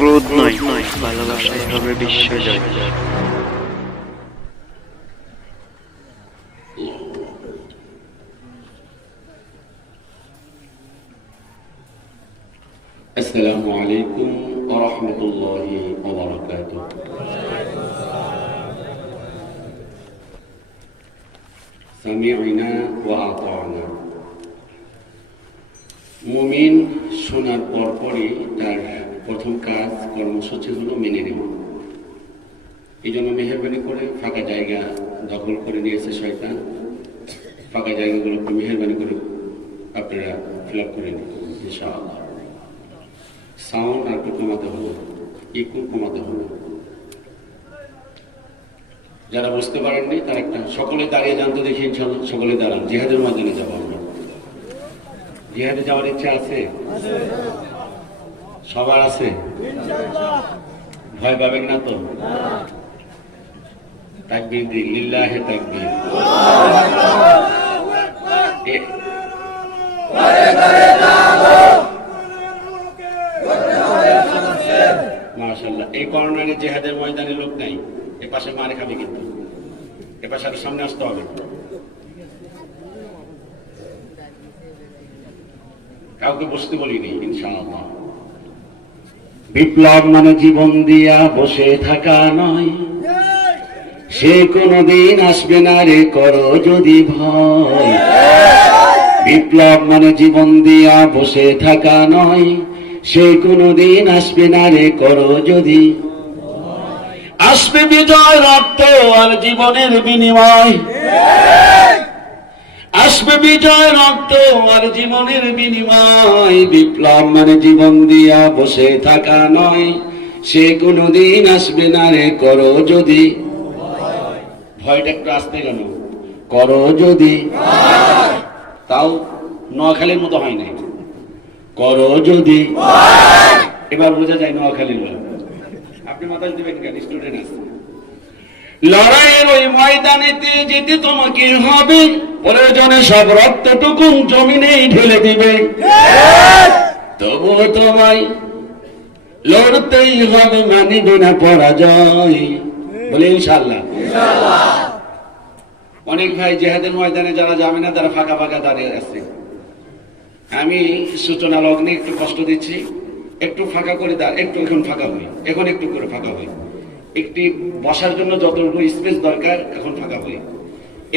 ক্রোধ নয়, ভালোবাসাই হবে বিশ্বজয়। আসসালামু আলাইকুম ওয়া রাহমাতুল্লাহি ওয়া বারাকাতুহু। সামি'না ওয়া আতা'না। মুমিন শোনার পরপরই তার প্রথম কাজ কর্মসূচি হলো মেনে নেওয়া। এই জন্য মেহেরবানি করে ফাঁকা জায়গা দখল করে নিয়েছে শয়তান। ফাঁকা জায়গাগুলোকে মেহেরবানি করে আপনারা ফিল আপ করে নিন ইনশাআল্লাহ। সাউন্ড আর একটু কমাতে হবে, ইকো কমাতে হবে। যারা বুঝতে পারেননি তারা একটা সকলে দাঁড়িয়ে জানতে দেখি ইনশাআল্লাহ। সকলে দাঁড়ান, জিহাদের ময়দানে যাবো আমরা। জিহাদে যাওয়ার ইচ্ছা আছে? সবার আছে? ভয় পাবেন না তো? তাকবীর দিন, লিল্লাহে তাকবীর। মাশাআল্লাহ। এই কর্নারে জিহাদের ময়দানে লোক নাই, এ পাশে মারে খাবে, কিন্তু এ পাশে আর সামনে আসতে হবে। কাউকে বসতে বলিনি ইনশাআল্লাহ। বিপ্লব মানে জীবন দিয়া বসে থাকা নয়, সে কোনদিন আসবে না রে করো যদি ভয়। বিপ্লব মানে জীবন দিয়া বসে থাকা নয়, সে কোনদিন আসবে না রে করো যদি। আসবে বিজয় রক্ত আর জীবনের বিনিময়, আসবে বিজয় রক্ত আর জীবনের বিনিময়। বিপ্লব মানে জীবন দিয়া বসে থাকা নয়, সে কোনদিন আসবে না রে করো যদি। ভয়টা একটু আসতে গেল, করো যদি। তাও নোয়াখালীর মতো হয় নাই, করো যদি। এবার বোঝা যায় নোয়াখালীর লোক। আপনি মাথায় দিবেন কেন? স্টুডেন্ট আছে। লড়াইয়ের ওই ময়দানেতে যেতে তোমাকে হবে, প্রয়োজনে সব রক্তটুকু জমিনেই ঢেলে দিবে। তবুও তোমায় লড়তেই হবে, মানিবে না পরাজয়। বলে ইনশাআল্লাহ। অনেক ভাই জিহাদের ময়দানে যারা যাবে না তারা ফাঁকা ফাঁকা দাঁড়িয়ে আছে। আমি সূচনা লগ্নে একটু কষ্ট দিচ্ছি, একটু ফাঁকা করে একটু এখন ফাঁকা হই, এখন একটু করে ফাঁকা হই। একটি বসার জন্য যতটুকু স্পেস দরকার এখন ফাঁকা হই।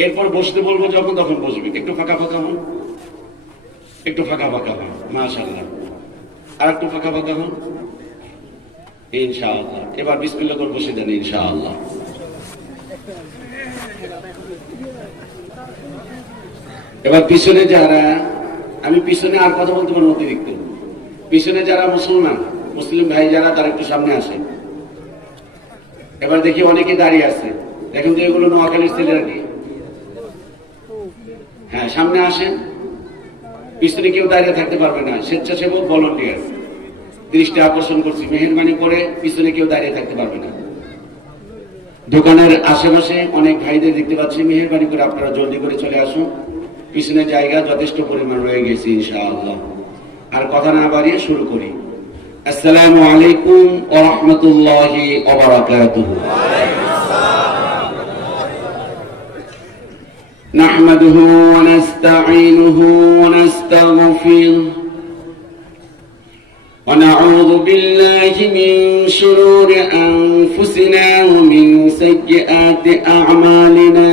এরপর বসতে বলবো যখন, তখন বসবে। একটু ফাঁকা ফাঁকা হন, একটু ফাঁকা ফাঁকা হন। মাশাআল্লাহ। আর একটু ফাঁকা ফাঁকা হন ইনশাআল্লাহ। এবার বিসমিল্লাহ করে বসে দেন ইনশাআল্লাহ। এবার পিছনে যারা, আমি পিছনে আর কথা বলতে পারবো অতিরিক্ত। পিছনে যারা মুসলমান, মুসলিম ভাই যারা, তারা একটু সামনে আসে। এবার দেখি অনেকে দাঁড়িয়ে আছে। দেখুন তো এগুলো নোয়াখালীর ছেলেরা কি? হ্যাঁ, সামনে আসেন। পিছনে কেউ দাঁড়িয়ে থাকতে পারবে না, স্বেচ্ছাসেবক ভলান্টিয়ার। দৃষ্টি আকর্ষণ করছি, মেহেরবানি করে পিছনে কেউ দাঁড়িয়ে থাকতে পারবে না। দোকানের আশেপাশে অনেক ভাইদের দেখতে পাচ্ছি, মেহেরবানি করে আপনারা জলদি করে চলে আসুন। পিছনে জায়গা যথেষ্ট পরিমাণ রয়ে গেছে ইনশাআল্লাহ। আর কথা না বাড়িয়ে শুরু করি। আসসালামু আলাইকুম ওয়া রাহমাতুল্লাহি ওয়া বারাকাতুহু। নাহমাদুহু ওয়া নাস্তাঈনুহু ওয়া নাস্তাগফিরুহু ওয়া নাউযু বিল্লাহি মিন শুরুরি আনফুসিনা ওয়া মিন সাইয়্যাতি আ'মালিনা।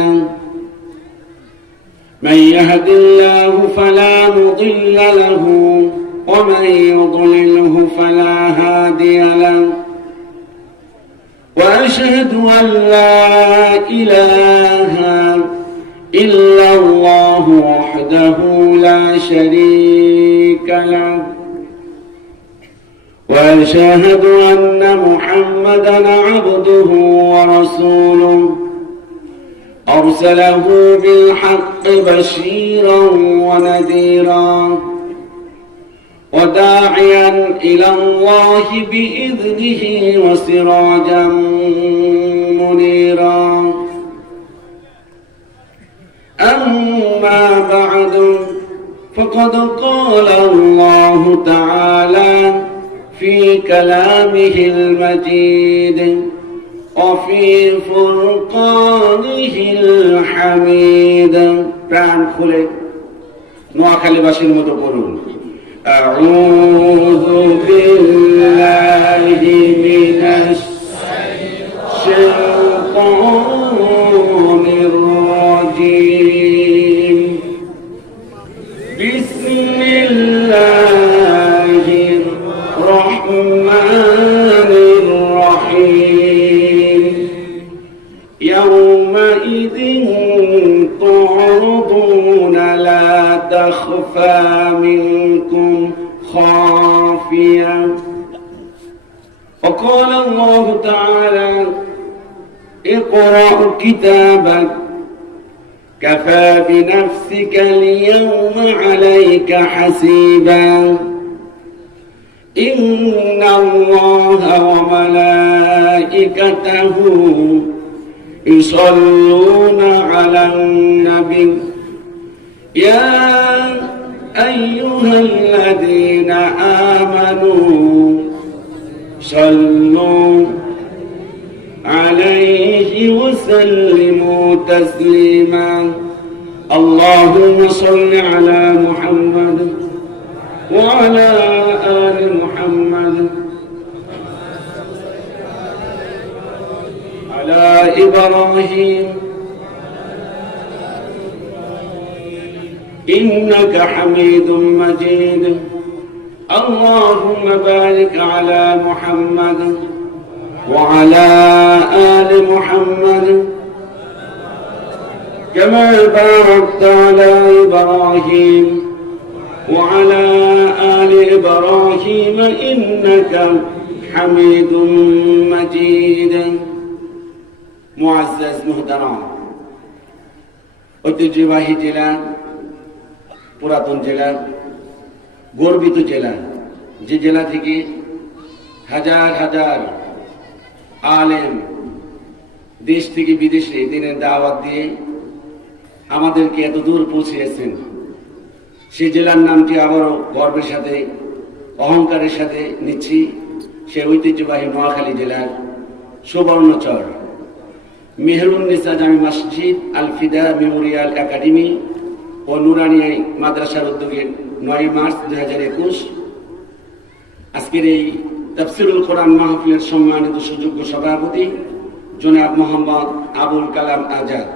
من يهد الله فلا مضل له ومن يضلله فلا هادي له وأشهد أن لا إله إلا الله وحده لا شريك له وأشهد أن محمدا عبده ورسوله أرسله بالحق بشيرا ونذيرا وداعيا إلى الله بإذنه وسراجا منيرا. أما بعد فقد قال الله تعالى في كلامه المجيد وفي فرقانه الحميد প্রাণ খুলে নোয়াখালীবাসীর মতো বলুন أعوذ بالله من الشيطان الرجيم بسم الله الرحمن الرحيم يومئذ تعرضون لا تخفى منكم خافية وقال الله تعالى اقرأ كتابك كفى بنفسك اليوم عليك حسيبا إن الله وملائكته يصلون على النبي يا أيها الذين آمنوا صلوا عليه وسلموا تسليما اللهم صل على محمد وعلى آل محمد على إبراهيم إنك حميد مجيد اللهم بارك على محمد وعلى آل محمد كما باركت على إبراهيم وعلى آل إبراهيم إنك حميد مجيد معزز محترم ঐতিহ্যবাহী জেলা পুরাতন জেলা গর্বিত জেলা যে জেলা থেকে হাজার হাজার আলেম দেশ থেকে বিদেশে দিনের দাওয়াত দিয়ে আমাদেরকে এত দূর পৌঁছিয়েছেন সেই জেলার নামটি আবারও গর্বের সাথে অহংকারের সাথে নিচ্ছি সে ঐতিহ্যবাহী নোয়াখালী জেলার সুবর্ণচর মেহরুন্নিসা জামি মসজিদ আল ফিদা মেমোরিয়াল একাডেমি ও নুরানি মাদ্রাসার উদ্যোগে 9 মার্চ 2021 আজকের এই তাফসীরুল কোরআন মাহফিলের সম্মানিত সুযোগ্য সভাপতি জনাব মোহাম্মদ আবুল কালাম আজাদ,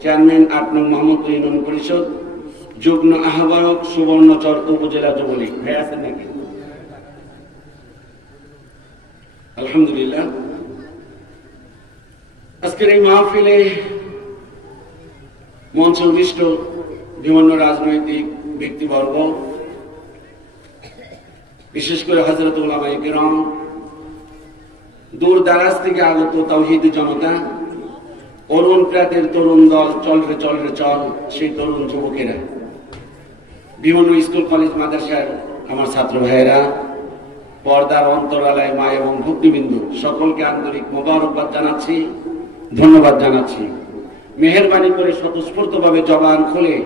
চেয়ারম্যান 8 নং মোহাম্মদপুর ইউনিয়ন পরিষদ, যুগ্ম আহ্বায়ক সুবর্ণচর উপজেলা যুবলীগ। ভাই আছেন নাকি? আলহামদুলিল্লাহ। আজকের এই মাহফিলে মঞ্চবিষ্ট বিভিন্ন রাজনৈতিক ব্যক্তিবর্গ, বিশেষ করে হযরত উলামায়ে কিরাম, দূর দারাজ থেকে আগত তাওহীদি জনতা, অরুণ প্রাতের তরুণ দল, চল রে চল সেই তরুণ যুবকেরা, বিভিন্ন স্কুল কলেজ মাদ্রাসার আমার ছাত্র ভাইয়েরা, পর্দার অন্তরালায় মা এবং ভক্তিবিন্দু, সকলকে আন্তরিক মোবারকবাদ জানাচ্ছি, ধন্যবাদ জানাচ্ছি। মেহেরবানি করে স্বতঃস্ফূর্তভাবে জবান খুলে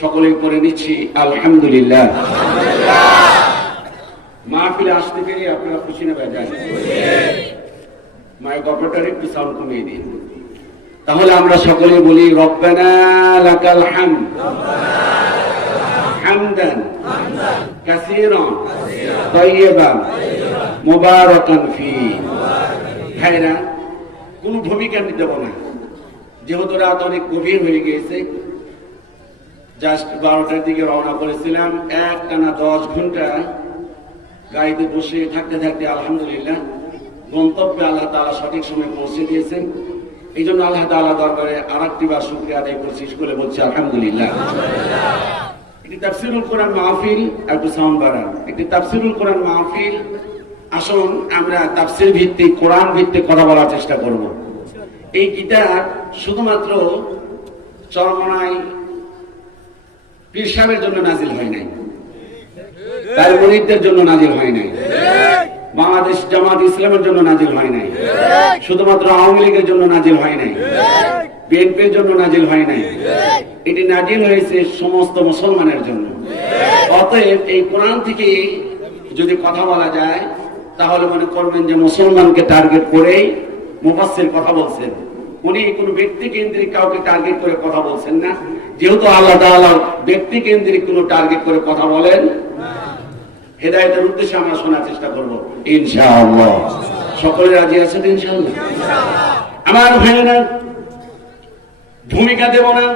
সকলেই করে নিচ্ছি আলহামদুলিল্লাহ। মাহফিলে আসতে পেরে আপনারা খুশি না বেজার? মাইক অপারেটর একটু সাউন্ড কমিয়ে দিন, তাহলে আমরা সকলে বলি রব্বানা লাকাল হামদ হামদান কাসীরান তাইয়্যিবান মুবারাকান ফীহি। ভাইরা, কোনো ভূমিকা নিতে হবে না, যেহেতু রাত অনেক গভীর হয়ে গিয়েছে। জাস্ট 12টার দিকে রওনা করেছিলাম, একটানা 10 ঘন্টা গাড়িতে বসে থাকতে থাকতে আলহামদুলিল্লাহ গন্তব্যে আল্লাহ তাআলা সঠিক সময় পৌঁছে দিয়েছেন। এই জন্য আল্লাহ তাআলা দরবারে আরেকটি বার শুকরিয়া আদায় করছি, করে বলছি আলহামদুলিল্লাহ। একটি তাফসীরুল কোরআন মাহফিল, একটু সাউন্ড বাড়ান, একটি তাফসীরুল কোরআন মাহফিল। আসুন আমরা তাফসীর ভিত্তিক, কোরআন ভিত্তিক কথা বলার চেষ্টা করব। এই কিতাব শুধুমাত্র চরমনাই পীর সাহেবের জন্য নাজিল হয় নাই, তার মুরিদদের জন্য নাজিল হয় নাই, বাংলাদেশ জামাত ইসলামের জন্য নাজিল হয় নাই, শুধুমাত্র আওয়ামী লীগের জন্য নাজিল হয় নাই, বিএনপির জন্য নাজিল হয় নাই, এটি নাজিল হয়েছে সমস্ত মুসলমানের জন্য। অতএব এই কোরআন থেকে যদি কথা বলা যায় তাহলে মনে করবেন যে মুসলমানকে টার্গেট করেই মুফাসসির কথা বলছেন। উনি কোনো ব্যক্তি কেন্দ্রিক কাউকে টার্গেট করে কথা বলছেন না, যেহেতু আল্লাহ তাআলা ব্যক্তি কেন্দ্রিক কোনো টার্গেট করে কথা বলেন। হেদায়েতের উদ্দেশ্যে আমরা শোনার চেষ্টা করব ইনশাআল্লাহ। সকলে রাজি আছেন ইনশাআল্লাহ? আমার ভাইয়েরা, ভূমিকা দেব না,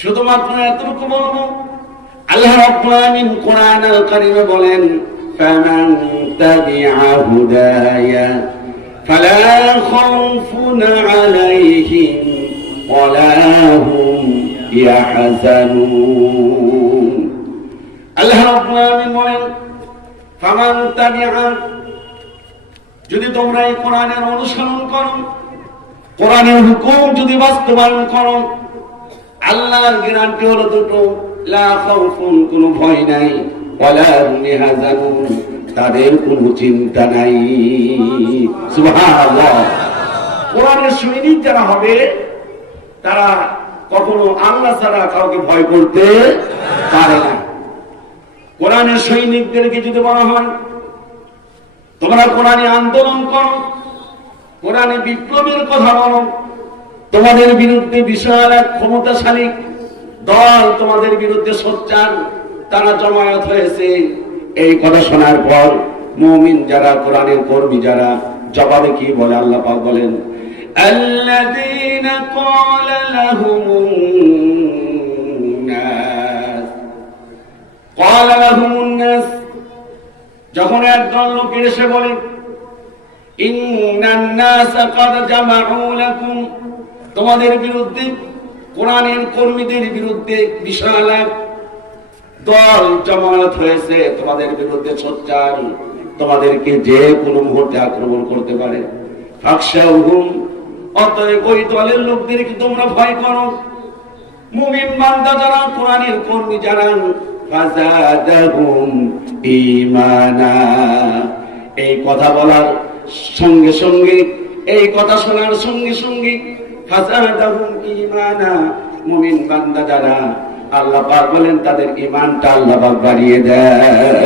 শুধুমাত্র এতটুকু বলবো, আল্লাহ রাব্বুল আলামিন কোরআন আল কারীমে বলেন, ফামান তাবিআ হুদায়া ফালা খাউফুন আলাইহিম ওয়ালা হুম ইয়াহজানুন। আল্লাহ রাব্বুল আলামিন বলেন, ফামান তাবিআ, যদি তোমরা এই কোরআনের অনুসরণ করো, কোরআনের হুকুম যদি বাস্তবায়ন করো, আল্লাহর গ্যারান্টি হলো দুটো, লা খাউফুন, কোনো ভয় নাই, ওয়ালা হুম ইয়াহজানুন, তাদের কোনো চিন্তা নাই। সুবহানাল্লাহ। কোরআনের সৈনিক যারা হবে তারা কখনো আল্লাহ ছাড়া কাউকে ভয় করতে পারে না। কোরআনের সৈনিকদেরকে যদি বলা হয় তোমরা কোরআনে আন্দোলন করো, কোরআনে বিপ্লবের কথা বলো, তোমাদের বিরুদ্ধে বিশাল এক ক্ষমতাশালী দল তোমাদের বিরুদ্ধে সোচ্চার, তারা জমায়েত হয়েছে, এই কথা শোনার পর মুমিন যারা, কোরআনের কর্মী যারা, জবাবে কি বলে? আল্লাহ পাক বলেন, আল্লাযীনা ক্বালা লাহুমুন নাস, ক্বালা লাহুমুন নাস, যখন একদল লোক এসে বলে, ইন্নান নাসা ক্বাদ জামাউ লাকুম, তোমাদের বিরুদ্ধে, কোরআনের কর্মীদের বিরুদ্ধে বিশাল এক দল জমায়েত হয়েছে, তোমাদের বিরুদ্ধে সোচ্চার, তোমাদেরকে যে কোনো মুহূর্তে আক্রমণ করতে পারে। ফাখশাউহুম, অতএব ওই দলের লোকদেরকে তোমরা ভয় করো। মুমিন বান্দা যারা, কোরআনের কর্মী যারা, ফাযাদাহুম ঈমানা, এই কথা বলার সঙ্গে সঙ্গে, এই কথা শোনার সঙ্গে সঙ্গে, ফাযাদাহুম ঈমানা, মুমিন বান্দা যারা, আল্লাহ পাক বলেন তাদের ঈমানটা আল্লাহ পাক বাড়িয়ে দেয়।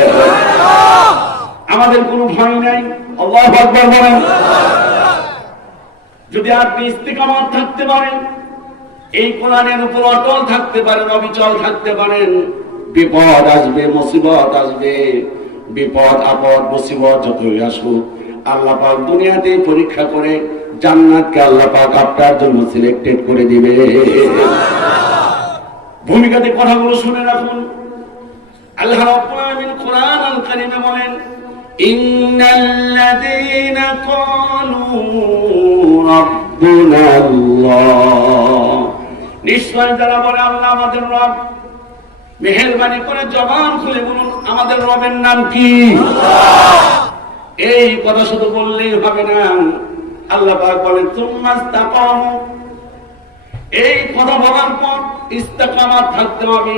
আমাদের কোনো ভয় নাই। আল্লাহু আকবার বলেন। যদি আপনি ইস্তিকামত থাকতে পারেন, এই কোরআনের উপর অটল থাকতে পারেন, অবিচল থাকতে পারেন, বিপদ আসবে, মুসিবত আসবে, বিপদ আপদ মুসিবত যতই আসুক, আল্লাহ পাক দুনিয়াতে পরীক্ষা করে জান্নাতকে আল্লাহ পাক আপনার জন্য সিলেক্টেড করে দিবে। ভূমিকাতে কথাগুলো শুনে রাখুন। আল্লাহ রাব্বুল আলামিন কোরআন আল কারীমে বলেন, ইন্নাল্লাযীনা ক্বালু রাব্বুনা আল্লাহ, নিশ্চয় যারা বলে আল্লাহ আমাদের রব, মেহেরবানি করে জবান খুলে বলুন আমাদের রবের নাম কি? এই কথা শুধু বললেই হবে না। আল্লাহ পাক বলেন, সুম্মাস্তাকামু, এই কথা বলার পর ইস্তেকামাত থাকতে হবে,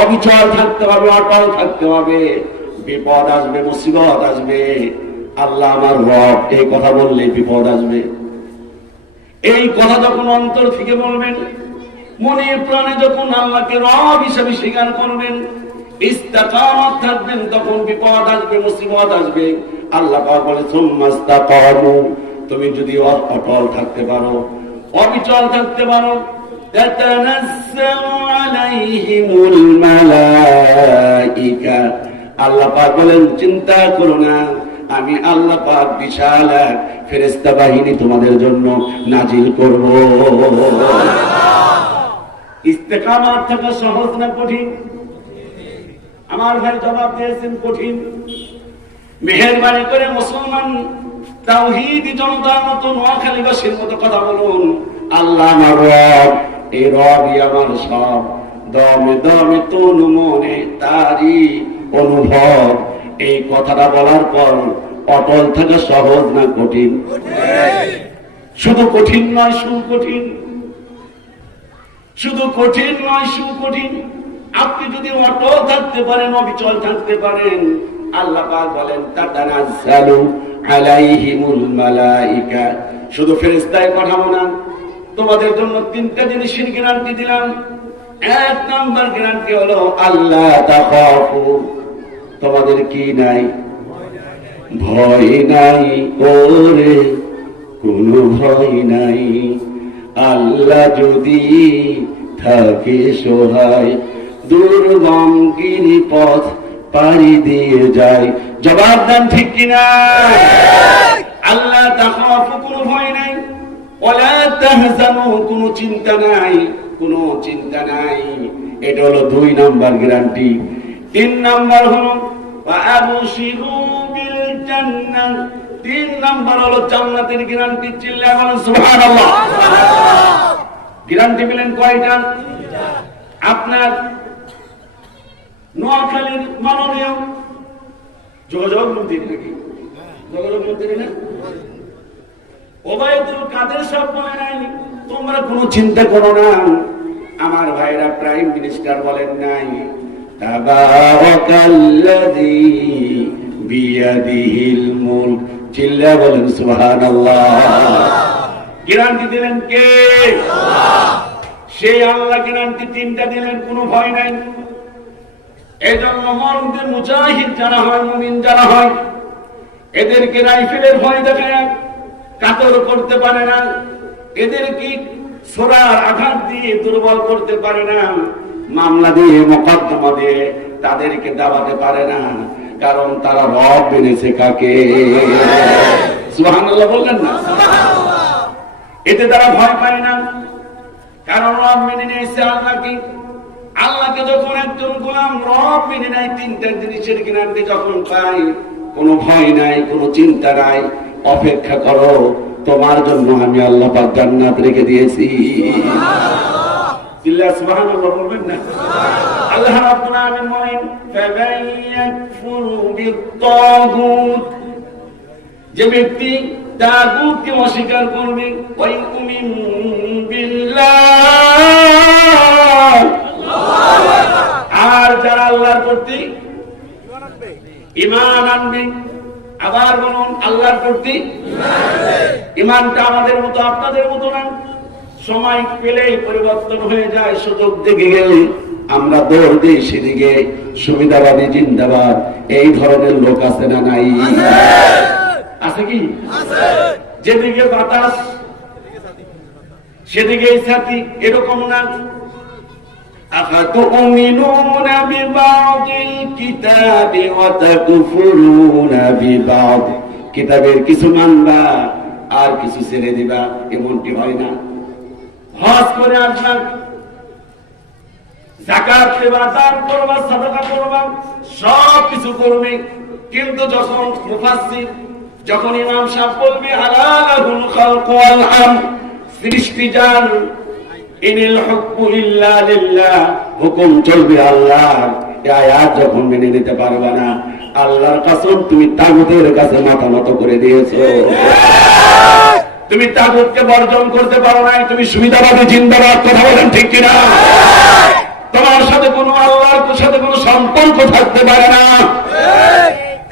অবিচল থাকতে হবে, অটল থাকতে হবে। বিপদ আসবে, মুসিবত আসবে, আল্লাহ আমার রব, এই কথা বললে বিপদ আসবে। এই কথা যখন অন্তর থেকে বলবেন, মনে প্রাণে যখন আল্লাহকে রব হিসেবে স্বীকার করবেন, ইস্তেকামাত থাকবেন, তখন বিপদ আসবে, মুসিবত আসবে। আল্লাহ পাক বলে, সুম্মাস্তাকামু, তুমি যদি অটল থাকতে পারো, অবিচল থাকতে পারো, তাতানাজ্জালু আলাইহিমুল মালাইকা, আল্লাহ পাক বলেন চিন্তা করো না, আমি আল্লাহ পাক বিশাল এক ফেরেশতা বাহিনী তোমাদের জন্য নাজিল করব। ইস্তেকামাত থাকা সহজ না কঠিন? আমার ভাই জবাব দিয়েছেন কঠিন। মেহেরবানি করে মুসলমান তাওহীদি জনতার মতো, নোয়াখালীবাসীর মতো কথা বলুন, আল্লাহ আমার রব, এই রবই আমার সব, দমে দমে তনু মনে তারই অনুভব। এই কথাটা বলার পর অটল থাকা সহজ না কঠিন? শুধু কঠিন নয়, সুকঠিন। শুধু কঠিন নয়, সুকঠিন। আপনি যদি অটল থাকতে পারেন, অবিচল থাকতে পারেন, আল্লাহ পাক বলেন, তাতানাজ্জালু আলাইহিমুল মালাইকা, শুধু ফেরেশতায় পাঠাবো না, তোমাদের জন্য তিনটা জিনিসের গ্যারান্টি দিলাম। এক নাম্বার গ্যারান্টি হলো আল্লাহ তাখাফু, তোমাদের কি নাই? ভয় নাই ওরে কোনো ভয় নাই, আল্লাহ যদি থাকে সহায়, দুর্গম গিরিপথ পাড়ি দিয়ে যায়। জবাব দেন ঠিক কিনা? আল্লাহ তাখাফু কোনো ভয় নাই, ওয়ালা তাহজানু কোনো চিন্তা নাই, কোনো চিন্তা নাই। এটা হলো 2 নাম্বার গ্যারান্টি। 3 নাম্বার হলো ওয়াবশিরু বিল জান্নাহ। 3 নাম্বার হলো জান্নাতের গ্যারান্টি। চিল্লায় বলেন সুবহানাল্লাহ। গ্যারান্টি পেলেন কয়টা? আপনার নোয়াখালীর মাননীয় যোগাযোগ মন্ত্রী নাকি যোগাযোগ মন্ত্রী না ওবায়দুল কাদের সাহেব বলে নাই তোমরা কোনো চিন্তা করো না, আমার ভাইরা প্রাইম মিনিস্টার বলেন নাই তাবারাকাল্লাযী বিয়াদিহিল মুলক। চিল্লা বলেন সুবহানাল্লাহ। গ্যারান্টি দিলেন কে? সেই আল্লাহ গ্যারান্টি 3টা দিলেন, কোনো ভয় নাই। এজন্য মরদের মুজাহিদ যারা হয়, মুমিন যারা হয়, এদেরকে রাইফেলের ভয় দেখায় কাতর করতে পারে না, এদেরকে ছোরার আঘাত দিয়ে দুর্বল করতে পারে না, মামলা দিয়ে মোকদ্দমা দিয়ে তাদেরকে দাবাতে পারে না, কারণ তারা রব মেনেছে কাকে? সুবহানাল্লাহ বললেন না? এতে তারা ভয় পায় না, কারণ রব মেনে নিয়েছে আল্লাহকে। আল্লাহকে যখন একজন গোলাম রব মেনে নেয়, 3টা জিনিসের গ্যারান্টি যখন পায়, কোনো ভয় নাই, কোনো চিন্তা নাই। অপেক্ষা করো, তোমার জন্য আমি আল্লাহ পাক জান্নাত রেখে দিয়েছি। চিল্লায় সুবহানাল্লাহ বলবেন না? আল্লাহ রাব্বুল আলামিন বলেন ফামান ইয়াকফুরু বিত-তাগুত, যে ব্যক্তি তাগুতকে অস্বীকার করবে, ওয়া ইউমিন বিল্লাহ, আর যারা আল্লাহর প্রতি ঈমান আনবে। আবার বলুন, আল্লাহর প্রতি ঈমানটা আমাদের মতো আপনাদের মতো না, সময় পেলেই পরিবর্তন হয়ে যায়, সুযোগ দেখে গেলে আমরা দৌড় দিই সেদিকে। সুবিধাবাদী জিন্দাবাদ, এই ধরনের লোক আছে না নাই? আছে কি? যেদিকে বাতাস সেদিকেই ছাতি, এরকম না। أفتؤمنون ببعض الكتاب وتكفرون ببعض, কিতাবের কিছু মানবা আর কিছু ছেড়ে দিবা, এমনটি হয় না? হজ করে আসবা, যাকাত দেবা, দান করবা, সাদাকা করবা, সব কিছু করবে, কিন্তু যখন মুফাসসির, যখন ইমাম সাহেব বলবে হালালাহুল খালকু ওয়াল হাম, সৃষ্টি যার, ইনিল হুকমু ইল্লা লিল্লাহ, হুকুম চলবে আল্লাহর, এই আয়াত যখন মেনে নিতে পারবে না, আল্লাহর কসম তুমি তাগুতের কাছে মাথা নত করে দিয়েছো। তুমি তাগুতকে বর্জন করতে পারো নাই, তুমি সুবিধাবাদী জিন্দাবাদ। কথা বলেন ঠিক কিনা? তোমার সাথে কোনো আল্লাহর সাথে কোনো সম্পর্ক থাকতে পারে না,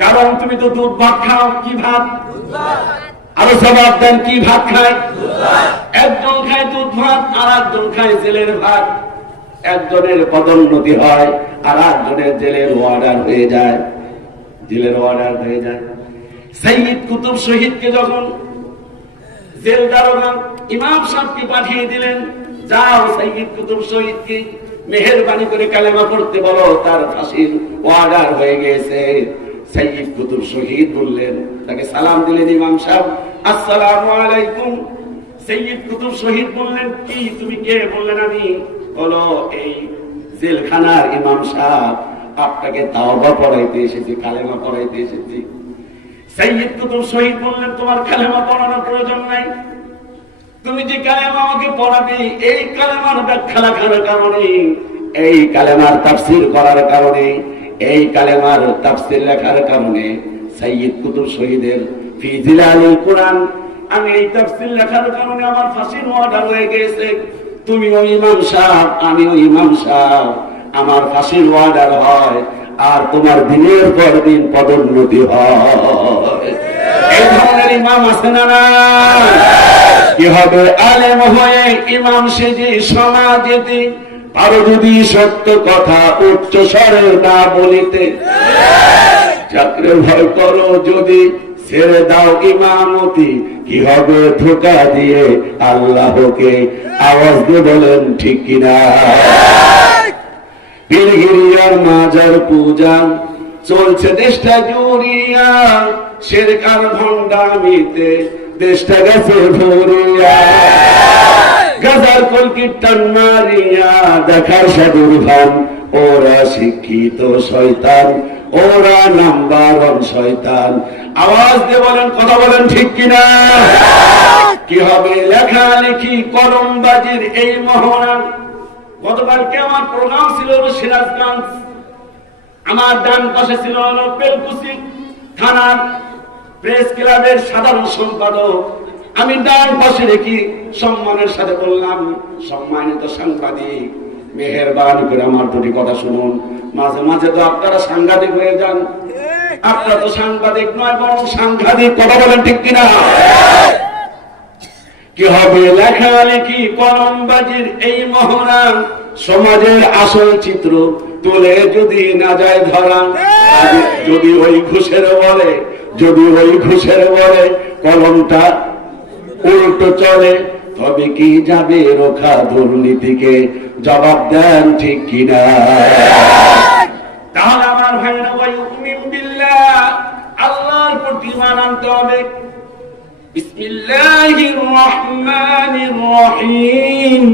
কারণ তুমি তো দুধ ভাত খাও। কি ভাত? আরো জবাব দেন, কি ভাত খায়? একজন খায় দুধ ভাত, আর একজন খায় জেলের ভাত। একজনের পদোন্নতি হয়, আর একজনের জেলের অর্ডার হয়ে যায়, জেলের অর্ডার হয়ে যায়। সাইয়্যিদ কুতুব শহীদকে যখন জেল দারোগা ইমাম সাহেবকে পাঠিয়ে দিলেন, যাও সাইয়্যিদ কুতুব শহীদকে মেহেরবানি করে কালেমা পড়তে বলো, তার ফাঁসির অর্ডার হয়ে গেছে। সাইয়্যিদ কুতুব শহীদ বললেন, তাকে সালাম দিলেন ইমাম সাহেব, আসসালামু আলাইকুম। সাইয়্যিদ কুতুব শহীদ বললেন, কি তুমি কে? বললেন, আমি হলো এই জেলখানার ইমাম সাহেব, আপনাকে তাওবা পড়াইতে এসেছি, কালেমা পড়াইতে এসেছি। সাইয়্যিদ কুতুব শহীদ বললেন, তোমার কালেমা পড়ানোর প্রয়োজন নাই, তুমি যে কালেমা আমাকে পড়াবে, এই কালেমার ব্যাখ্যা লেখার কারণে, এই কালেমার তাফসীর করার কারণে, এই কালেমার তাফসীর লেখার কারণে সাইয়্যিদ কুতুব শহীদের ফি জিলালিল কোরআন, আমি এই তাফসীর লেখার কারণে আমার ফাঁসির অর্ডার হয়ে গেছে। তুমি ওই ইমাম সাহেব, আমি ওই ইমাম সাহেব, আমার ফাঁসির অর্ডার হয়, আর তোমার দিনের পর দিন পদোন্নতি হয়। এই ধরনের ইমাম আছে না? না, কি হবে? আলেম হয়ে ইমাম সেজে সমাজেতে, আর যদি সত্য কথা উচ্চ স্বরে না বলিতে, চাকরি ভয় করো যদি ছেড়ে দাও ইমামতি, কি হবে ধোকা দিয়ে আল্লাহকে? আওয়াজ দিয়ে বলেন ঠিক কিনা? পীরগিরিয়ার মাজার পূজা চলছে দেশটা জুড়িয়া, শেরকার ভণ্ডামিতে দেশটা গেছে ভরিয়া, গাজার কলকির টান মারিয়া দেখার সাধুর ভান, ওরা শিক্ষিত শয়তান, ওরা নাম্বার ওয়ান শয়তান। আওয়াজ দিয়ে বলেন, কথা বলেন ঠিক কিনা? কি হবে লেখালেখি কলমবাজির এই মহড়া? গতকালকে আমার প্রোগ্রাম ছিল সিরাজগঞ্জ, আমার ডান পাশে ছিল বেলকুচি থানার প্রেস ক্লাবের সাধারণ সম্পাদক। আমি ডান পাশে রেখি সম্মানের সাথে বললাম, সম্মানিত সাংবাদিক, মেহেরবানি করে আমার দুটি কথা শুনুন। মাঝে মাঝে তো আপনারা সাংঘাতিক হয়ে যান, আপনারা তো সাংবাদিক নয় বরং সাংঘাতিক। কথা বলেন ঠিক কিনা? কি হবে লেখালেখি কলমবাজির এই মহড়া? সমাজের আসল চিত্র তুলে যদি না যায় ধরা, যদি ওই ঘুষের বলে, যদি ওই ঘুষের বলে কলমটা উল্টো চলে, তবে কি যাবে রোখা দুর্নীতিকে? জবাব দেন ঠিক কিনা? তাহলে আমার ভাইরা ওই উমিন বিল্লাহ, আল্লাহর প্রতি ঈমান আনতে হবে। বিসমিল্লাহির রহমানির রহিম।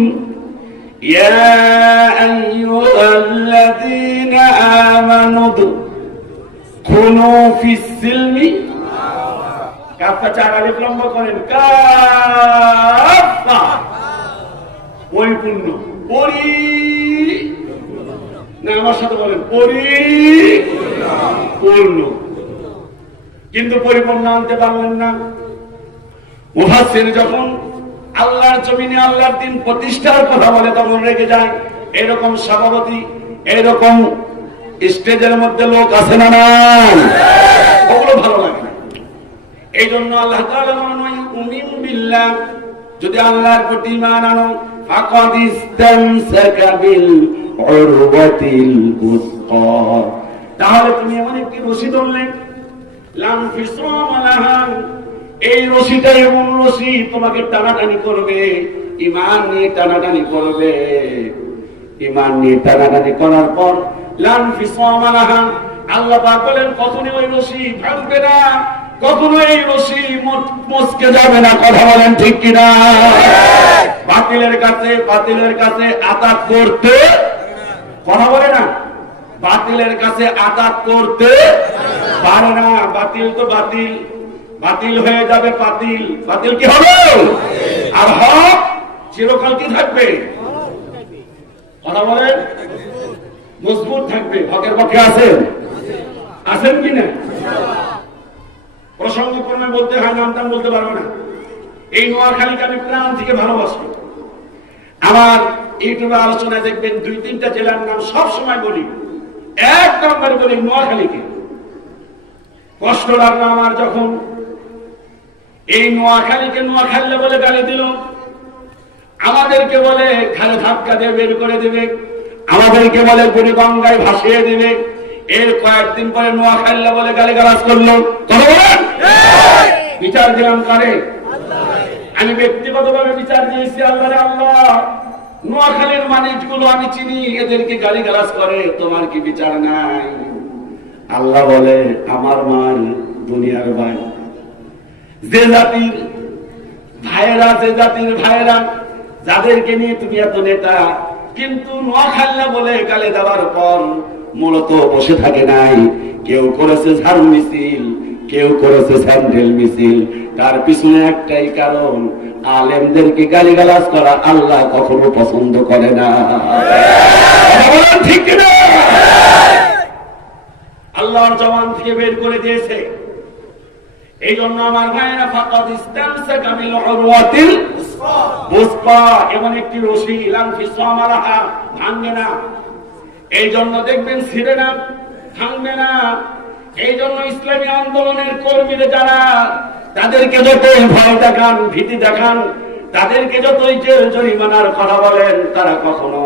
ইয়া আইয়ুহাল্লাযীনা আমানু দুখুলু ফিস সিলমি কাফা, চার আলিফ লম্বা করেন, কাফা পরিপূর্ণ, পরি না, আমার সাথে বলেন পরিপূর্ণ, কিন্তু পরিপূর্ণ আনতে পারলেন না। মুফাসসির যখন আল্লাহর জমিনে আল্লাহর দ্বীন প্রতিষ্ঠার কথা বলে তখন রেগে যায়। এরকম সভাপতি, এরকম স্টেজের মধ্যে লোক আছে না? না, ওগুলো ভালো লাগে না। এই জন্য আল্লাহ তাআলা বলেন, উমিন বিল্লাহ, যদি আল্লাহর প্রতি ঈমান আনো, ফাকাদ ইসতামসাকা বিল উরওয়াতিল উসকা, তাহলে তুমি এমন একটি রশি ধরলে, লাম ফিসাম লাহা, এই রশিটা এমন রশি তোমাকে টানাটানি করবে, ঈমান নিয়ে টানাটানি করবে। ঈমান নিয়ে টানাটানি করার পর লাম ফিসাম লাহা, আল্লাহ পাক বলেন কখনো ওই রশি ভাঙবে না, কখনো এই রশি মচকে যাবে না। কথা বলেন ঠিক কিনা? বাতিলের কাছে আতাত করতে, কথা বলে না, বাতিলের কাছে আতাত করতে পারে না। বাতিল তো বাতিল, বাতিল হয়ে যাবে পাতিল, বাতিল কি হবে? আর হক চিরকাল কি থাকবে? কথা বলেন, মজবুত থাকবে। হকের পক্ষে আছেন? আছেন কিনা? প্রসঙ্গক্রমে বলতে হয়, নামটাম বলতে পারবো না। এই নোয়াখালীকে আমি প্রাণ থেকে ভালোবাসি। আমার ইউটিউবে আলোচনায় দেখবেন 2-3টা জেলার নাম সব সময় বলি, এক নম্বরে বলি নোয়াখালীকে। কষ্ট লাগলো আমার যখন এই নোয়াখালীকে নোয়াখালী বলে গালি দিল, আমাদেরকে বলে খালে ধাক্কা দিয়ে বের করে দেবে, আমাদেরকে বলে বুড়ি গঙ্গায় ভাসিয়ে দেবে। এর কয়েকদিন পরে নোয়াখালী বলে গালিগালাজ করলো। বিচার দিলাম কারে? আমি ব্যক্তিগতভাবে বিচার দিয়েছি আল্লাহরে। আল্লাহ, নোয়াখালীর মানুষগুলো আমি চিনি, এদেরকে গালিগালাজ করে, তোমার কি বিচার নাই? আল্লাহ বলে, আমার মার দুনিয়ার ভাই, যে জাতির ভাইয়েরা, যে জাতির ভাইয়েরা যাদেরকে নিয়ে তুমি এত নেতা, কিন্তু নোয়াখালী বলে গালি দেওয়ার পর মূলত বসে থাকে নাই। কেউ করেছে ঝাড়ু মিছিল, কেউ করেছে স্যান্ডেল মিছিল। তার পিছনে একটাই কারণ, আলেমদেরকে গালিগালাজ করা আল্লাহ কখনো পছন্দ করে না। ঠিক না? আল্লাহর জবান থেকে বের করে দিয়েছে। এই জন্য আমার ভাইয়েরা, ফাকাদ ইসতামসাকা বিল উরওয়াতিল উসকা, এমন একটি রশি, লাম ফিসাম লাহা, ভাঙবে না। এই জন্য দেখবেন ছিঁড়ে না, ভাঙবে না। এই জন্য ইসলামী আন্দোলনের কর্মীরা যারা, তাদেরকে যতই ভয় দেখান, ভীতি দেখান, তাদেরকে যতই জেল জরিমানার কথা বলেন, তারা কখনো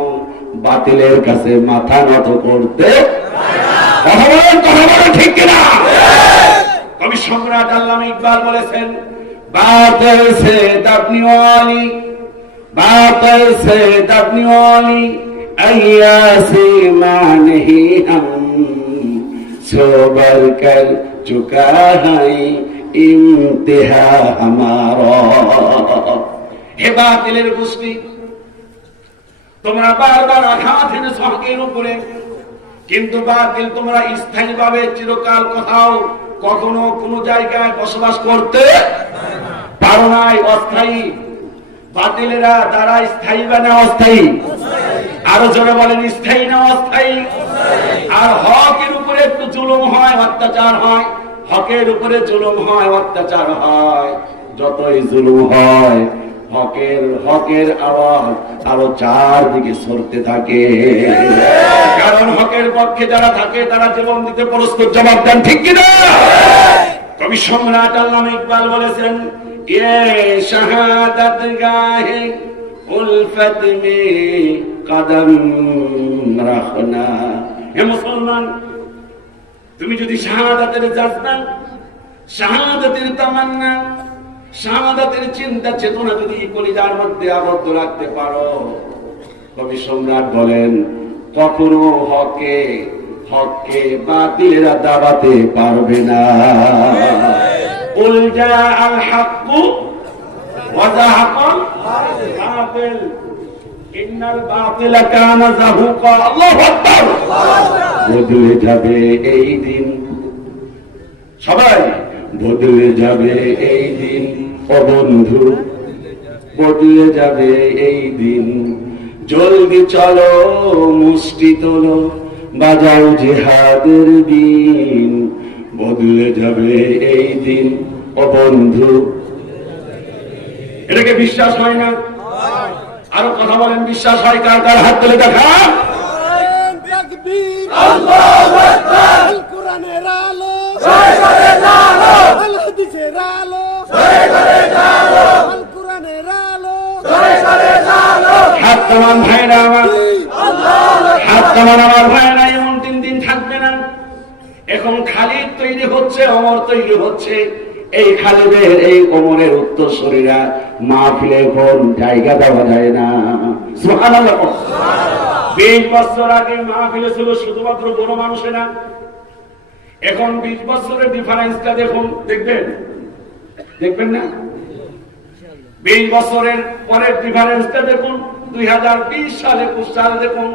বাতিলের কাছে মাথা নত করতে কথা বলেন ঠিক কিনা? কবি সম্রাট আল্লামা ইকবাল বলেছেন, বাতিল সে দবনি ওয়ালি, बातिल से दबने वाली अय्यासी नहीं हम सो बढ़ कर चुका है इम्तिहा हमारा। हे बातिलेर गोष्ठी, তোমরা বারবার আঘাত এনেছো হকের উপরে, কিন্তু বাতিল তোমরা স্থায়ীভাবে চিরকাল কোথাও কখনো কোনো জায়গায় বসবাস করতে পারো নাই। অস্থায়ী বাতিলেরা তারা স্থায়ী বা না অস্থায়ী? আরো জোরে বলেন, স্থায়ী না অস্থায়ী? আর হকের উপরে একটু জুলুম হয়, অত্যাচার হয়, হকের উপরে জুলুম হয়, অত্যাচার হয়, যতই জুলুম হয় হকের আওয়াজ আরো চারদিকে সরতে থাকে। কারণ হকের পক্ষে যারা থাকে তারা জীবন দিতে প্রস্তুত, জবাব দেন ঠিক কিনা? কবি সম্রাট আল্লামা ইকবাল বলেছেন, ये शहादत गाहे उल्फत में कदम रखना। हे मुसलमान, তুমি যদি শাহাদাতের জাজবা, শাহাদাতের তামান্না, শাহাদাতের চিন্তা চেতনা যদি কলিজার মধ্যে আবদ্ধ রাখতে পারো, কবি সম্রাট বলেন কখনো হককে বাতিলেরা দাবাতে পারবে না। উলজা আল হাক্কু ওয়া যাহাকাল বাতিল ইন্নাল বাতিলা কানা যাহুকা। আল্লাহু আকবার। বদলে যাবে এই দিন, সবাই বদলে যাবে এই দিন, ও বন্ধু বদলে যাবে এই দিন। জলদি চলো মুষ্টি তোলো, বাজাও জিহাদের দিন। বদলে যাবে এই দিন, ও বন্ধু। এটাকে বিশ্বাস হয় না? আরো কথা বলেন, বিশ্বাস হয় কার কার? হাত তুলে দেখা। আল্লাহু আকবার। কোরআনের আলো, জয় করে জালো, আল হাদিসের আলো, জয় করে জালো, আল কোরআনের আলো, জয় করে জালো। হাত তামান ভাইরা আমার, হাত তামান আমার ভাইরা, এমন দিন থাকবে না। এখন খালিদ তৈরি হচ্ছে, ওমর তৈরি হচ্ছে। এই খালিদের এই ওমরের উত্তরসূরিরা মাহফিলে এখন জায়গা দেওয়া যায় না। সুবহানাল্লাহ। 20 বছর আগে মাহফিলে ছিল শুধুমাত্র বড় মানুষেরা, এখন 20 বছরের ডিফারেন্সটা দেখুন, দেখবেন না? 20 বছরের পরের ডিফারেন্সটা দেখুন। 2020 সালে 21 সালে দেখুন।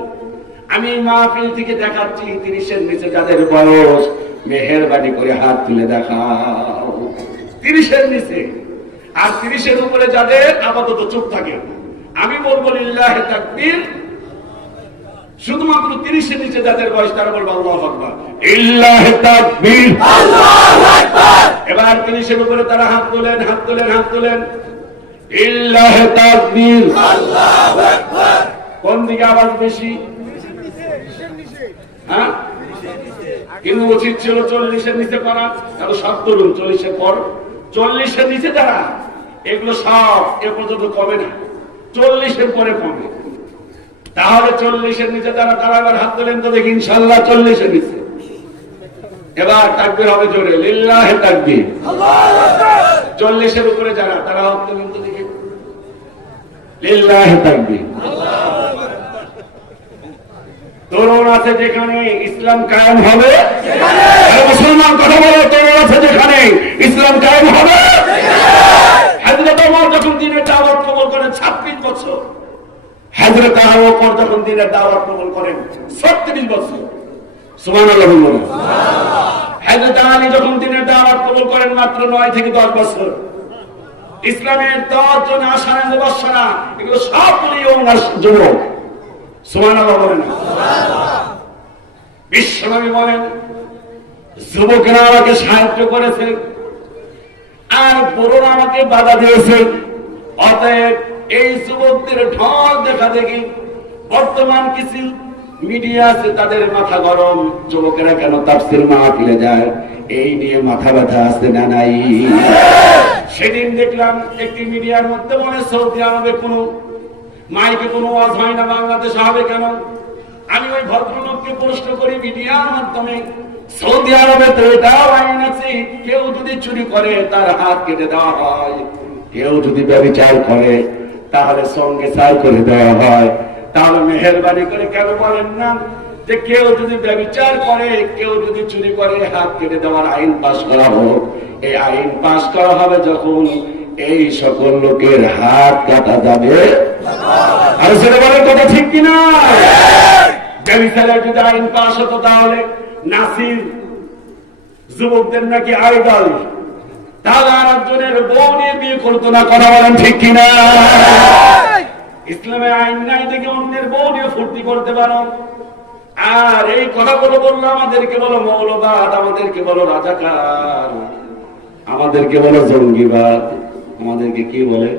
আমি মাহফিল থেকে দেখাচ্ছি 30-এর নিচে যাদের বয়স, মেহেরবানি করে হাত তুলে দেখাও। 30-এর নিচে, আর 30-এর উপরে যাদের আপাতত চুপ থাকে, আমি বলবো লিল্লাহি তাকবীর। শুধুমাত্র 30-এর নিচে যাদের বয়স তারা বলবো আল্লাহু আকবার, লিল্লাহি তাকবীর, আল্লাহু আকবার। এবার 30-এর উপরে তারা হাত তোলেন, লিল্লাহি তাকবীর, আল্লাহু আকবার। কোন দিকে আওয়াজ বেশি? হ্যাঁ, কিন্তু উচিত ছিল 40-এর নিচে করা। তাহলে সব তরুণ 40-এর পর, 40-এর নিচে যারা, এগুলো সব এ পর্যন্ত কমে না, 40-এর পরে কমে। তাহলে 40-এর নিচে যারা, তারা এবার হাত তোলেন তো দেখি ইনশাআল্লাহ 40-এর নিচে। এবার তাকবীর হবে জোরে, লিল্লাহি তাকবীর, আল্লাহু আকবার। 40-এর উপরে যারা, তারা হাত তোলেন তো দেখি, লিল্লাহি তাকবীর, আল্লাহু আকবার। তরুণ আছে যেখানে ইসলাম কায়েম হবে, মুসলমান কথা বলে, তরুণ আছে যেখানে ইসলাম কায়েম হবে। হযরত ওমর যখন দ্বীনের দাওয়াত কবুল করেন 26 বছর, হযরত আবু বকর যখন দ্বীনের দাওয়াত কবুল করেন 36 বছর। সুবহানাল্লাহ বলুন। হযরত আলী যখন দ্বীনের দাওয়াত কবুল করেন মাত্র 9 থেকে 10 বছর। ইসলামের 10 জন আশারা মুবাশশারা, এগুলো সবগুলো যুবক। সুবহানাল্লাহ বলেন। বিশ্বনবী বলেন, যুবকেরা আমাকে সাহায্য করেছে আর বড়রা আমাকে বাধা দিয়েছে। অতএব এই যুবকদের ঢল দেখা দেখি বর্তমান কিছু মিডিয়া আছে, তাদের মাথা গরম, যুবকেরা কেন তাফসীর মাহফিলে যায়, এই নিয়ে মাথা ব্যথা আছে না নাই? সেদিন দেখলাম একটি মিডিয়ার মধ্যে বলে সৌদি আরবে কোনো মাইকে কোনো ওয়াজ হয় না, বাংলাদেশে হবে কেন? আমি ওই ভদ্রলোককে প্রশ্ন করি মিডিয়ার মাধ্যমে, সৌদি আরবে তো এটাও আইন আছে, কেউ যদি চুরি করে তার হাত কেটে দেওয়া হয়, কেউ যদি ব্যভিচার করে তাহলে সঙ্গে সার করে দেওয়া হয়। তাহলে মেহেরবানি করে কেন বলেন না যে কেউ যদি ব্যভিচার করে, কেউ যদি চুরি করে হাত কেটে দেওয়ার আইন পাস করা হোক। এই আইন পাস করা হবে যখন এই সকল লোকের হাত কাটা যাবে। আর সেটা বলার কথা ঠিক কিনা? ব্যভিচারের যদি আইন পাস হতো তাহলে নাসির যুবকদের নাকি আইডল, তাহলে আর একজনের বউ নিয়ে বিয়ে করতো না। কথা বলেন ঠিক কিনা? ইসলামের আইন নাই দেখে অন্যের বউ নিয়ে ফুর্তি করতে পারো। আর এই কথাগুলো বললো আমাদেরকে বলো মৌলবাদ, আমাদেরকে বলো রাজাকার, আমাদেরকে বলো জঙ্গিবাদ, আমাদেরকে কি বলে?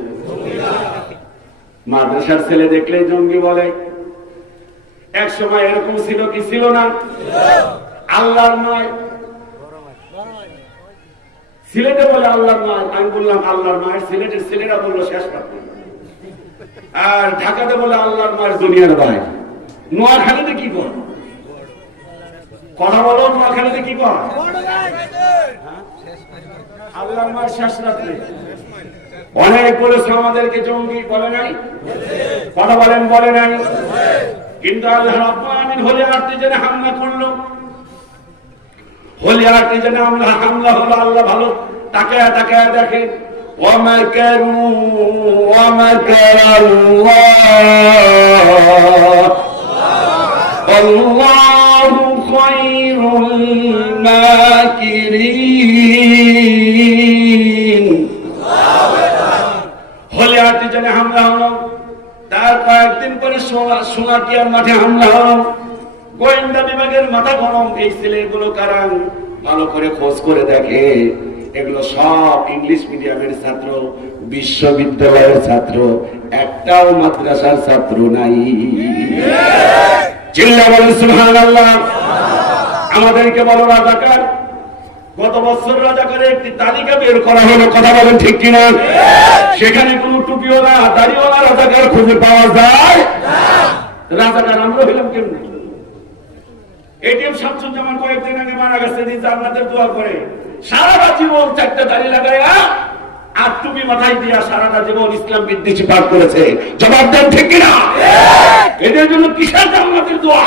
মাদ্রাসার ছেলে দেখলেই জঙ্গি বলে। এক সময় এরকম ছিল কি ছিল না? আল্লাহর নয় সিলেটে বলে আল্লাহর নয়, আমি বললাম আল্লাহর নয়, সিলেটের ছেলেরা বললো শেষ পাত্র। আর ঢাকাতে বলে আল্লাহর নয় দুনিয়ার ভাই। নোয়াখালীতে কি কর? কথা বলো, নোয়াখালীতে কি কর? আল্লাহর নয় শেষ রাত্রে। অনেক বলেছে আমাদেরকে জঙ্গি, বলে নাই? কথা বলেন, বলে নাই? কিন্তু আল্লাহ রাব্বুল আলামিন হলে আর্টিজেনে হামলা করলো। হলে আর্টিজেনে হামলা হলো, আল্লাহ ভালো তাকায়া তাকায়া দেখে। ওয়ামাকারু ওয়ামাকারাল্লাহ আল্লাহু খায়রুল মাকিরিন। হলে আর্টিজেনে হামলা হলো, তার কয়েকদিন পরে সোনাকিয়ার মাঠে হামলা হলো। গোয়েন্দা বিভাগের মাথা গরম, এই ছেলেগুলো কারা? ভালো করে খোঁজ করে দেখে, এগুলো সব ইংলিশ মিডিয়ামের ছাত্র, বিশ্ববিদ্যালয়ের ছাত্র, একটাও মাদ্রাসার ছাত্র নাই। চিল্লা বলেন সুবহানাল্লাহ। আমাদেরকে বলো রাজাকার। গত বছর রাজাকারের একটি তালিকা বের করা হলো, কথা বলেন ঠিক কিনা? সেখানে কোন টুপিওয়ালা দাড়িওয়ালা রাজাকার খুঁজে পাওয়া যায় রাজাকার আমরা হইলাম কেমনি? এটিএম শামসুজ্জামান কয়েকদিন আগে মারা গেছে, জান্নাতের দোয়া করে সারাটা জীবন চারটা দাড়ি লাগাইয়া আর টুপি মাথায় দিয়া সারাটা জীবন ইসলাম বিদ্বেষী পাঠ করেছে। জবাব দেন ঠিক কিনা? এদের জন্য কিসের জান্নাতের দোয়া?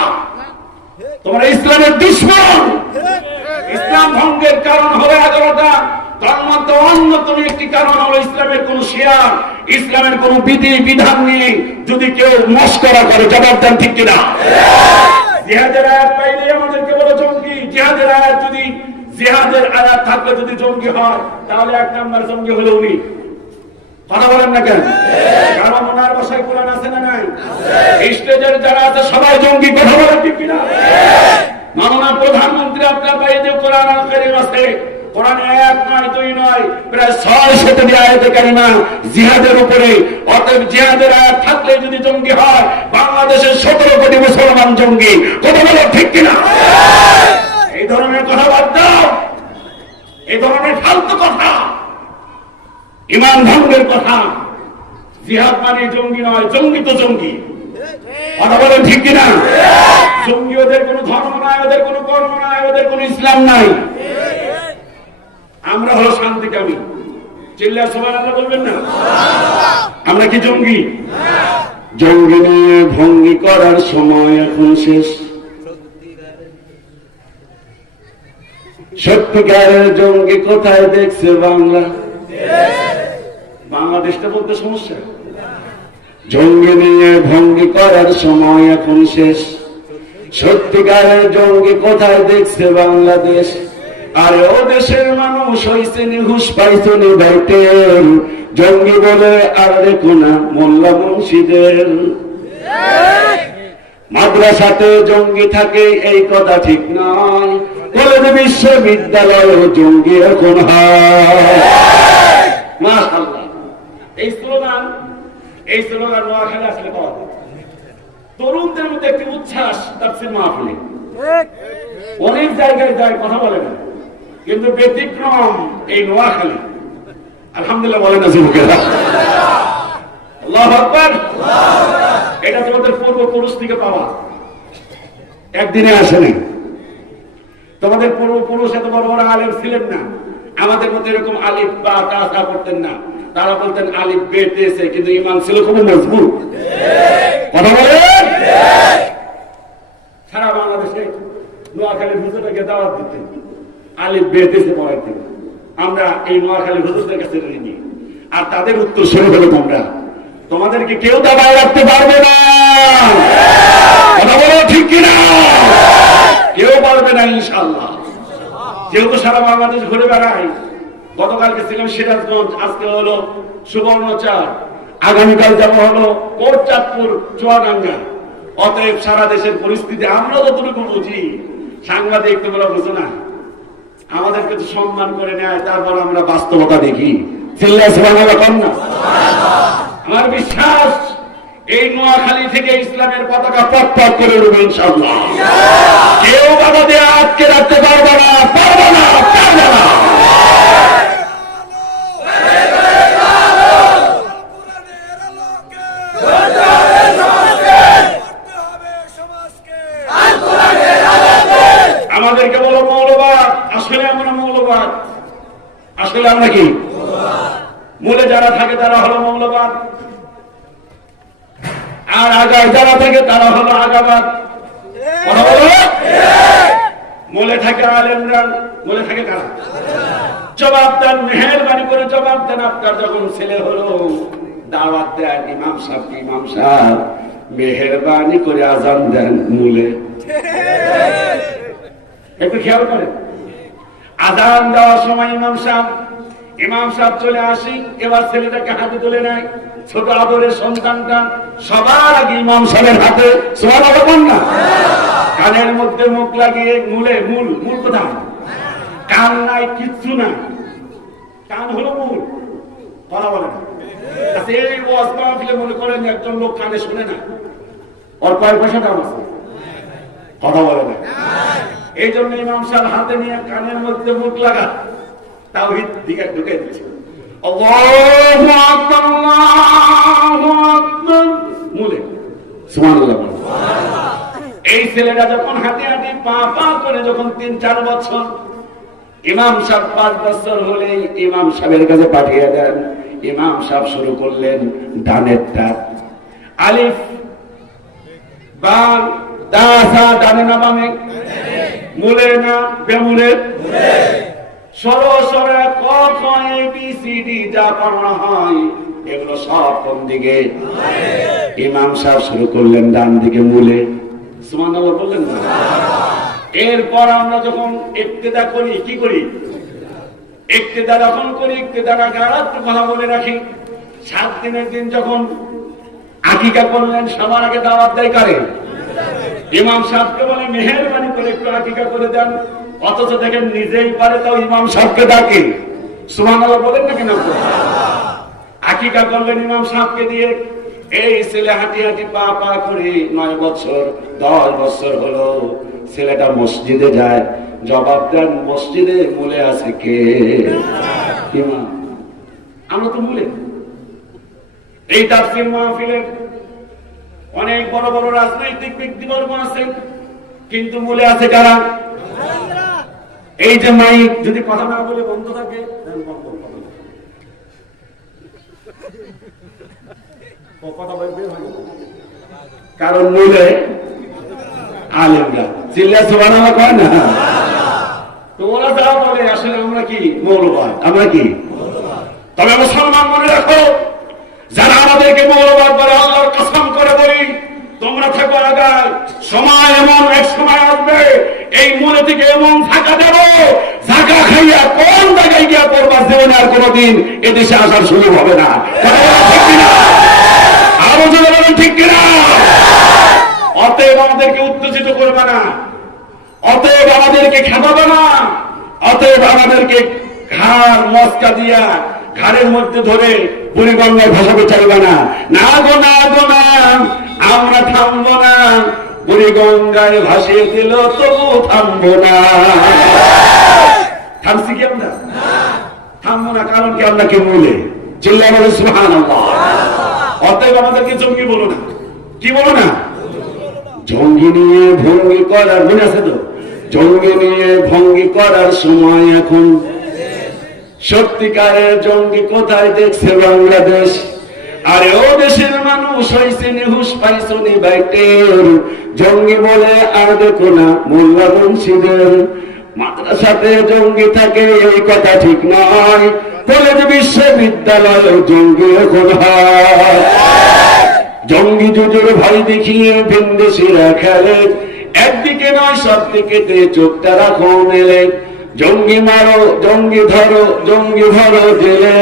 তোমরা ইসলামের দুশমন। ইসলাম ভঙ্গের কারণ হবে 11টা, তার মধ্যে অন্যতম একটি কারণ হলো ইসলামের কোন শিয়ার, ইসলামের কোন বিধি বিধান নিয়ে যদি কেউ মস্করা করে। জবাব দেন ঠিক কিনা? জিহাদের আয়াত পাইলে আমাদেরকে বলো জঙ্গি। জিহাদের আয়াত যদি, জিহাদের আয়াত থাকলে যদি জঙ্গি হয়, তাহলে এক নাম্বার জঙ্গি হলো উনি। কথা বলেন না কেন? কারণ ওনার ভাষায় কোরআন আছে না নাই? স্টেজের যারা আছে সবাই জঙ্গি। কথা বলেন ঠিক কিনা? মাননীয় প্রধানমন্ত্রী আপনার বাইরে কোরআন কারীম আছে, কোরআনে এক নয় দুই নয় প্রায় 600টি আয়াতে কারিমা জিহাদের উপরে। অতএব জিহাদের আয়াত থাকলে যদি জঙ্গি হয়, বাংলাদেশের 17 কোটি মুসলমান জঙ্গি। কথা বলো ঠিক কিনা? এই ধরনের কথা বাদ দাও, এই ধরনের ফালতু কথা, ঈমান ভঙ্গের কথা। জিহাদ মানে জঙ্গি নয়, জঙ্গি তো জঙ্গি। কথা বলেন ঠিক কিনা? জঙ্গি ওদের কোনো ধর্ম নাই, ওদের কোনো কর্ম নাই, ওদের কোনো ইসলাম নাই। আমরা হলো শান্তিকামী। চিল্লা সুবহানাল্লাহ বলবেন না? আমরা কি জঙ্গি? জঙ্গি নিয়ে ভঙ্গি করার সময় এখন শেষ। সত্যিকারের জঙ্গি কোথায় দেখছে বাংলা? বাংলাদেশটা বলতে সমস্যা। জঙ্গি নিয়ে ভঙ্গি করার সময় এখন শেষ। সত্যিকারের জঙ্গি কোথায় দেখছে বাংলাদেশ? আরে ও দেশের মানুষ হইছে নিহুস পাইছো নিভাইতেন, জঙ্গি বলে আর দেখো না মোল্লা মুন্সিদের। মাদ্রাসাতে জঙ্গি থাকে এই কথা ঠিক নয়, কলেজ বিশ্ববিদ্যালয় জঙ্গি এখন হয়। মাশাআল্লাহ। এই স্লোগান নোয়াখালী আসলে পাওয়া যায়। তরুণদের মধ্যে একটি উচ্ছ্বাস তাফসীর মাহফিলে অনেক জায়গায় যায়, কথা বলে না, কিন্তু ব্যতিক্রম এই নোয়াখালী। আলহামদুলিল্লাহ বলেন না যুবকেরা? আল্লাহু আকবার। এটা তোমাদের পূর্বপুরুষ থেকে পাওয়া। একদিনে আসে নাই। তোমাদের পূর্বপুরুষ এত বড় বড় আলেম ছিলেন না, আমাদের মধ্যে এরকম আলিফ বা তা করতেন না। তারা বলতেন আলিফ বেটেছে, কিন্তু ইমান ছিল খুব মজবুত। কথা বলেন। সারা বাংলাদেশে নোয়াখালীর হুজুরকে দাওয়াত দিতেন আলিফ বেটেছে পড়াইতেন। আমরা এই নোয়াখালীর হুজুরদের কাছে ঋণী, আর তাদের উত্তর শুনে ফেলো তোমরা। তোমাদেরকে কেউ দাবায় রাখতে পারবে না। কথা বলো ঠিক কিনা? কেউ পারবে না ইনশাআল্লাহ। যেহেতু সারা বাংলাদেশ ঘুরে বেড়াই, গতকালকে ছিলাম সিরাজগঞ্জ, আজকে হলো সুবর্ণচর, আগামীকাল যাবো হলো কোটচাঁদপুর, চুয়াডাঙ্গা। অতএব সারা দেশের পরিস্থিতি আমরা যতটুকু বুঝি, সাংবাদিক তোমরা বুঝো না। আমাদেরকে তো সম্মান করে নেয়, তারপর আমরা বাস্তবতা দেখি। চিল্লায় সুবহানাল্লাহ কম না? আমার বিশ্বাস এই নোয়াখালী থেকে ইসলামের পতাকা পথ পথ করে উঠবে ইনশাআল্লাহ। কেউ বাবা দিয়ে আটকে রাখতে পারবে না, পারবে না, পারবে না। আমাদেরকে বলো মৌলবাদ, আসলে আমরা মৌলবাদ। আসলে আমরা কি? মূলে যারা থাকে তারা হলো মৌলবাদ, আর আগায় যারা থাকে তারা হলো আগাবাদ। কথা বলো। মূলে থাকে আলেমরা, মূলে থাকে কারা? জবাব দেন, মেহেরবানি করে জবাব দেন। আপনার যখন ছেলে হলো দাওয়াত দেন ইমাম সাহেব, ইমাম সাহেব মেহেরবানি করে আজান দেন মূলে। একটু খেয়াল করেন, আজান দেওয়ার সময় ইমাম সাহেব চলে আসি, এবার ছেলেটাকে হাতে তুলে নেয়, ছোট আদরের সন্তানটা সবার আগে ইমাম সাহেবের হাতে। সুবহানাল্লাহ না? কানের মধ্যে মুখ লাগিয়ে মূল কোথায়? কান নাই, কিচ্ছু না, কান হলো মূল। কথা বলে না। আচ্ছা, এই ওয়াজ মাহফিলে মনে করেন একজন লোক কানে শুনে না, ওর কয় পয়সা দাম আছে? কথা বলে না। এই জন্য ইমাম সাহেব হাতে নিয়ে কানের মধ্যে মুখ লাগা তাওহীদ দিকে ঢুকে দিচ্ছে। আল্লাহু আকবার, আল্লাহু আকবার মূলে। সুবহানাল্লাহ। এই ছেলেটা যখন হাতে হাতে পা পা করে যখন 3-4 বছর, ইমাম সাহেব 5 বছর হলেই ইমাম সাহেবের কাছে পাঠিয়ে দেন। ইমাম সাহেব শুরু করলেন ডানেরটা, আলিফ বা দাসা, ডানে না বামে? মূলে না বেমূলে? সরসরে ক খ এ বি সি ডি যা পড়ানো হয় এগুলো সব কোন দিকে? ইমাম সাহেব শুরু করলেন ডান দিকে মূলে। সুবহানাল্লাহ বললেন না? এরপর আমরা যখন ইক্তেদা করি, কি করি? ইক্তেদা যখন করি, ইক্তেদার আগে আরেকটু কথা বলে রাখি। 7 দিনের দিন যখন আকিকা করলেন, সবার আগে দাওয়াত দেয় কারে? ইমাম সাহেবকে বলে মেহেরবানি করে একটু আকিকা করে দেন। অথচ দেখেন নিজেই পারে, তাও ইমাম সাহেবকে ডাকে। সুবহানাল্লাহ বলেন না কেন? আকিকা করলেন ইমাম সাহেবকে দিয়ে। এই ছেলে হাঁটি হাঁটি পা পা করে 9 বছর 10 বছর হলো। ছেলেটা মসজিদে যায়, জবাব দেন মসজিদে মূলে আছে কে? ইমাম। আমরা তো মূলে। এই তাফসীর মাহফিলে অনেক বড় বড় রাজনৈতিক ব্যক্তিবর্গ আছেন, কিন্তু মূলে আছে কারা? এই যে মাইক যদি কথা না বলে বন্ধ থাকে, কারণ মূলে আলেমরা। চিল্লা সুবহানাল্লাহ কয় না? তো ওরা যা বলে আসলে আমরা কি মৌলবাদ? আমরা কি? তবে মুসলমান মনে রাখো, যারা আমাদেরকে মৌলবাদ বলে, আল্লাহর কসম করে বলি, তোমরা থাকো আগায়, সময় এমন এক সময় আসবে এই মনে থেকে এমন থাকা দেব, জায়গা খাইয়া কোন জায়গায় গিয়া পড়বার জীবনে আর কোনদিন এদেশে আসার সুযোগ হবে না। ঠিক কিনা? আরো যদি বলেন ঠিক কিনা? অতএব আমাদেরকে উত্তেজিত করবে না, অতএব আমাদেরকে খেপাবে না, অতএব আমাদেরকে ঘাড় মস্কা দিয়া ঘাড়ের মধ্যে ধরে বুড়িগঙ্গায় ভাসাতে চাইবে না। না গো না গো না, আমরা থামবো না। বুড়িগঙ্গায় ভাসিয়ে দিল তবু থামবো না। থামছি কি আমরা? থামবো না। কারণ কি? আমরা কি মূলে। চিল্লায় বলে সুবহানাল্লাহ। অতএব আমাদেরকে জঙ্গি বলো না। কি বলো না? জঙ্গি নিয়ে ভঙ্গি করার, মনে আছে তো, জঙ্গি নিয়ে ভঙ্গি করার সময় এখন। সত্যিকারের জঙ্গি কোথায় দেখছে বাংলাদেশ? আরে ও দেশের মানুষ হয়েছে নিহুস পাইছনি বাইটের, জঙ্গি বলে আর দেখো না মোল্লা মুন্সিদের। মাদ্রাসাতে জঙ্গি থাকে এই কথা ঠিক নয়, কলেজ বিশ্ববিদ্যালয়ে জঙ্গি এখন হয়। জঙ্গি জুজুর ভয় দেখিয়ে ভিনদেশিরা খেলে, একদিকে নয় সব দিকে চোখটা রাখো মেলে। জঙ্গি মারো জঙ্গি ধরো জঙ্গি ধরো জেলে,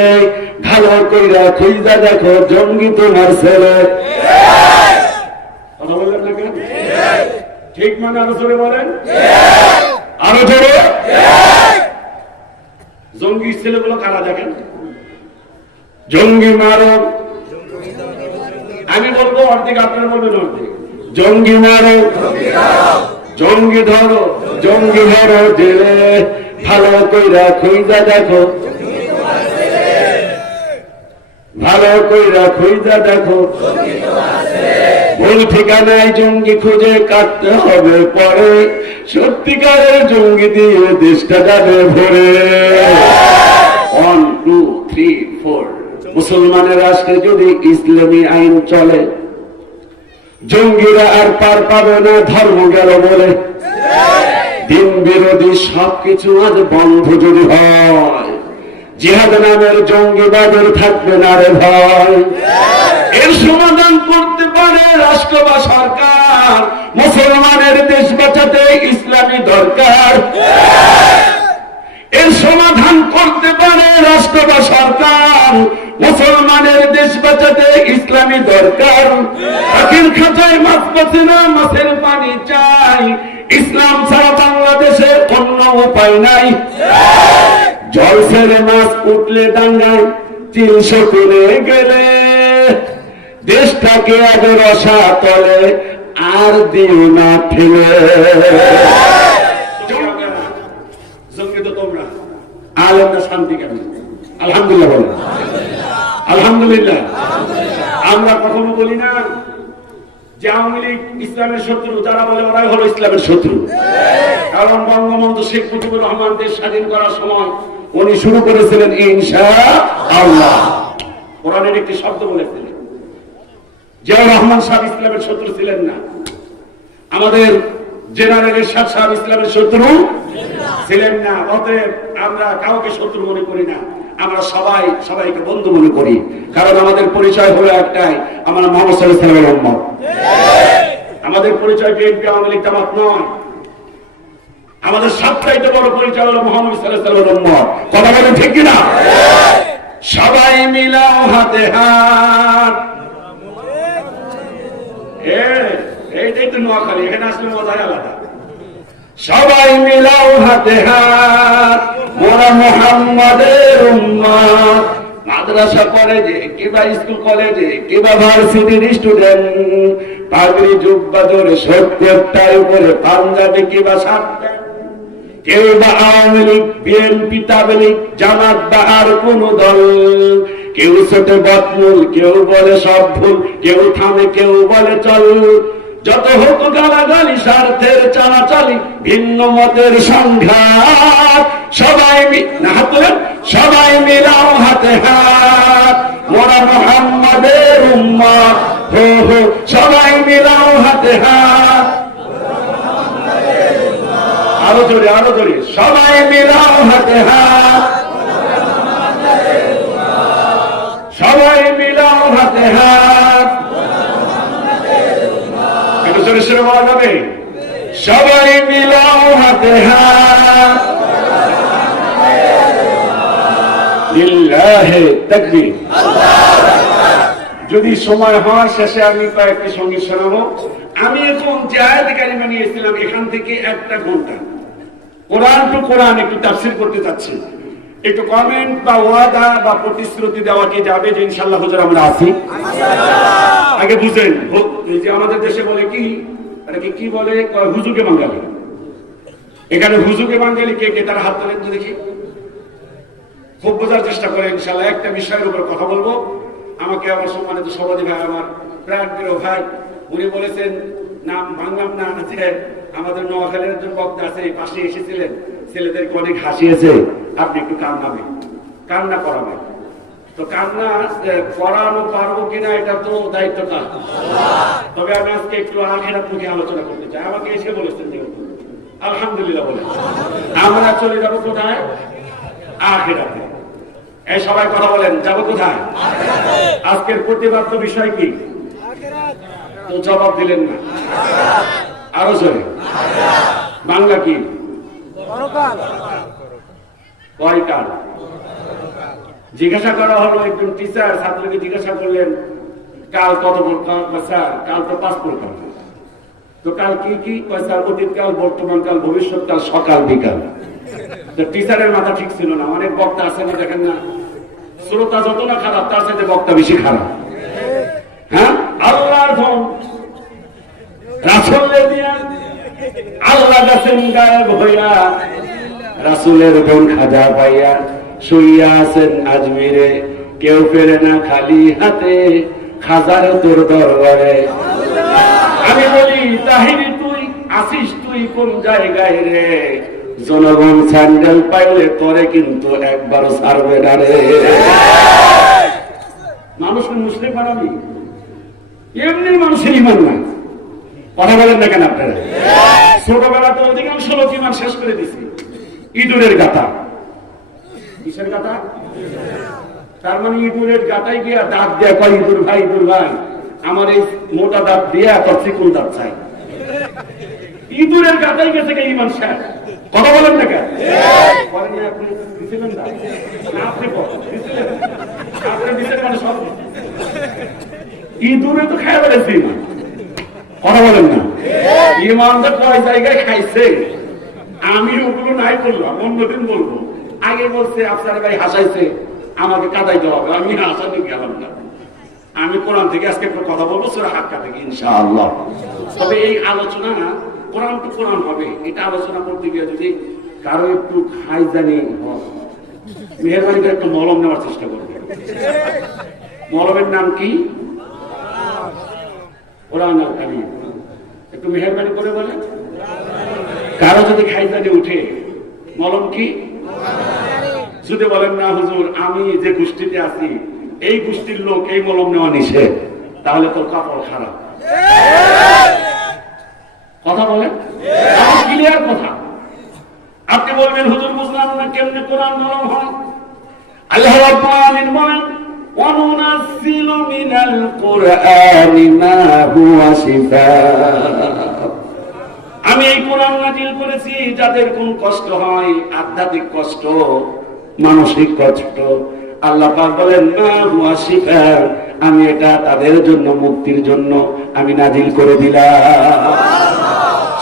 ভালো কইরা খুঁজা দেখো জঙ্গি তোমার ছেলে। কথা বললেন না কেন? ঠিক মানে আরো জোরে বলেন, আরো জোরে। জঙ্গি ছেলেগুলো কারা দেখেন? জঙ্গি মারো, আমি বলবো অর্ধেক, আপনারা বলবেন অর্ধেক। জঙ্গি মারো জঙ্গি ধরো জঙ্গি ধরো জেলে, ভালো কইরা খুঁজা দেখো, ভালো কইরা খুঁজা দেখো। ভুল ঠিকানায় জঙ্গি খুঁজে কাটতে হবে পরে, সত্যিকারের জঙ্গি দিয়ে দেশটা যাবে ভরে। 1 2 3 4 মুসলমানের রাষ্ট্রে যদি ইসলামী আইন চলে, জঙ্গিরা আর পার পাবে না ধর্ম গেল বলে। দিন বিরোধী সবকিছু আজ বন্ধ যদি হয়, জিহাদ নামের জঙ্গিবাদের থাকবে না রে ভয়। এর সমাধান করতে পারে রাষ্ট্র বা সরকার, মুসলমানের দেশ বাঁচাতে ইসলামী দরকার। এর সমাধান করতে পারে রাষ্ট্র বা সরকার, মুসলমানের দেশ বাঁচাতে ইসলামী দরকার। পাখির খাঁচায় মাছ বাঁচে না, মাছের পানি চাই, ইসলাম ছাড়া বাংলাদেশে অন্য উপায় নাই। জল ছেড়ে মাছ উঠলে ডাঙ্গায়, চিল শকুনে গেলে, দেশটাকে আজ রসা তলে আর দিও না ফেলে। জঙ্গি তো তোমরা, আলেমরা শান্তি কেন? আলহামদুলিল্লাহ বলেন, আলহামদুলিল্লাহ। আমরা কখনো বলি না যে আওয়ামী লীগ ইসলামের শত্রু, যারা বলে ওরাই হলো ইসলামের শত্রু। কারণ বঙ্গবন্ধু শেখ মুজিবুর রহমান দেশ স্বাধীন করার সময় উনি শুরু করেছিলেন ইনশাআল্লাহ, কোরআনের একটি শব্দ বলেছিলেন। জিয়াউর রহমান সাহেব ইসলামের শত্রু ছিলেন না, আমাদের জেনারেল এরশাদ সাহেব ইসলামের শত্রু ছিলেন না। অতএব আমরা কাউকে শত্রু মনে করি না, আমরা সবাইকে বন্ধু মনে করি। কারণ আমাদের পরিচয় হলো একটাই, আমরা মুহাম্মদ সাল্লাল্লাহু আলাইহি ওয়াসাল্লামের উম্মত। আমাদের পরিচয় বিএনপি আওয়ামী লীগ জামাত নয়, আমাদের সবচাইতে বড় পরিচয় হলো মুহাম্মদ সাল্লাল্লাহু আলাইহি ওয়াসাল্লামের উম্মত। কথা বলেন ঠিক কিনা? সবাই মিলাও হাতে হাত। এইটাই তো নোয়াখালী, এখানে আসলে মজাই আলাদা। সবাই মিলাও হাতে হাত, মোরা মুহাম্মাদের উম্মত। মাদ্রাসা কলেজে কিংবা স্কুল কলেজে কিংবা ভার্সিটির স্টুডেন্ট, পাগড়ি জুব্বা ধরে ৭০টার উপরে পাঞ্জাবি কিংবা শার্ট, কেউ বা আওয়ামী লীগ বিএনপি তাবলীগ জামাত বা আর কোন দল, কেউ ছোট বদমূল, কেউ বলে সব ভুল, কেউ থামে কেউ বলে চল। যত হোক গালাগালি, স্বার্থের চালাচালি, ভিন্ন মতের সংঘাত, সবাই সবাই মিলাও হাতে হাত, মোরা মুহাম্মাদের উম্মত। হো হো সবাই মিলাও হাতে হাত, আরো জোরে আরো জোরে, সবাই মিলাও হাতে হাত, সবাই মিলাও হাতে হাত। একটু জোরে সরে বলা যাবে? সবাই মিলাও হাতে হাত। লিল্লাহে তাকবীর। যদি সময় হয় শেষে আমি কয়েকটি সঙ্গীত শোনাবো। আমি এখন যে আয়াত কারিমা নিয়েছিলাম, এখান থেকে 1 ঘন্টা কোরআন টু কোরআন একটু তাফসীর করতে চাচ্ছি। একটু কমেন্ট বা ওয়াদা বা প্রতিশ্রুতি দেওয়া কি যাবে যে ইনশাআল্লাহ হুজুর আমরা আছি? আগে বুঝেন, যে আমাদের দেশে বলে কি, কি বলে, হুজুকে বাঙালি। এখানে হুজুকে বাঙালি কে কে, তারা হাত তোলেন তো দেখি, খুব বোঝার চেষ্টা করে। ইনশাআল্লাহ একটা বিষয়ের উপর কথা বলবো। আমাকে আমার সম্মানিত সভাপতি ভাই, আমার প্রাণ প্রিয় ভাই, উনি বলেছেন নাম ভাঙলাম না, আছে আমাদের নোয়াখালীর একজন বক্তা আছে, এই পাশে এসেছিলেন, ছেলেদেরকে অনেক হাসিয়েছে, আপনি একটু কান্নাবেন, কান্না করাবেন। তো কান্না করানো পারবো কিনা এটা তো দায়িত্বটা, তবে আমি আজকে একটু আখেরাত মুখে আলোচনা করতে চাই। আমাকে এসে বলেছেন যেহেতু আলহামদুলিল্লাহ বলে আমরা চলে যাবো কোথায়? আখেরাতে। এই সবাই কথা বলেন, যাবো কোথায়? আজকের প্রতিবাদ্য বিষয় কি? তো জবাব দিলেন না, আরো জোরে। বাংলা কি? কয়কাল? জিজ্ঞাসা করা হলো, একজন টিচার ছাত্রকে জিজ্ঞাসা করলেন কাল কত স্যার? কাল তো 5 প্রকার। তো কাল কি কি? স্যার অতীতকাল, বর্তমানকাল, ভবিষ্যৎকাল, সকাল বিকাল। তো টিচারের মাথা ঠিক ছিল না। অনেক বক্তা আছে না, দেখেন না, শ্রোতা যত না খারাপ তার সাথে বক্তা বেশি খারাপ। হ্যাঁ, আল্লাহর ধন রাসূলের দিয়া আল্লাহ গাছেন গায়েব হইয়া, রাসূলের ধন খাজা পাইয়া শুইয়া আছেন আজমিরে, কেউ ফেরে না খালি হাতে, খাজার তোর দরবারে। আমি বলি তাহিরি তুই আসিস তুই কোন জায়গায় রে, জনগণ স্যান্ডেল পাইলে তোরে কিন্তু একবারও ছাড়বে না রে। মানুষকে মুসলিম বানাবি, এমনি মানুষের ইমান নাই। কথা বলেন না কেন আপনারা? ছোটবেলাতে অধিকাংশ লোক ইমান শেষ করে দিছি। ইঁদুরের গাতা, কিসের গাতা? তার মানে ইঁদুরের গাতায় গিয়া দাঁত দেয়া কয়, ইঁদুর ভাই, ইঁদুর ভাই, আমার এই মোটা দাঁত দিয়া তোর চিকুন দাঁত চাই। ইঁদুরের গাতায় গেছে কে ইমান শেষ। কথা বলেন না কেন? আপনি দিছিলেন না, আপনি দিছিলেন, আপনি দিচ্ছেন মানে সব ইঁদুরে তো খাই বেড়েছে ইমান। কথা বলেন না? ইমানটা কয় জায়গায় খাইছে, আমি ওগুলো নাই করলাম, অন্যদিন বলবো। আগে বলছে আফসার ভাই হাসাইছে, আমাকে কাদাইতে হবে, আমি হাসাতে গেলাম না। আমি কোরআন থেকে আজকে একটা কথা বলবো, সূরা হাক্কা থেকে ইনশাআল্লাহ। তবে এই আলোচনা কোরআন টু কোরআন হবে। এটা আলোচনা করতে গিয়ে যদি কারো একটু খাই জানি মেহরবানি করে একটু মলম নেওয়ার চেষ্টা করবে। মলমের নাম কি? কোরআন আল কারীম। একটু মেহরবানি করে বলেন। কারো যদি খাই জানি উঠে, মলম কি? যদি বলেন না হুজুর আমি যে গোষ্ঠীতে আছি এই গোষ্ঠীর লোক এই মলম নেওয়া নিষেধ, তাহলে তোর কাপড় খারাপ। কথা বলেন, ক্লিয়ার কথা। আপনি বলবেন হুজুর বুঝলাম না কেমনে কোরআন মলম হয়। আল্লাহ রাব্বুল আলামিন বলেন ওয়ানুনাজ্জিলু মিনাল কুরআনি মা হুয়া শিফাء। আমি এই কোরআন নাযিল করেছি যাদের কোন কষ্ট হয়, আধ্যাত্মিক কষ্ট, মানসিক কষ্ট, আল্লাহ পাক বলেন মা হুয়া শিফাء, আমি এটা তাদের জন্য মুক্তির জন্য আমি নাযিল করে দিলাম।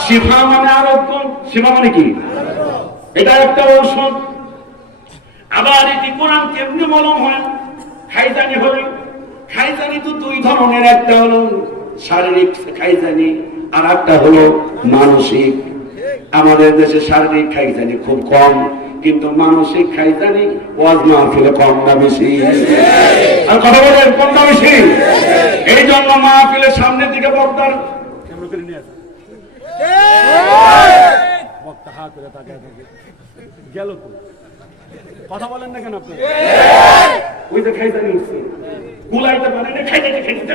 শিফা মানে আরোগ্য। শিফা মানে কি? এটা একটা ঔষধ। আবার এটি কোরআন কেমনি মলম হয়? খাইজানি হলে, খাইজানি তো 2 ধরনের, একটা হলো শারীরিক খাইজানি, আর একটা হলো মানসিক। আমাদের দেশে শারীরিক খাইজানি খুব কম, কিন্তু মানসিক খাইজানি ওয়াজ মাহফিলে কম না বেশি? আর কথা বলেন, কম না বেশি? এই জন্য মাহফিলের সামনের দিকে বক্তার বক্তা হা করে তাকায় থাকে, গেল তো। কথা বলেন না কেন আপনি? ওই যে খাইজানি উঠছে, গুলাইতে পারে না, খাইতে খাইতে।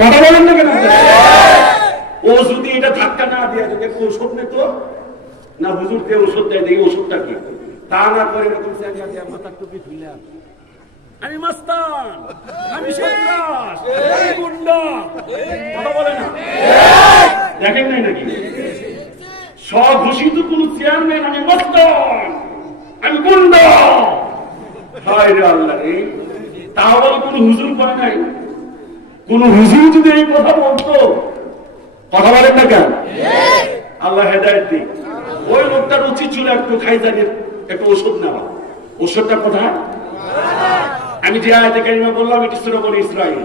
কথা বলেন না কেন? ও যদি এটা ধাক্কা না দিয়ে যদি ঔষধ নিত না, হুজুর কে ওষুধ দেয়, দেখি ওষুধটা কি, তা না করে মাথার টুপি ধুইলাম, আমি মাস্তান, আমি সন্ত্রাস, আমি গুন্ডা। কথা বলে না? দেখেন নাই নাকি স্বঘোষিত কোন চেয়ারম্যান আমি মাস্তান, আমি গুন্ডা? হায় রে আল্লাহ রে, তাহলে কোন হুজুর করে নাই? কোন হুজুর যদি এই কথা বলতো, কথা বলেন না কেন? আল্লাহ হেদায়েত দিক। ওই লোকটার উচিত ছিল একটু খাইজানির একটু ওষুধ নেওয়া। ওষুধটা কোথায়? আমি যে আয়াতে কারিমা বললাম এটি সূরা বনী ইসরাঈল।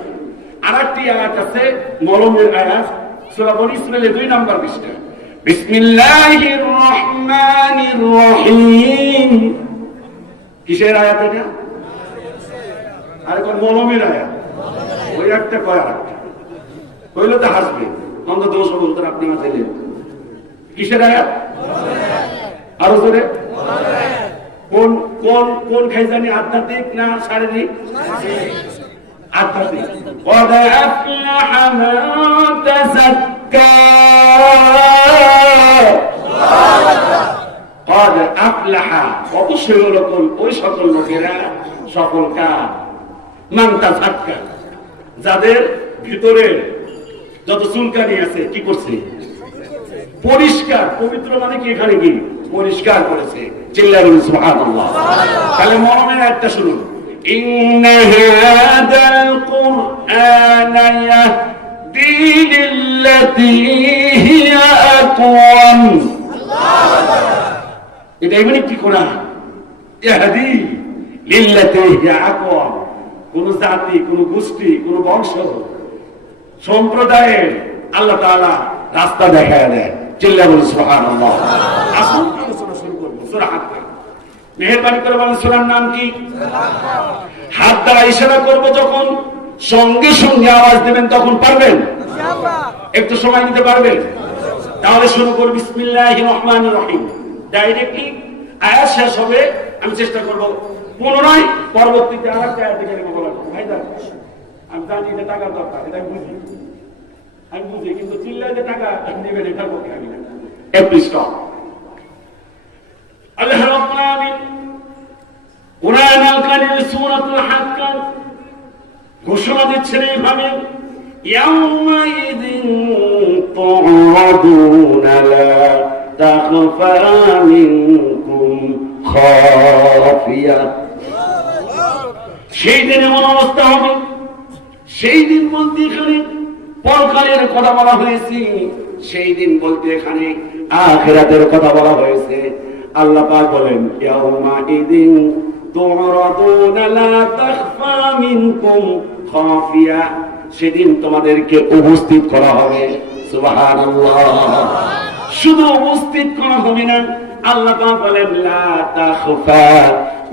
আরেকটি আয়াত আছে মলমের আয়াত, সূরা বনী ইসরাঈলের 2 নম্বর পৃষ্ঠা। বিসমিল্লাহির রহমানির রহিম। কিসের আয়াত এটা? আরে কোন মলমের আয়াত? ওই একটা কয় আরেকটা কইলে তো হাসবে। অন্তত দোষ অন্তর আপনি আমার দিলেন কিসের আয়াত? আরো জোরে কোন কোন কোন খাই জানি, আধ্যাত্মিক না শারীরিক? আধ্যাত্মিক। قد أفلح من تزكى قد أفلح অবশ্যই ওরকম ওই সকল লোকেরা, সকল কাজ মান তাযাক্কা, যাদের ভিতরে যত চুলকানি আছে কি করছে? পরিষ্কার। পবিত্র মানে কি? এখানে কি পরিষ্কার করেছে। চিল্লায় বলুন সুবহানাল্লাহ। তাহলে মরমের একটা শুনুন, ইন্না হাদাল কুরআনা ইয়াহদি লিল্লাতী হিয়া আকওয়াম। এটা মানে কি কোরআন? ইয়াহদি লিল্লাতী হিয়া আকওয়াম। কোন জাতি, কোন গোষ্ঠী, কোন বংশ সম্প্রদায়ের আল্লাহ তাআলা রাস্তা দেখায় দেয়। চিল্লায় বলুন সুবহানাল্লাহ। আসুন আলোচনা শুরু করব সূরা হাক্কা। মেহেরবানি করে বলেন সূরার নাম কি? হাত দ্বারা ইশারা করব যখন, সঙ্গে সঙ্গে আওয়াজ দেবেন তখন পারবেন? একটু সময় নিতে পারবেন? তাহলে শুরু করব বিসমিল্লাহির রহমানির রহিম। ডাইরেক্টলি আয়াত শেষ হবে, আমি চেষ্টা করব পুনরায় পরবর্তীতে আরেকটা আয়াত থেকে বলার। ভাই দাও, আমি জানি এটা টাকার দরকার, এটা আমি বুঝি, কিন্তু চিল্লায় যে টাকা নেবেন এটা বলতে আমি না। একটু স্টপ। আল্লাহ রাব্বুল আলামিন কুরআন আল কারীম সূরাতুল হাক্কা ঘোষণা দিচ্ছেন এইভাবে, ইয়াউমা ইযিন তু'রাদুনা লা তাখফা মিনকুম খাফিয়া। সেই দিন এমন অবস্থা হবে, সেই দিন বলতে এখানে পরকালের কথা বলা হয়েছে, সেই দিন বলতে এখানে আখিরাতের কথা বলা হয়েছে। আল্লাহ পাক বলেন, ইয়াউমা ইযিন তু'রাদুনা লা তাখফা মিনকুম খাফিয়া। সেদিন তোমাদেরকে উপস্থিত করা হবে। সুবহানাল্লাহ। শুধু উপস্থিত করা হবে না, আল্লাহ পাক বলেন লা তাখফা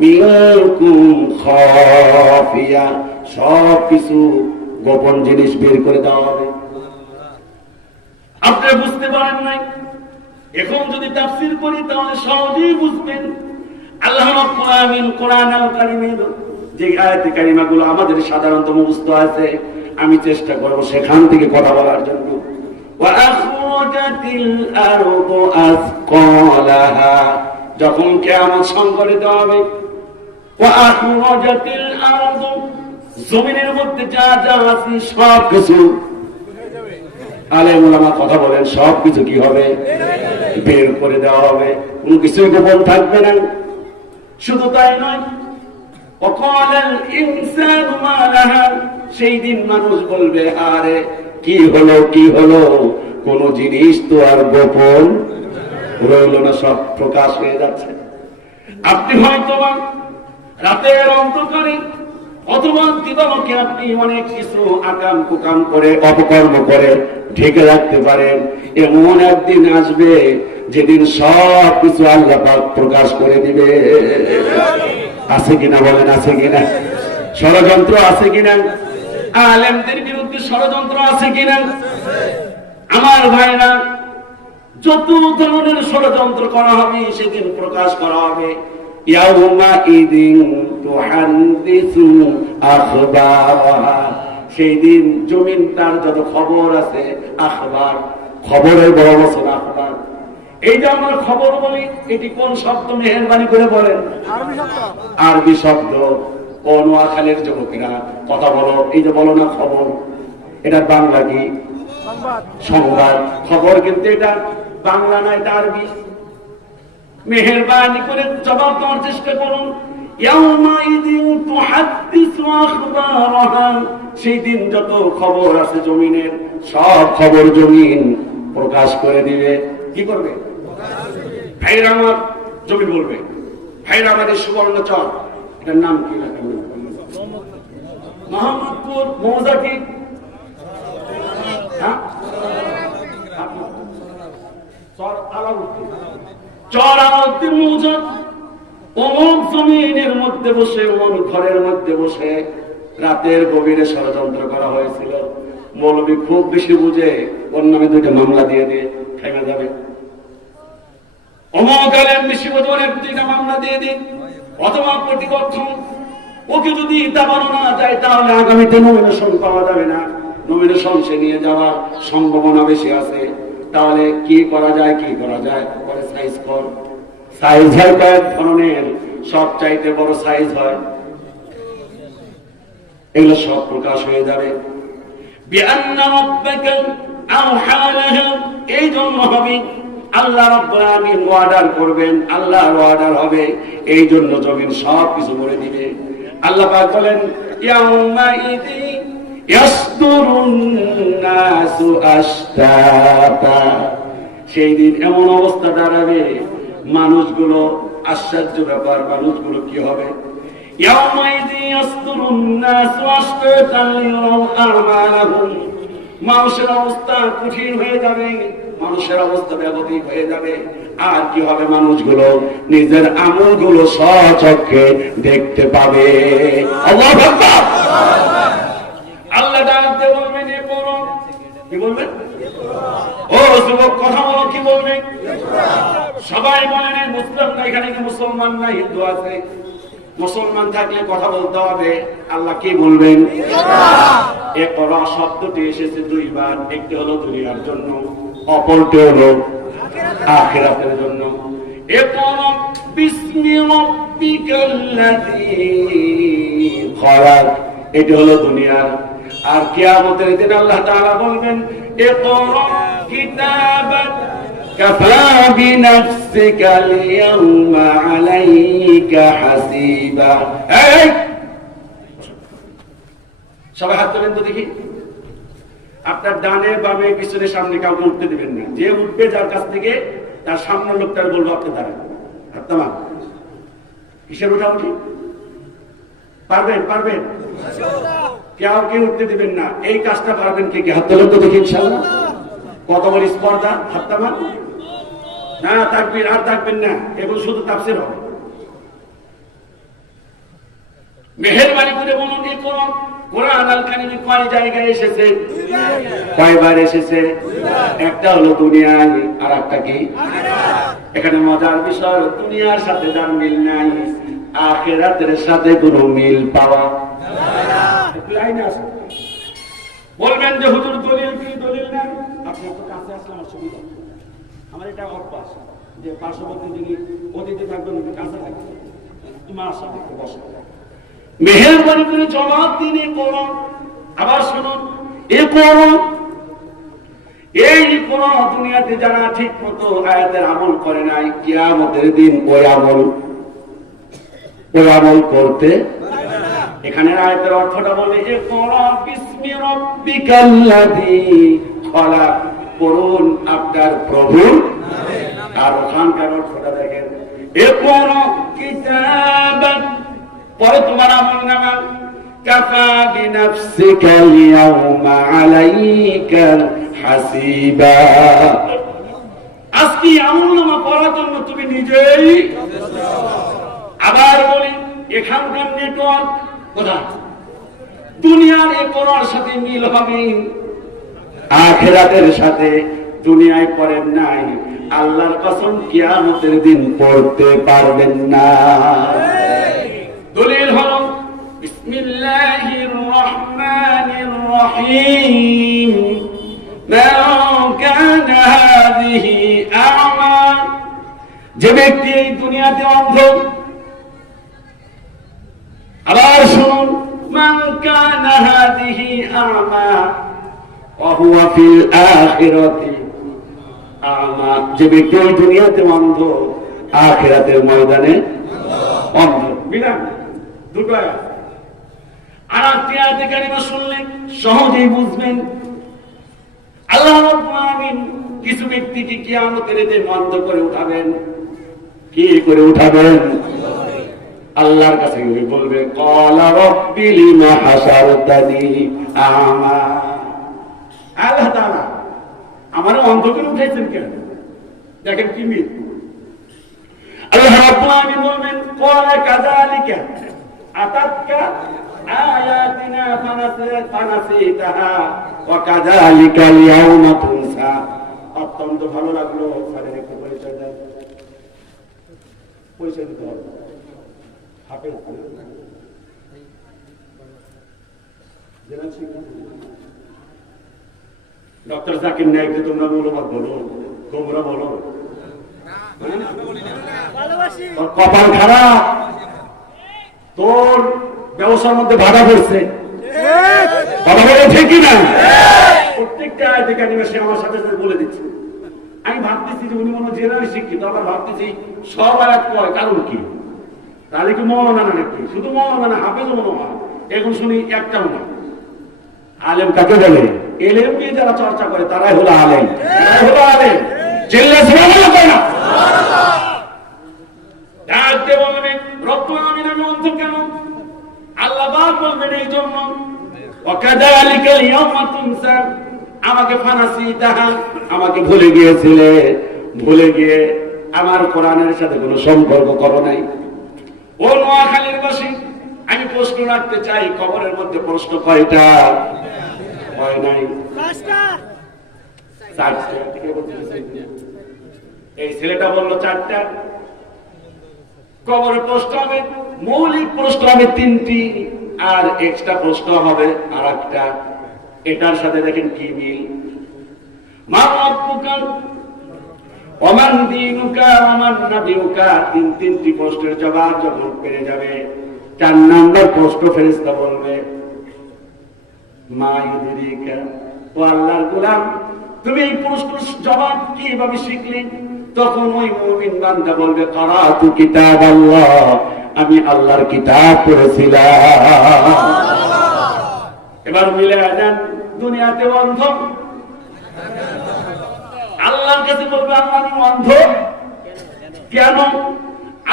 মিনকুম খাফিয়া, সব কিছু গোপন জিনিস বের করে দেওয়া হবে। আপনারা বুঝতে পারেন নাই, এখন যদি তাফসীর করি তাহলে সহজেই বুঝবেন। আল্লাহ রাব্বুল আলামিন কোরআন আল কারীমের যে আয়াতে কারিমাগুলো আমাদের সাধারণত মুখস্থ আছে, আমি চেষ্টা করব সেখান থেকে কথা বলার জন্য। ওয়া আখরাজাতিল আরদু আসকালাহা, যখন কিয়ামত সংঘটিত হবে, ওয়া আখরাজাতিল আরদু, জমিনের মধ্যে যা যা আছে সব কিছু, আলেম ওলামা কথা বলেন, সব কিছু কি হবে? বের করে দেওয়া হবে, কোন কিছুই গোপন থাকবে না। শুধু তাই নয়, ওয়াকালাল ইনসানু মা লাহা, সেই দিন মানুষ বলবে, আরে কি হলো কি হলো, কোন জিনিস তো আর গোপন রইল না, সব প্রকাশ হয়ে যাচ্ছে। আপনি হয়তো রাতের অন্ধকারে অথবা দিবালোকে আপনি অনেক কিছু আকাম কুকাম করে, অপকর্ম করে ঢেকে রাখতে পারেন। এমন একদিন আসবে যেদিন সব কিছু আল্লাহ পাক প্রকাশ করে দিবে। আছে কিনা বলেন, আছে কিনা? ষড়যন্ত্র আছে কিনা? আলেমদের বিরুদ্ধে ষড়যন্ত্র আছে কিনা? আমার ভাইরা, যত ধরনের ষড়যন্ত্র করা হবে সেদিন প্রকাশ করা হবে। ইয়াউমা ইদিন তুহাদ্দিসু আখবারাহা, সেই দিন জমিন তার যত খবর আছে, আখবার, খবরের বড় বছর আখবার। এই যে আমরা খবর বলি, এটি কোন শব্দ? মেহেরবানি করে বলেন। আরবি শব্দ। কোন নোয়াখালীর যুবকেরা কথা বলো, এই যে বলো না খবর, এটা বাংলা কি? সংবাদ। খবর কিন্তু এটা বাংলা না, এটা আরবি। মেহেরবানি করে জবাব দেওয়ার চেষ্টা করুন। ইয়াউমা ইযিন তুহাদ্দিসু আখবারাহা, সেই দিন যত খবর আছে জমিনের, সব খবর জমিন প্রকাশ করে দিবে। কি করবে? ভাইরা আমার, জমিন বলবে, ভাইরা আমাদের সুবর্ণচর, এটার নাম কি? মোহাম্মদপুর মৌজা কি? চর আলাউদ্দিন মৌজা। অমুক জমিনের মধ্যে বসে, অমুক ঘরের মধ্যে বসে রাতের গভীরে ষড়যন্ত্র করা হয়েছিল। মৌলবী খুব বেশি বুঝে, ওর নামে 2টা মামলা দিয়ে থেমে যাবে। অমক আলেম বেশি বোঝে, ওর 2টা মামলা দিয়ে দিন, অথবা প্রতিপক্ষ ওকে যদি দাবানো না যায় তাহলে আগামীতে নমিনেশন পাওয়া যাবে না, নমিনেশন সে নিয়ে যাওয়ার সম্ভাবনা বেশি আছে। তাহলে কি করা যায় পরে সাইজ কর, সাইজ হয় কয়েক ধরনের, সব চাইতে বড় সাইজ হয়, এগুলো সব প্রকাশ হয়ে যাবে। এই জন্য হবে আল্লাহ রাব্বুল আলামিন ওয়ার্ডার করবেন, আল্লাহর ওয়ার্ডার হবে, এই জন্য জমিন সব কিছু বলে দিবে। আল্লাহ পাক বলেন ইয়াউমাইযি ইয়াসদুরুন নাসু আশতাতা, সেই দিন এমন অবস্থা দাঁড়াবে মানুষগুলো, আশ্চর্য ব্যাপার, মানুষগুলো কি হবে? ইয়াউমাইযি ইয়াসদুরুন নাসু আশতাতা লিয়ারাউ আমালাহুম, মানুষের অবস্থা কঠিন হয়ে যাবে, মানুষের অবস্থা ব্যাপক হয়ে যাবে। আর কি হবে? মানুষগুলো নিজের আমলগুলো স্বচক্ষে দেখতে পাবে। আল্লাহু আকবার। আল্লাহ ডাকতে বলবেন এ পড়ো, কি বলবেন? ও যুবক কথা বলো, কি বলবে? সবাই বলেন মুসলিম না, এখানে কি মুসলমান না হিন্দু আছে? মুসলমান থাকলে কথা বলতে হবে। আল্লাহ কি বলবেন? এ পড়া শব্দটি এসেছে 2 বার, একটি হলো দুনিয়ার জন্য, অপরটি হলো আখিরাতের জন্য। এ পড়া বিসমি রাব্বিকাল্লাযী খলাক, এটি হলো দুনিয়ার। আর কিয়ামতের দিন আল্লাহ তাআলা বলবেন ইকরা কিতাবাক কাফা বিনাফসিকা আল-ইয়াওমা আলাইকা হাসিবা। এই সবাই হাত তোলেন তো দেখি। আপনার ডানে বামে পিছনে সামনে কাউকে উঠতে দিবেন না, যে উঠবে যার কাছ থেকে তার সামনের লোকটার বলবো আপনি দাঁড়ান। হাত নামান। কিসের উঠাউঠি? পারবেন? কেউ উঠতে দিবেন না, এই কাজটা পারবেন কে? হাত তোলেন তো দেখি ইনশাআল্লাহ। কত বড় স্পর্ধা, হাত নামান। না তাকবীর, আর থাকবেন না, এগুলো শুধু তাফসীর হবে। মেহেরবানি করে বলুন এই কোরআন আল কারীমে কয় জায়গায় এসেছে? কয়বার এসেছে? একটা হলো দুনিয়ায়, আর একটা কি? এখানে মজার বিষয়, দুনিয়ার সাথে যার মিল নাই, আখিরাতের সাথে কোনো মিল পাওয়া লাইন আছে। বলবেন যে হুজুর দলিল কি? দলিল নাই। আপনি তো কাছে আসলে আমার সুবিধা, আমার এটা অভ্যাস যে পার্শ্ববর্তী যিনি অতিথি থাকবেন কাছে থাকবেন, তোমার সাথে বসে মেহেরবানি করে জবাব দিন এ করো। আবার শুনুন, এ করো, এই করো দুনিয়াতে যারা ঠিক মতো আয়াতের আমল করে নাই, কিয়ামতের দিন ওই আমল করতে। এখানে আয়াতের অর্থটা বলে এ করো বিসমি রাব্বিকাল্লাযী খলাক, পড়ুন আপনার প্রভুর। আর ওখানকার অর্থটা দেখেন এ করো কিতাবাক, পরে তোমার আমল নামা কাফা বিনাফসিকা আল-ইয়াওমা আলাইকা হাসিবা, আজকে আমল নামা পড়ার জন্য তুমি নিজেই। আবার বলি এখানকার নেটওয়ার্ক কোথায়? দুনিয়ার এ পড়ার সাথে মিল হবে, আখিরাতের সাথে। দুনিয়ায় পড়েন নাই, আল্লাহর কসম কিয়ামতের দিন পড়তে পারবেন না। দলিল হলো বিসমিল্লাহির রহমানির রহিম, মান কানা হাযিহি আ'মা, যে ব্যক্তি এই দুনিয়াতে অন্ধ। আবার শুনুন, মান কানা হাযিহি আ'মা ওয়া হুয়া ফিল আখিরাতি আ'মা, যে ব্যক্তি এই দুনিয়াতে অন্ধ, আখিরাতের ময়দানে অন্ধ। বিনা দুটো আর একটি আয়াতে কারিমা শুনলে সহজেই বুঝবেন। আল্লাহ রাব্বুল আলামিন কিছু ব্যক্তিকে কিয়ামতের দিন অন্ধ করে উঠাবেন। কি করে উঠাবেন? আল্লাহর কাছে গিয়ে বলবে ক্বালা রাব্বি লিমা হাসারতানি আ'মা, আল্লাহ তাআলা আমার অন্ধ করে উঠাইছেন কেন? দেখেন কি মিল। আল্লাহ রাব্বুল আলামিন বলবেন ক্বালা কাযালিকা, আতাতকা আয়াতিনা ফানাসিতাহা ওয়া কাযালিকাল ইয়াউমা তুনসা। অত্যন্ত ভালো লাগলো। স্যারের একটু পরিচয় দেন। পরিচয় দিতে হবে। হাফেজ ডক্টর জাকির নায়েককে তোমরা মূল্যবাদ বলো, তোমরা বলো কপাল খারাপ, তোর ব্যবসার মধ্যে বাধা পড়ছে। কথা বলে ঠিকই না? প্রত্যেকটা সে আমার সাথে সাথে বলে দিচ্ছে। আমি ভাবতেছি যে উনি মনে জেনারেল শিক্ষিত, আবার ভাবতেছি সব আয়াত কয়, কারণ কি? তাহলে কি মৌলানা নাকি? শুধু মৌলানা না, হাফেজও মনে হয়। এখন শুনি একটাও না। আলেম কাকে বলে? এলেম নিয়ে যারা চর্চা করে তারাই হলো আলেম। তারাই হলো আলেম। চিল্লা সুবহানাল্লাহ কয় না? ডাকতে বলবেন রব্বুল আমিন, আমি অন্ধ কেন? আল্লাহ পাক বলবেন এই জন্য ওয়াকাযালিকাল ইয়াউমা তুনসা, আমাকে ফানাসিতাহা, আমাকে ভুলে গিয়েছিলে, ভুলে গিয়ে আমার কোরআনের সাথে কোনো সম্পর্ক করো নাই। ও নোয়াখালীর বাসী, আমি প্রশ্ন রাখতে চাই, কবরের মধ্যে প্রশ্ন কয়টা? হয় নাই, চারটা। এই ছেলেটা বললো চারটা। কবরের প্রশ্ন হবে, মৌলিক প্রশ্ন হবে তিনটি, আর এক্সট্রা প্রশ্ন হবে আর একটা। এটার সাথে দেখেন কি মিল। মা রাব্বুকা ওয়া মান দীনুকা ওয়া মান নাবিয়ুকা, তিনটি প্রশ্নের জবাব যখন পেয়ে যাবে, 4 নম্বর প্রশ্ন ফেরেশতা বলবে মা ইউদরিকা, ও আল্লাহর গোলাম তুমি এই প্রশ্নের জবাব কিভাবে শিখলে? তখন ওই মুমিন বান্দা বলবে কারাতু কিতাবাল্লাহ, আমি আল্লাহর কিতাব পড়েছিলাম। এবার মিলে যান, দুনিয়াতে অন্ধ, আল্লাহর কাছে বলবে আল্লাহ আমি অন্ধ কেন?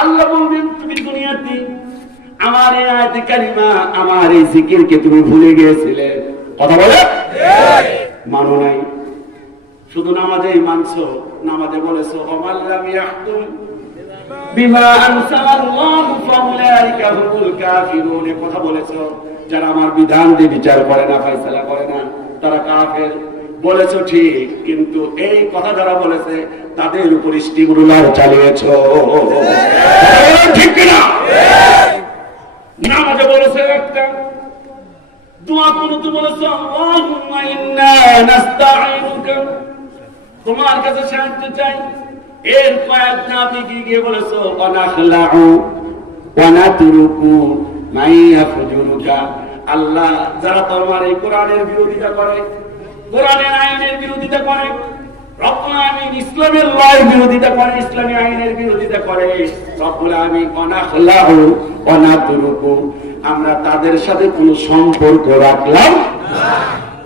আল্লাহ বলবেন তুমি দুনিয়াতে আমার এই আয়াতে কারিমা, আমার এই জিকিরকে তুমি ভুলে গিয়েছিলে। কথা বলে মানো নাই, শুধু নামাজেই মানছো। নামাজে বলেছো ওমাল্লাম ইয়াহকুম বিমা আনসালাল্লাহু ফাউলাইকা হুমুল কাফিরুন, কথা বলেছো যারা আমার বিধান দিয়ে বিচার করে না, ফয়সালা করে না, তারা কাফের। বলেছো ঠিক, কিন্তু এই কথা যারা বলেছে তাদের উপর স্টিমরুলার চালিয়েছো। ঠিক কিনা? নামাজে বলেছে একটা, দোয়া করতে বলেছে আল্লাহুম্মা ইন্না নাস্তাঈনুকা, তোমার কাছে সাহায্য চাই। এর কয়েক নাবি গিয়ে বলেছো ওয়ানাখলাউ ওয়া নাতরুকু মাইয়াফজুরুকা, আল্লাহ যারা তোমার এই কোরআনের বিরোধিতা করে, কোরআনের আইনের বিরোধিতা করে, রব্বুল আমিন ইসলামের লয়ের বিরোধিতা করে, ইসলামী আইনের বিরোধিতা করে, রব্বুল আমিন ওয়ানাখলাউ ওয়া নাতরুকু, আমরা তাদের সাথে কোনো সম্পর্ক রাখলাম না।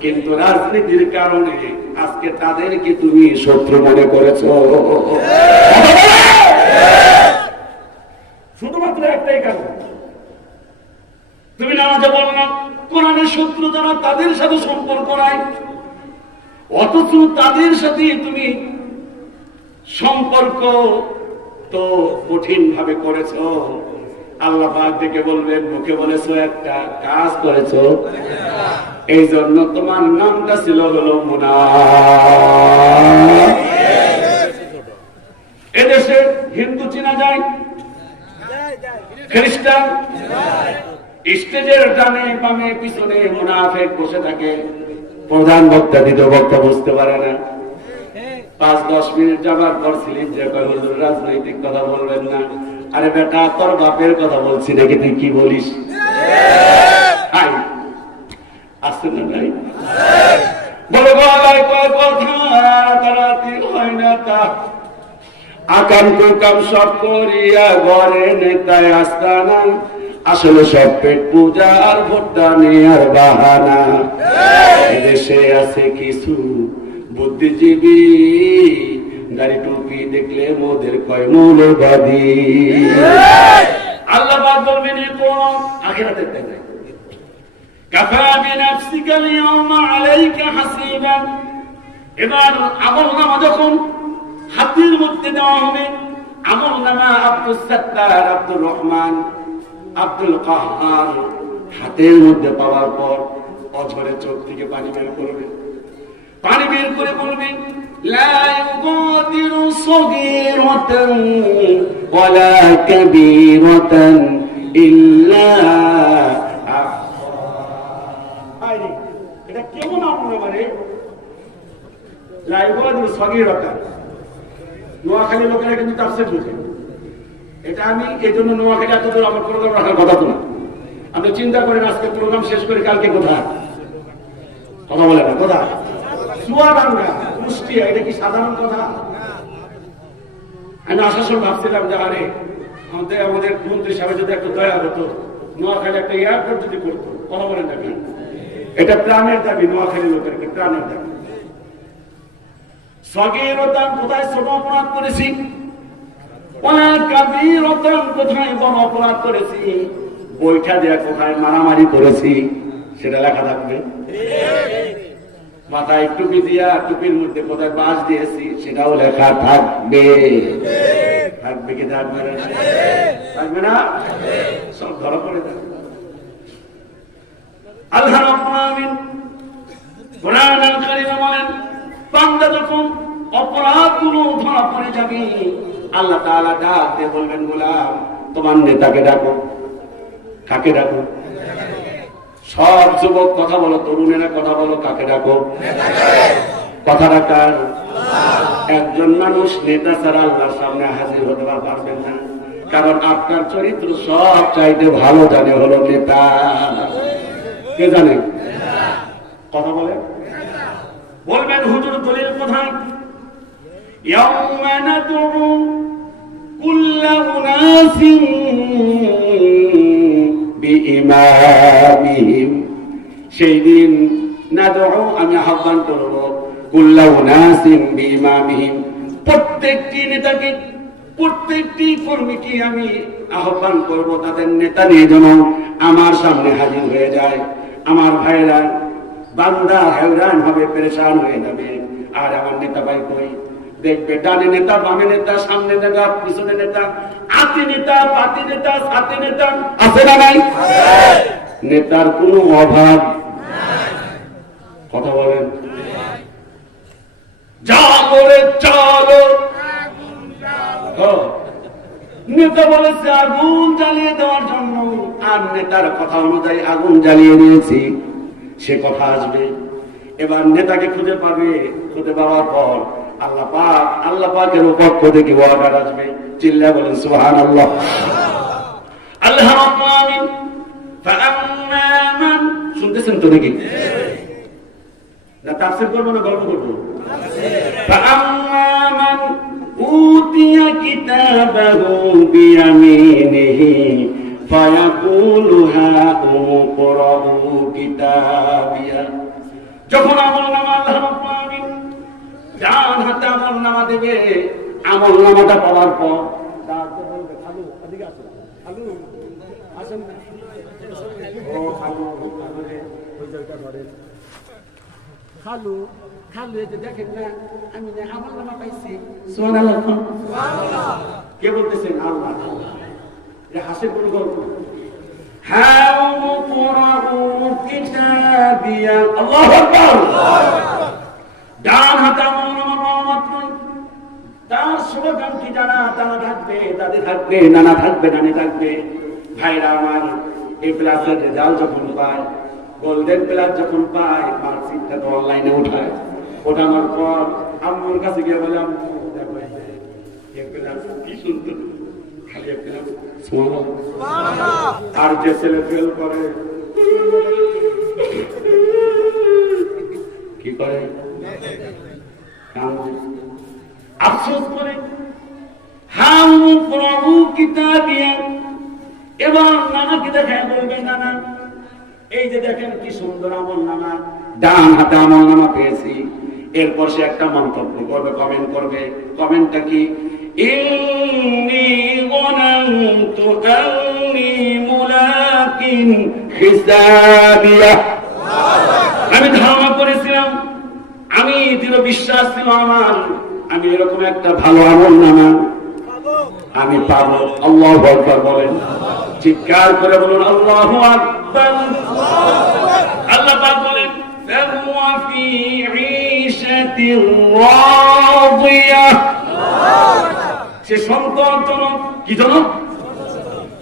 কিন্তু রাজনীতির কারণে আজকে তাদেরকে তুমি শত্রু মনে করেছো। শুধুমাত্র একটাই কারণ, তুমি নামাজে বলো না কোরআনের শত্রু যারা তাদের সাথে সম্পর্ক নাই, অথচ তাদের সাথে তুমি সম্পর্ক তো কঠিন ভাবে করেছো। আল্লাহ পাক ডেকে বলবেন মুখে বলেছো একটা, কাজ করেছো, এই জন্য তোমার নামটা ছিল হলো মুনাফিক। এদেশে হিন্দু চিনা যায়, খ্রিস্টান, স্টেজের ডানে বামে পিছনে মুনাফিক বসে থাকে। প্রধান বক্তা দ্বিতীয় বক্তা বুঝতে পারে না, 5-10 মিনিট যাবার পর স্লিপ যে হুজুর রাজনৈতিক কথা বলবেন না। আরে বেটা তোর বাপের কথা বলছি নাকি, তুই কি বলিস? আসছে না নাই বলো গলায় কয় কথা, তাড়াতাড়ি হয় না তা, আকাম কুকাম সব করিয়া ঘরে নেতায় আস্তানা, আসলে সব পেট পূজা আর ভোটটা নেয়ার বাহানা। এদেশে আছে কিছু বুদ্ধিজীবী, দাড়ি টুপি দেখলে মোদের কয় মৌলবাদী। আল্লাহ পাক বলবেন কোন আখিরাতের দেখে কাফা বিনাফসিকা লিয়াউমা আলাইকা হাসিবা। এবার আমলনামা যখন হাতের মধ্যে দেওয়া হবে, আমলনামা আব্দুস সাত্তার, আব্দুর রহমান আব্দুল কাহার হাতের মধ্যে পাওয়ার পর অঝরে চোখ থেকে পানি বের করবে, পানি বের করে বলবেন লা ইউগাদিরু সগীরাতান ওয়ালা কাবীরাতান ইল্লা আহসাহা। এটা কেমন আপনার মানে লা ইউগাদিরু সগীরাতান, নোয়াখালী লোকেরা কিন্তু তাফসীর বুঝে। এটা আমি এই জন্য নোয়াখালী এত দূর আমার প্রোগ্রাম রাখার কথা তো না। আপনি চিন্তা করেন আজকে প্রোগ্রাম শেষ করে কালকে কোথায় কথা বলে না, কোথায় চুয়াডাঙ্গা, কুষ্টিয়া। এটা কি সাধারণ কথা? আমি আসার সময় ভাবছিলাম যে আরে আমাদের মন্ত্রী সাহেব যদি একটু দয়া হতো, নোয়াখালী একটা এয়ারপোর্ট যদি করতো, কথা বলেন না কেন? এটা প্রাণের দাবি, নোয়াখালী লোকের প্রাণের দাবি। সগীরাতান কোথায় ছোট অপরাধ করেছি, কাবীরাতান কোথায় বড় অপরাধ করেছি, বৈঠা দেয়া কোথায় মারামারি করেছি, সেটা লেখা থাকবে। মাথায় টুপি দিয়া টুপির মধ্যে কোথায় বাঁশ দিয়েছি, সেটাও লেখা থাকবে। থাকবে কি থাকবে না? থাকবে না, সব ধরা পড়ে যাবে। আল্লাহ রাব্বুল আলামিন কোরআনুল কারীমে বলেন, বান্দা যখন অপরাধগুলো ধরা পড়ে যাবে, আল্লাহ তাআলা ডাক দিয়ে বলবেন, গোলাম তোমার নেতাকে ডাকো। কাকে ডাকো? সব যুবক কথা বলো, তরুণেরা কথা বলো, কাকে ডাকো? কথা ডাকার একজন মানুষ নেতা ছাড়া আল্লাহর সামনে হাজির হতে পারবেন না, কারণ আপনার চরিত্র সব চাইতে ভালো জানে হলো নেতা। কে জানে? কথা বলে বলবেন হুজুর দলিল কোথায়? ইয়াউমা নাদউ কুল্লা উনাসিন বিইমামিহিম, সেই দিন নাদউ আমি আহ্বান করব কুল্লা উনাসিন বিইমামিহিম, প্রত্যেকটি নেতাকে, প্রত্যেকটি কর্মীকে আমি আহ্বান করব তাদের নেতা নিয়ে যেন আমার সামনে হাজির হয়ে যায়। আমার ভাইরা বান্দা हैरान হবে, পরেশান হয়ে যাবে। আর আমার নেতা ভাই কই? দেখবে ডানে নেতা, বামে নেতা, সামনে নেতা, পিছনে নেতা, আতি নেতা, পাতি নেতা, সাথে নেতা, আছে না নাই? নেতার কোনো অভাব কথা বলেন। যা করে চলো, নেতা বলেছে আগুন জ্বালিয়ে দেওয়ার জন্য, আর নেতার কথা অনুযায়ী আগুন জ্বালিয়ে দিয়েছি, সে কথা আসবে। এবার নেতাকে খুঁজে পাবে, খুঁজে পাওয়ার পর আল্লাহ পাকের পক্ষ থেকে ওয়ার্ডার আসবে। চিল্লায় বলেন সুবহানাল্লাহ। আল্লাহ রাব্বুল আলামিন ফাআম্মা মান, শুনতেছেন তো নাকি? না তাফসীর করব না গল্প করব? ফাআম্মা মান উতিয়া কিতাবাহু বিয়ামিনিহি ফায়াকুলু হাউমুকরাউ কিতাবিয়া। যখন আমলনামা আল্লাহ রাব্বুল আলামিন ডান হাতে আমলনামা দেবে, আমলনামাটা পাওয়ার পর ডাকতে বলবে, খালু এদিকে আসো, খালু আসেন না, ও খালু ওই জায়গাটা ধরে, খালু খালু এই যে দেখেন না, আমি না আমলনামা পাইছি। সুবহানাল্লাহ, সুবহানাল্লাহ। কে বলতেছেন? আল্লাহ। এটা হাসির কোন গল্প? ডান হাতে আমলনামা পাওয়া মাত্রই তার শুভকাঙ্ক্ষী যারা তারা থাকবে, তাদের থাকবে, নানা থাকবে, নানি থাকবে। ভাইরা আমার, এই প্লাসের রেজাল্ট যখন পায়, গোল্ডেন প্লাস যখন পায়, মার্কশিটটা তো অনলাইনে উঠায়, ওঠানোর পর আম্মুর কাছে গিয়ে বলে, আম্মু দেখো এই প্লাস কি সুন্দর, খালি প্লাস। আর যে ছেলে ফেল করে কি করে? আফসোস করে। হাউমুকরাউ কিতাবিয়া, এবার নানাকে দেখায় বলবে, নানা এই যে দেখেন কি সুন্দর আমলনামা, ডান হাতে আমলনামা পেয়েছি। এরপর সে একটা মন্তব্য করবে, কমেন্ট করবে। কমেন্টটা কি? ইন্নী যানানতু আন্নী মুলাকিন হিসাবিয়া, আমি ধারণা করেছিলাম, আমি দৃঢ় বিশ্বাস ছিল আমার, আমি এরকম একটা ভালো আমলনামা আমি পাবো। আল্লাহু আকবার বলেন, চিৎকার করে বলুন আল্লাহু আকবার। আল্লাহ পাক বলেন ফাহুয়া ফি ঈশাতির রাদিয়াহ, সে সন্তোষজনক, কি জনক?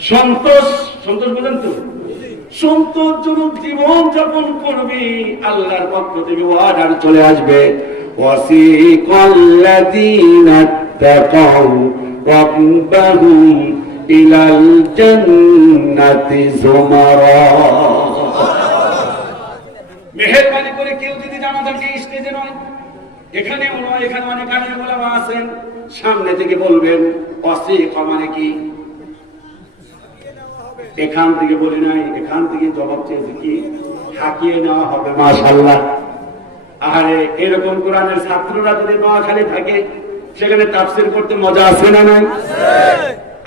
সন্তোষ, সন্তোষ বলেন তো, সন্তোষজনক জীবন যাপন করবে। আল্লাহর পক্ষ থেকে ওয়াদার চলে আসবে, ওয়াসিকাল্লাযীনা তাকাউ রাব্বাহুম ইলাল জান্নাতি যুমারা। মেহেরবানি করে কেউ যদি জানাজাকে স্টেজে নয়, এখানেও নয়, এখানে অনেক আলেম ওলামা আছেন, সামনে থেকে বলবেন ওয়াসিকা মানে কি? এখান থেকে বলি নাই, এখান থেকে জবাব চেয়েছি কি? হাকিয়ে নেওয়া হবে। মাশাআল্লাহ। আরে এরকম কোরআনের ছাত্ররা যদি নোয়াখালী থাকে, সেখানে তাফসীর করতে মজা আছে না নাই?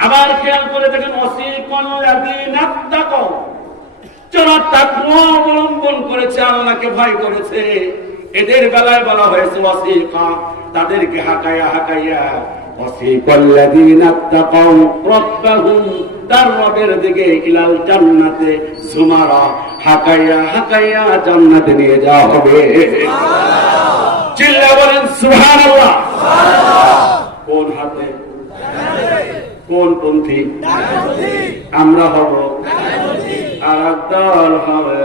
আবার খেয়াল করে দেখেন ওয়াসিকাল্লাযীনা তাকাউ, যারা তাকওয়া অবলম্বন করেছে, আল্লাহকে ভয় করেছে, এদের বেলায় বলা হয়েছে ওয়াসিকা, তাদেরকে হাকায়া হাকাইয়া। ওয়াসিকাল্লাযীনা তাকাউ রাব্বাহুম, তার রবের দিকে ইলাল জান্নাতে যুমারা, হাকাইয়া হাকাইয়া জান্নাতে নিয়ে যাওয়া হবে। চিল্লা বলেন সুবহানাল্লাহ। কোন হাতে? কোন পন্থী? আমরা হব, আর দল হবে,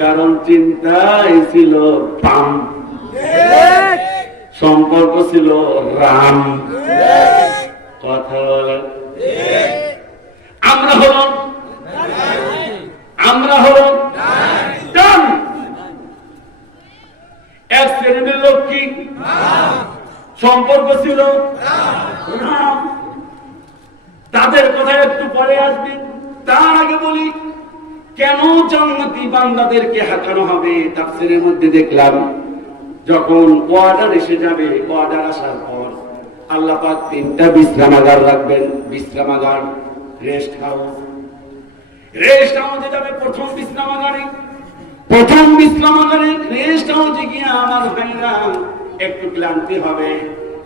কারণ চিন্তাই ছিল পাম, সম্পর্ক ছিল রাম। কথা বলেন, আমরা হল, আমরা হল ডান। এক শ্রেণীর লোক কি সম্পর্ক ছিল রাম, তাদের কথা একটু পরে আসবে। তার আগে বলি কেন জান্নাতি বান্দাদেরকে হাঁকানো হবে। তাফসীরের মধ্যে দেখলাম যখন ওয়ার্ডার এসে যাবে, ওয়ার্ডার আসার পর আল্লাহ পাক তিনটা বিশ্রামাগার রাখবেন। বিশ্রামাগার, রেস্ট হাউস। রেস্ট হাউসে যাবে প্রথম বিশ্রামাগারে, প্রথম বিশ্রামাগারে রেস্ট হাউসে গিয়ে আমার ভাইরা একটু ক্লান্তি হবে।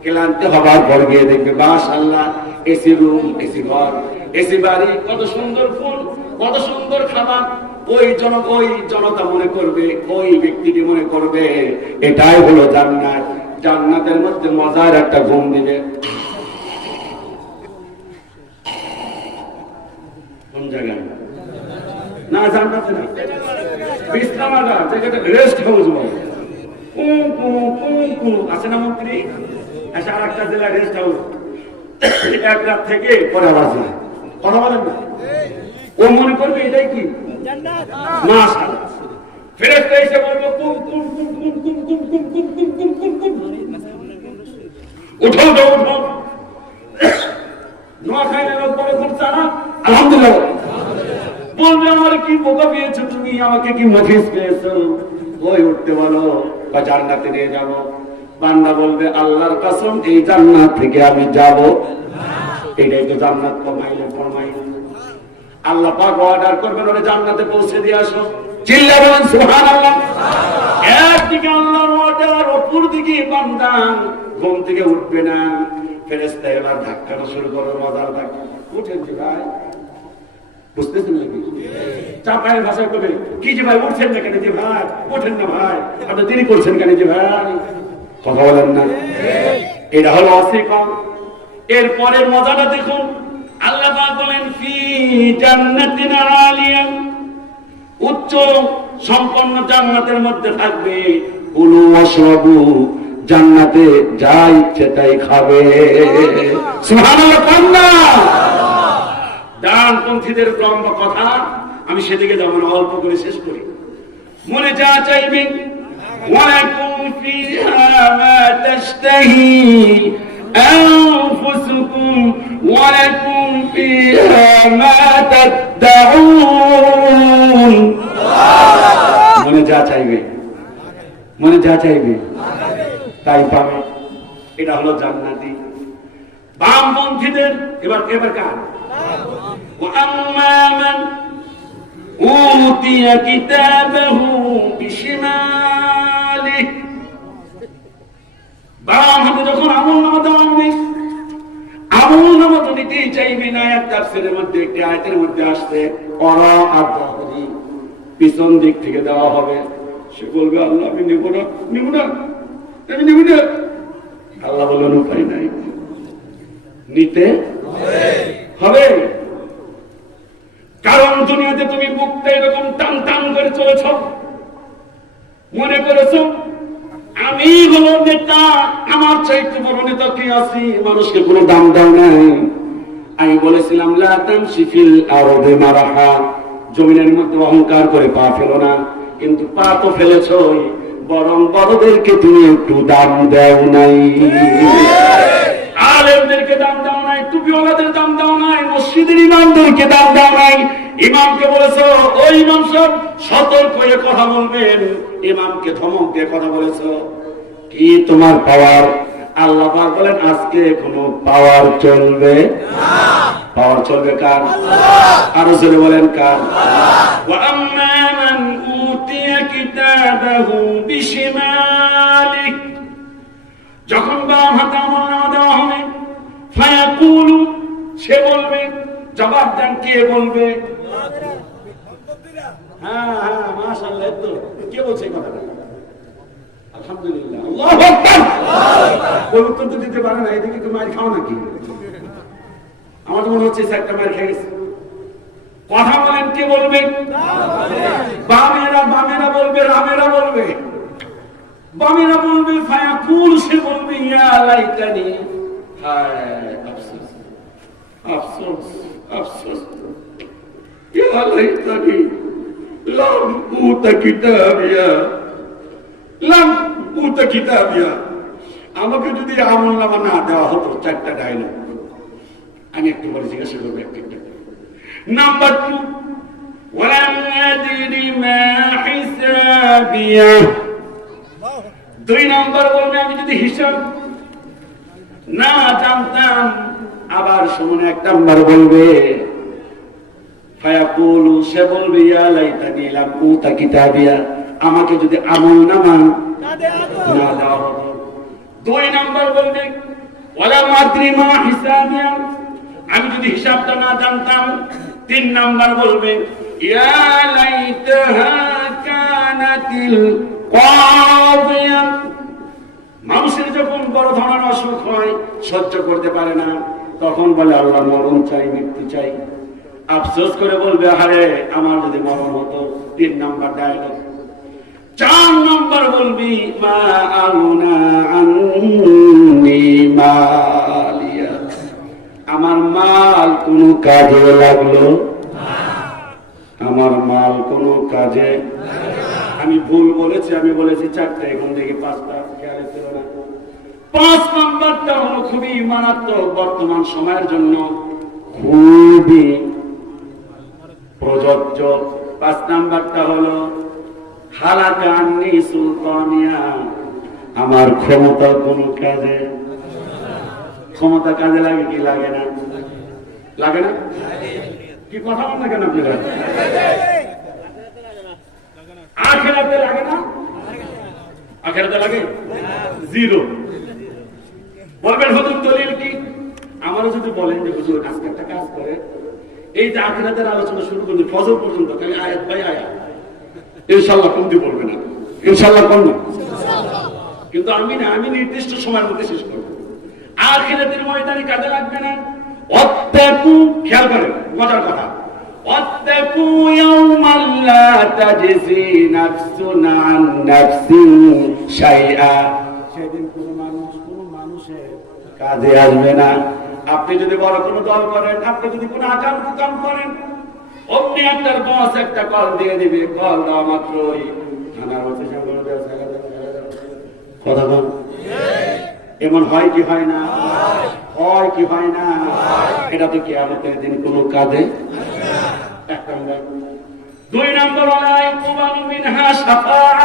ক্লান্তি হবার পর গিয়ে দেখবে মাশাআল্লাহ এসি রুম, এসি ঘর, এসি বাড়ি, কত সুন্দর ফুল, কত সুন্দর খাবার। ওই জনতা মনে করবে, ওই ব্যক্তিটি মনে করবে এটাই হলো জান্নাত। জান্নাতের মধ্যে মজার একটা ঘুম দিবে। কোন জায়গায়? না জান্নাতে না, বিশ্রামাগার, যেটা রেস্ট হাউস বলে। আছে না মন্ত্রী? আচ্ছা, আর একটা জেলায় রেস্ট হাউস, এক রাত থেকে পরে আবার যায়। কথা বলেন না, ও মনে করবে এটাই কি মাশাআল্লাহ। ফেরেশতা এসে বলবে কুম কুম কুম কুম কুম কুম কুম কুম কুম কুম কুম কুম, উঠো উঠো উঠো। নোয়াখালীর লোক বলে করছে না আলহামদুলিল্লাহ, বলবে আমার কি বোকা পেয়েছো তুমি, আমাকে কি মফিজ পেয়েছো। ওই উঠতে বলো বা জান্নাতে নিয়ে যাবো। বান্দা বলবে আল্লাহর কসম এই জান্নাত থেকে আমি যাব। এটাই তো জান্নাত কমাইলে ফরমাইল। আল্লাহ পাক অর্ডার করবেন ওরে জান্নাতে পৌঁছে দিয়ে আসো। চিল্লা বলেন সুবহানাল্লাহ। একদিকে আল্লাহর অর্ডার, অপর দিকে বান্দা ঘুম থেকে উঠবে না। ফেরেশতা এবার ধাক্কাটা শুরু করো, মজার ধাক্কা। উঠেন যে ভাই, বুঝতেছেন নাকি? চাপায়ের ভাষায় কবে কি যে ভাই উঠছেন না কেন? যে ভাই ওঠেন না ভাই, আপনি দেরি করছেন কেন? যে ভাই কথা বলেন না। এটা হলো ওয়াসিকা। এরপরে মজাটা দেখুন, আল্লাহ পাক বলেন ফি জান্নাতিন আলিয়া, উচ্চ সম্পন্ন জান্নাতের মধ্যে থাকবে। কুলু ওয়াশরাবু, জান্নাতে যা ইচ্ছে তাই খাবে। সুবহানাল্লাহ কান্না। ডানপন্থীদের লম্বা কথা, আমি সেদিকে যাব না, অল্প করে শেষ করি। মনে যা চাইবেন, ওয়ালাকুম ফিহা মা তাশতাহি আনফুসুকুম ওয়ালাকুম ফিহা মা তাদউন। মনে যা চাইবে, মনে যা চাইবে তাই পাবে। এটা হলো জান্নাতি। বামপন্থীদের এবার কার? وأما من أوتي كتابه بشماله, বাম হাতে যখন আমল নামা দেওয়া হবে, আমল এই বিনায়াত তাফসীরের মধ্যে একটি আয়াতের মধ্যে আসছে ওরা আদি পিছন দিক থেকে দেওয়া হবে। সে বলবে আল্লাহ আমি নেব না, নেব না, আমি নেব না। আল্লাহ বললেন উপায় নাই, নিতে হবে। কারণ দুনিয়াতে তুমি বুকটা এরকম টান টান করে চলেছ, মনে করেছ আমি হলো নেতা, আমার চাইতে বড় নেতা কি আছি, মানুষকে কোনো দাম দাও নাই। আমি বলেছিলাম লা তামশি ফিল আরদি মারাহা, জমিনের মধ্যে অহংকার করে পা ফেলো না। কিন্তু পা তো ফেলেছই, বরং বড়দেরকে তুমি একটু দাম দাও নাই, আলেমদেরকে দাম দাও নাই, টুপিওয়ালাদের দাম দাও নাই, মসজিদের ইমামদেরকে দাম দাও নাই। ইমামকে বলেছো ও ইমাম সাহেব সতর্ক হয়ে কথা বলবেন, ইমামকে ধমক দিয়ে কথা বলেছো। কি তোমার পাওয়ার? আল্লাহ পাক বলেন আজকে কোনো পাওয়ার চলবে না। পাওয়ার চলবে কার? আরো জোরে বলেন কার? ওয়া আম্মা মান উতিয়া কিতাবাহু বিশিমালিহি, যখন বাম হাতে আমলনামা দেওয়া হবে, ফায়াকুলু, সে বলবে, জবাব দেন কে বলবে? হ্যাঁ হ্যাঁ মাশাআল্লাহ, তো কে বলছে এই কথাটা? আলহামদুলিল্লাহ, আল্লাহু আকবার। কোন উত্তর তো দিতে পারে না, এদিকে কি মার খাও নাকি? আমার তো মনে হচ্ছে একটা মার খেয়ে গেছে। কথা বলেন কে বলবে? বামেরা, বামেরা বলবে, রামেরা বলবে, বামেরা বলবে। ফায়াকুল, সে বলবে ইয়া লাইতানি, হায় আফসোস, আফসোস, আফসোস, ইয়া লাইতানি লাম উতা কিতাবিয়া, লাম উতা কিতাবিয়া। আমাকে যদি আমলনামা না দেওয়া হতো, চারটা ডায়লগ আমি একটু বলে জিজ্ঞাসা করবো একটা। নাম্বার 2, ওয়ালাম আদরি মা হিসাবিয়া। 2 নম্বর বলবে আমি যদি হিসাব না জানতাম। আবার শুনুন, 1 নম্বর বলবে ফায়াকুলু, সে বলবে ইয়া লাইতানি লাম উতা কিতাবিয়া, আমাকে যদি আমলনামা না দেওয়া হতো। 2 নম্বর বলবে ওয়ালাম আদরি মা হিসাবিয়া, আমি যদি হিসাবটা না জানতাম। 3 নম্বর বলবে ইয়া লাইতাহা কানাতিল কাদিয়া। মানুষের যখন বড় ধরনের অসুখ হয়, সহ্য করতে পারে না, তখন বলে আল্লাহ মরণ চাই, মৃত্যু চাই। আফসোস করে বলবে আরে আমার যদি মরণ হতো। 3 নম্বর ডায়লগ। 4 নম্বর বলবি মা আগুনা আন্নি মালিয়া, আমার মাল কোনো কাজে লাগলো, আমার মাল কোনো কাজে। আমি ভুল বলেছি, আমি বলেছি 4টা, এখন থেকে 5টা, খেয়াল ছিল না। 5 নম্বরটা হলো খুবই মারাত্মক, বর্তমান সময়ের জন্য খুবই প্রযোজ্য। 5 নম্বরটা হলো হালাকান্নি সুলতানিয়া, আমার ক্ষমতা কোনো কাজে। ক্ষমতা কাজে লাগে কি লাগে না? লাগে না? কি কথা বল না কেন আপনারা? আখিরাতে লাগে না? আখিরাতে লাগে 0। বলবেন হুজুর দলিল কি? আমারও যদি বলেন যে হুজুর আজকে একটা কাজ করে, এই যে আখিরাতের আলোচনা শুরু করছি ফজর পর্যন্ত, তাহলে আয়াত বাই আয়াত ইনশাআল্লাহ কমতি পড়বে না, ইনশাআল্লাহ কম না। কিন্তু আমি না, আমি নির্দিষ্ট সময়ের মধ্যে শেষ করব। আখিরাতের ময়দানে কাজে লাগবে না। ওয়াত্তাকু, খেয়াল করেন মজার কথা, ওয়াত্তাকু ইয়াওমান লা তাজজি নাফসুন আন নাফসিন শাইআ, সেদিন কোন মানুষের কাজে আসবে না। আপনি যদি বড় কোনো দল করেন, আপনি যদি কোনো আকাম কুকাম করেন, অমনি একটার বস একটা কল দিয়ে দিবে, কল দেওয়া মাত্রই থানার অফিসে কথা বল। এমন হয় কি হয় না? হয় কি হয় না? এটা তো কিয়ামতের দিন কোনো কাজে। 1 নম্বর। 2 নম্বর ওয়ালা ইয়াকুবালু মিনহা শাফাআ,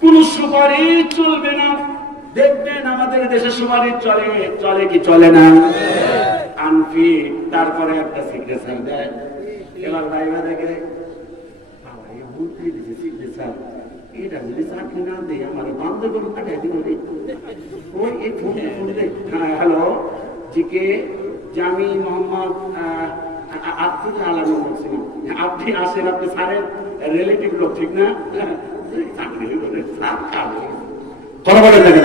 কোন সুপারিশ চলবে না। দেখবেন আমাদের দেশে সুপারিশ চলে, চলে কি চলে না? আনফি, তারপরে একটা সিগনেচার দেয়। এবার ভাইবা দেখে সিগনেচার, এটা যদি চাকরি না দেয় আমার বন্ধ করে কাটাই দিব। ওই এই ফোন, হ্যালো জি কে? যে আমি মোহাম্মদ আপনি আলাদা বলছিলাম, আপনি আসেন, আপনি স্যারের রিলেটিভ লোক, ঠিক না? কথা বলে দেখেন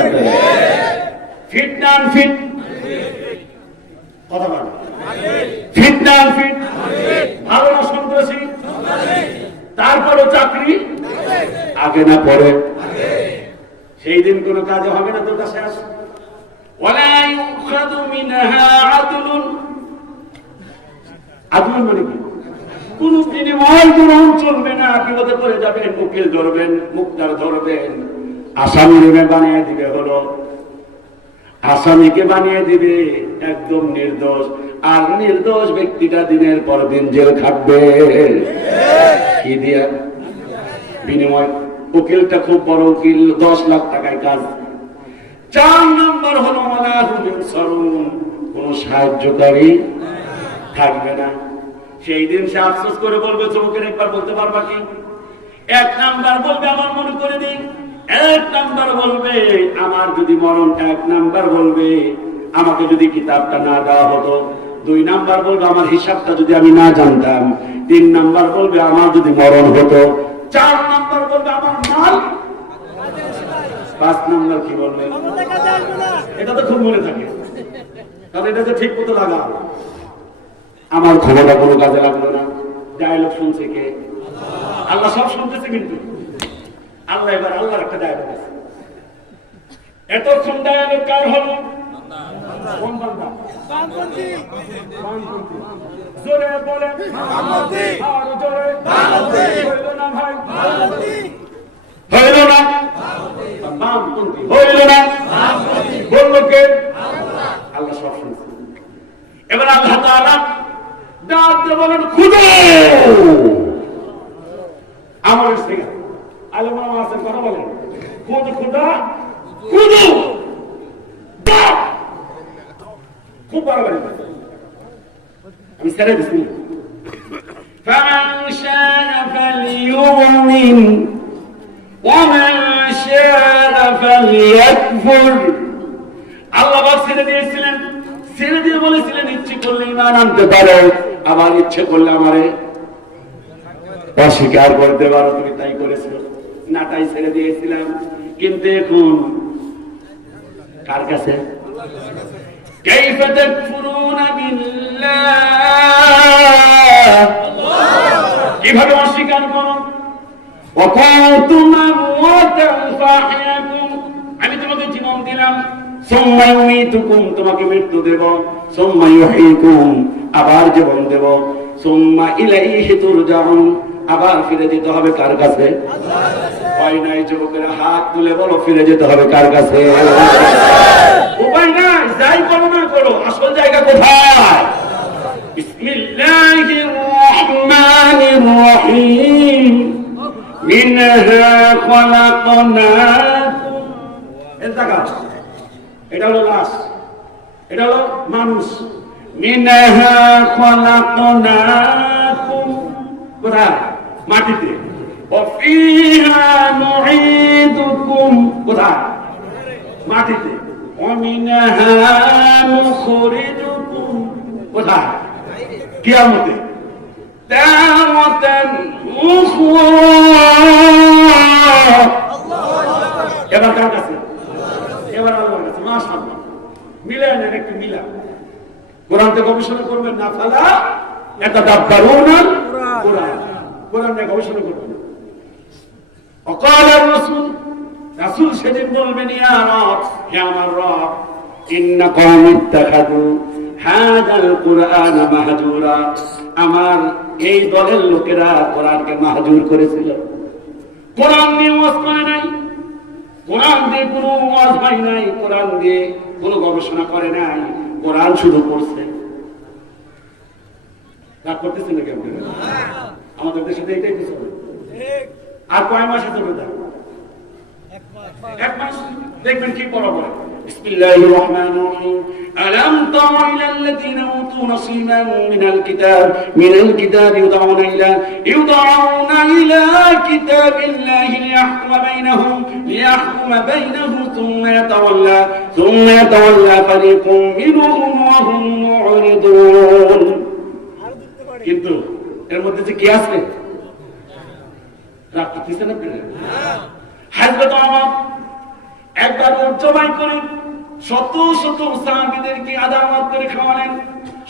ফিট না আনফিট? কথা বলেন ফিট না আনফিট? ভালো না সন্ত্রাসী? তারপরও চাকরি আগে না পরে? সেই দিন কোনো কাজে হবে না, তোর কাছে আস। ওয়ালা ইউখাযু মিনহা আদলুন। আদলুন মানে কি? কোন বিনিময় গ্রহণ চলবে না, বিপদে পড়ে যাবেন, উকিল ধরবেন, মুক্তার ধরবেন, আসামিকে বানিয়ে দিবে, হলো আসামিকে বানিয়ে দিবে একদম নির্দোষ, আর নির্দোষ ব্যক্তিটা দিনের পর দিন জেল খাটবে। কি দিয়া? বিনিময়। উকিলটা খুব বড় উকিল, 10 লাখ টাকায় কাজ। 4 নম্বর হলো কোন সাহায্যকারী থাকবে না। সেই দিন সে আফসোস করে বলবে, চোখের একবার বলতে পারবা কি? 1 নাম্বার বলবে আমার মনে করে দিন, 1 নাম্বার বলবে আমার যদি মরণ, 1 নাম্বার বলবে আমাকে যদি কিতাবটা না দেওয়া হতো, 2 নাম্বার বলবে আমার হিসাবটা যদি আমি না জানতাম, 3 নাম্বার বলবে আমার যদি মরণ হতো, 4 নাম্বার বলবে আমার মাল, 5 নাম্বার কি বলবে? এটা তো খুব মনে থাকে, কারণ এটা তো ঠিক মতো লাগা। আমার খবরটা কোনো কাজে লাগলো না। ডায়লগ শুনছে কে? আল্লাহ সব শুনতেছে, কিন্তু আল্লাহ এবার আল্লাহর একটা ডায়লগ আছে। এতক্ষণ ডায়লগ কার হলো? কোন বান্দা? বামপন্থী। জোরে বলেন বামপন্থী, আর জোরে বামপন্থী। হইল না ভাই বামপন্থী? হইল না বামপন্থী? হইল না বামপন্থী? বললো কে? আল্লাহ সব শুনছে। এবার আল্লাহ তাআলা ডাক দিয়ে বলেন খুদো। আমার সিগা আলেমা আছেন, কথা বলেন খুদ খুদা খুদু। খুব বড় বাড়ি, আমি ছেড়ে দিচ্ছি। فمن شاء فليؤمن ومن شاء فليكفر। আল্লাহ পাক ছেড়ে দিয়েছিলেন, ছেড়ে দিয়ে বলেছিলেন ইচ্ছে করলে ঈমান আনতে পারো, আবার ইচ্ছে করলে আমারে অস্বীকার করতে পারো। তুমি তাই করেছো না, তাই ছেড়ে দিয়েছিলাম। কিন্তু এখন কার কাছে? كيف تكفرون بالله, কিভাবে অস্বীকার করো? وكنتم أمواتا فأحياكم, আমি তোমাকে জীবন দিলাম, সুম্মা ইউমীতুকুম, তোমাকে মৃত্যু দেব, সুম্মা ইউহয়ীকুম, আবার জীবন দেব, সুম্মা ইলাইহি তুরজাউন, আবার ফিরে যেতে হবে কার কাছে? উপায় নাই। যুবকেরা হাত তুলে বলো, ফিরে যেতে হবে কার কাছে? উপায় নাই, যাই করো না করো, আসল জায়গা কোথায়? বিসমিল্লাহির রহমানির রহিম। মিনহা খলাকনাকুম, এর জায়গা এটা হলো লাশ, এটা হলো মানুষ। মিনহা খলাকনাকুম, কোথায়? মাটিতে। ওয়াফিহা নুঈদুকুম, কোথায়? মাটিতে। ওয়ামিনহা নুখরিজুকুম, কোথায়? কিয়ামতে। তারাতান উখরা, এবার কার কাছে? এবার আল্লাহর কাছে। মাশাআল্লাহ, মিলান, একটু মিলান। কোরআন থেকে গবেষণা করবেন না, ফালা ইয়াতাদাব্বারুনা কোরআন, কোরআন নিয়ে গবেষণা করবেন। وقال الرسول, রাসূল সেদিন বলবেন, ইয়া রব, হে আমার রব, ইন্না কওমি ইত্তাখাযু হাযাল কুরআন মাহজুরা, আমার এই দলের লোকেরা কোরআনকে মাহজুর করেছিল। কোরআন দিয়ে ওয়াজ করে নাই, কোরআন দিয়ে কোনো ওয়াজ হয় নাই, কোরআন দিয়ে কোনো গবেষণা করে নাই, কোরআন শুধু পড়ছে। রাগ করতেছেন নাকি আপনারা? আমাদের দেশে তো এটাই কিছু। আর কয় মাসে চলে যায়? 1 মাস। দেখবেন কি পড়া পড়ে। বিসমিল্লাহির রহমানির রহিম। ألم تر إلى الذين أوتوا نصيبا من الكتاب يدعون إلى كتاب الله ليحكم بينهم ثم يتولى فريق منهم وهم معرضون কিন্তু এর মধ্যে যে কি আছে রাগ করতেছেন আপনারা হযরত ওমর একবার জবাই করে শত শত সাহাবীদেরকে আদালত করে খাওয়ালেন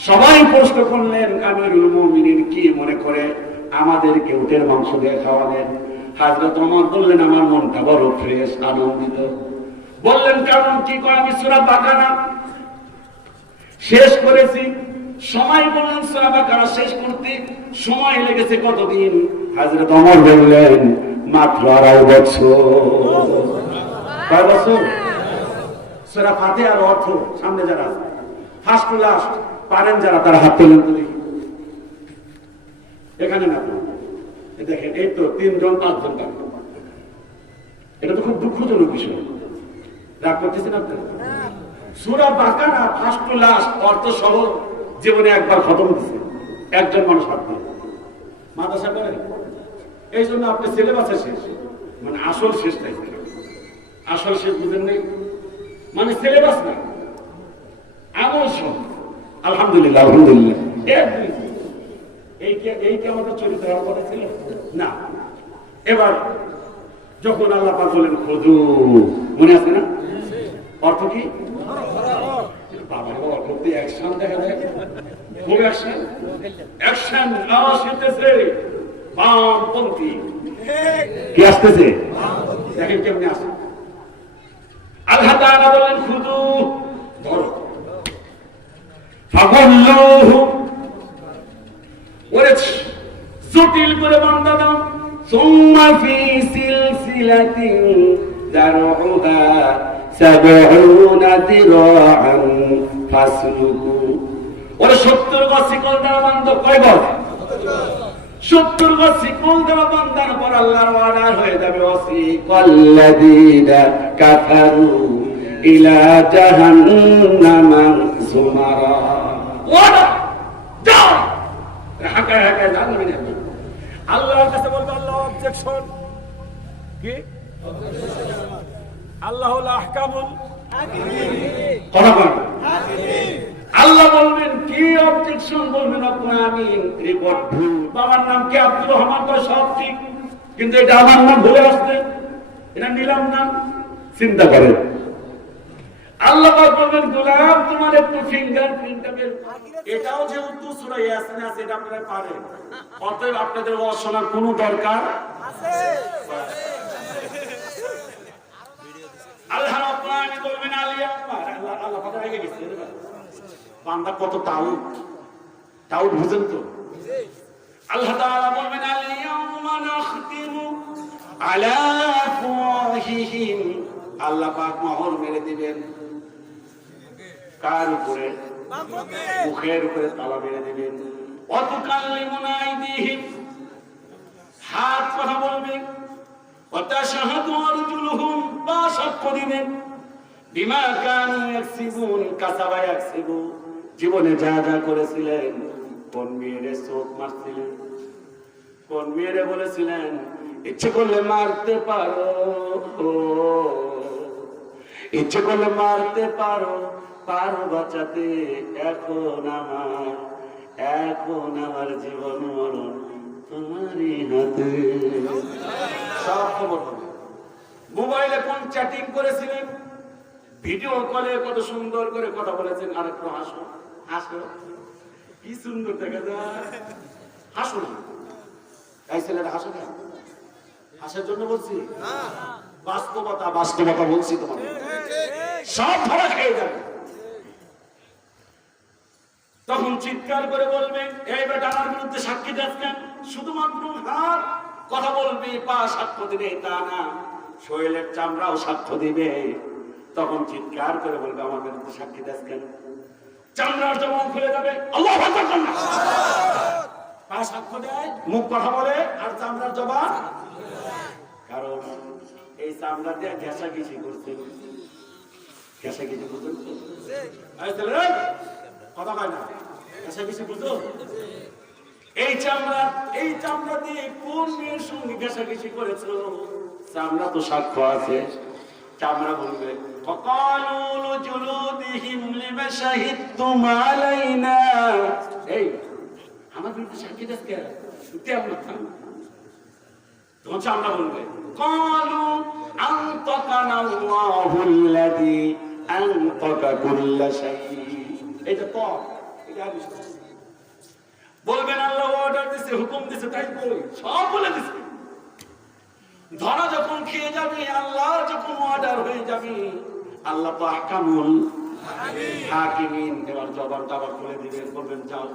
সবাই প্রশ্ন করলেন আমিরুল মুমিনিন কি মনে করে আমাদেরকে উটের মাংস দিয়ে খাওয়ালেন হযরত ওমর বললেন আমার মনটা বড় ফ্রেশ আনন্দিত বললেন কারণ কি করে আমি সূরা বাকারা শেষ করেছি সময় বললেন সূরা বাকারা শেষ করতে সময় লেগেছে কতদিন হযরত ওমর বললেন মাত্র 2.5 বছর কয় বছর সূরা ফাতিহার অর্থ সামনে যারা ফার্স্ট টু লাস্ট পারেন যারা তারা হাত তোলেন তো দেখি এখানে না দেখেন এই তো 3 জন 5 জন পারেন এটা তো খুব দুঃখজনক বিষয় রাগ করতেছেন আপনারা সূরা বাকারা ফার্স্ট টু লাস্ট অর্থ সহ জীবনে একবার খতম দিয়েছে একজন মানুষ হাত দিয়ে মাদ্রাসা করেন এই জন্য আপনি সিলেবাসে শেষ মানে আসল শেষ নাই আসল শেষ বুঝেন নাই মানে সিলেবাস না আমল সব আলহামদুলিল্লাহ এই কি আমাদের চরিত্র হওয়ার কথা ছিল না এবার যখন আল্লাহ পাক বলেন খুদু মনে আছে না অর্থ কি বাবা অর্থ অ্যাকশন দেখা যায় খুব অ্যাকশন আসতেছে বামপন্থী কি আসতেছে দেখেন কেমনে আসে আল্লাহ তাআলা বলেন খুদু ধরো ফাগুল্লুহু ওরে জটিল করে বান্দা দাও সুম্মা ফি সিলসিলাতিন দারউহা 70 দিরাআন ফাসলুকু ওরে 70 গজ শিকল দেওয়া বান্দা কয় গজ 70 গজ শিকল দেওয়া বান্দার পর আল্লাহর ওয়াদা হয়ে যাবে ওয়াসিকাল্লাযীনা কাফারু ইলা জাহান্নামা যুমারা ওয়াদা যাও হাকায় হাকায় জানবে না আল্লাহর কাছে বলবে আল্লাহ অবজেকশন কি আল্লাহ হল আহকামুল হাকিমিন কথা বলবেন হাকিমিন আল্লাহ বলবেন কি অবজেকশন বলবেন আপনি আমিন রিপোর্ট ভুল বাবার নাম কি আব্দুর রহমান তো সব ঠিক কিন্তু এটা আমার নাম ভুলে আসছে এটা নিলাম না চিন্তা করেন আল্লাহ পাক বলবেন গোলাম তোমার একটু ফিঙ্গারপ্রিন্টটা বের এটাও যেহেতু সূরা ইয়াসিন আছে এটা আপনারা পারেন অতএব আপনাদের শোনার কোনো দরকার আছে আল্লাহ রাব্বুল আলামিন বলবেন আলিয়া আল্লাহ কথা রেখে গেছে বান্দা কত তাউট বুঝেন তো আল্লাহ তাআলা বলবেন আলিয়াউমা নাখতিমু আলা আফওয়াহিহিম আল্লাহ পাক মোহর মেরে দিবেন কার উপরে মুখের উপরে তালা মেরে দিবেন ওয়াতুকাল্লিমুনা আইদিহিম হাত কথা বলবে ওয়াতাশহাদু আরজুলুহুম পা সাক্ষ্য দিবেন বিমা কানু ইয়াকসিবুন কাসাবা ইয়াকসিবু জীবনে যা যা করেছিলেন কোন মেয়েরে চোখ মারছিলেন কোন মেয়েরে বলেছিলেন ইচ্ছে করলে মারতে পারো ইচ্ছে করলে মারতে পারো বাঁচাতে এখন আমার জীবন মরণ তোমারই হাতে সব খবর হবে মোবাইলে কোন চ্যাটিং করেছিলেন ভিডিও কলে কত সুন্দর করে কথা বলেছেন আর একটু হাসো হাসো কি সুন্দর দেখা যায় হাসো না এই ছেলেটা হাসো না হাসার জন্য বলছি বাস্তবতা বলছি তোমাকে সব ধরা খেয়ে যাবে তখন চিৎকার করে বলবে এই বেটা আমার বিরুদ্ধে সাক্ষী দিচ্ছেন শুধুমাত্র হাত কথা বলবি পা সাক্ষ্য দিবে তা না শরীরের চামড়াও সাক্ষ্য দিবে তখন চিৎকার করে বলবে আমার বিরুদ্ধে সাক্ষী দিচ্ছেন চামড়ার জবান খুলে যাবে আল্লাহু আকবার পা সাক্ষ্য দেয় মুখ কথা বলে আর চামড়ার জবান কারণ এই চামড়া দিয়ে ঘেঁষাঘেঁষি করছে কেসা কিছু বুঝুন তো? কথা কয় না, কেসা কিছু বুঝো? এই চামড়া দিয়ে কোন মেয়ের সঙ্গে ঘেঁষাঘেঁষি করেছিল? চামড়া তো সাক্ষ্য আছে। চামড়া বলবে এই আমার বিরুদ্ধে সাক্ষী দেখতে তোমার চামড়া বলবে কালু আনতাকানা আল্লাহুল্লাযী আনতাকা কুল্লা শাই। এটা তো এটা বলবেন আল্লাহ অর্ডার দিছে, হুকুম দিছে, তাই বই সব বলে দিছে। ধরা যখন খেয়ে যাবে, আল্লাহ যখন অর্ডার হয়ে যাবে, আল্লাহ তো আহকামুল হাকিমিন। এবার জবান টাবার করে দিবেন, বলবেন যাও।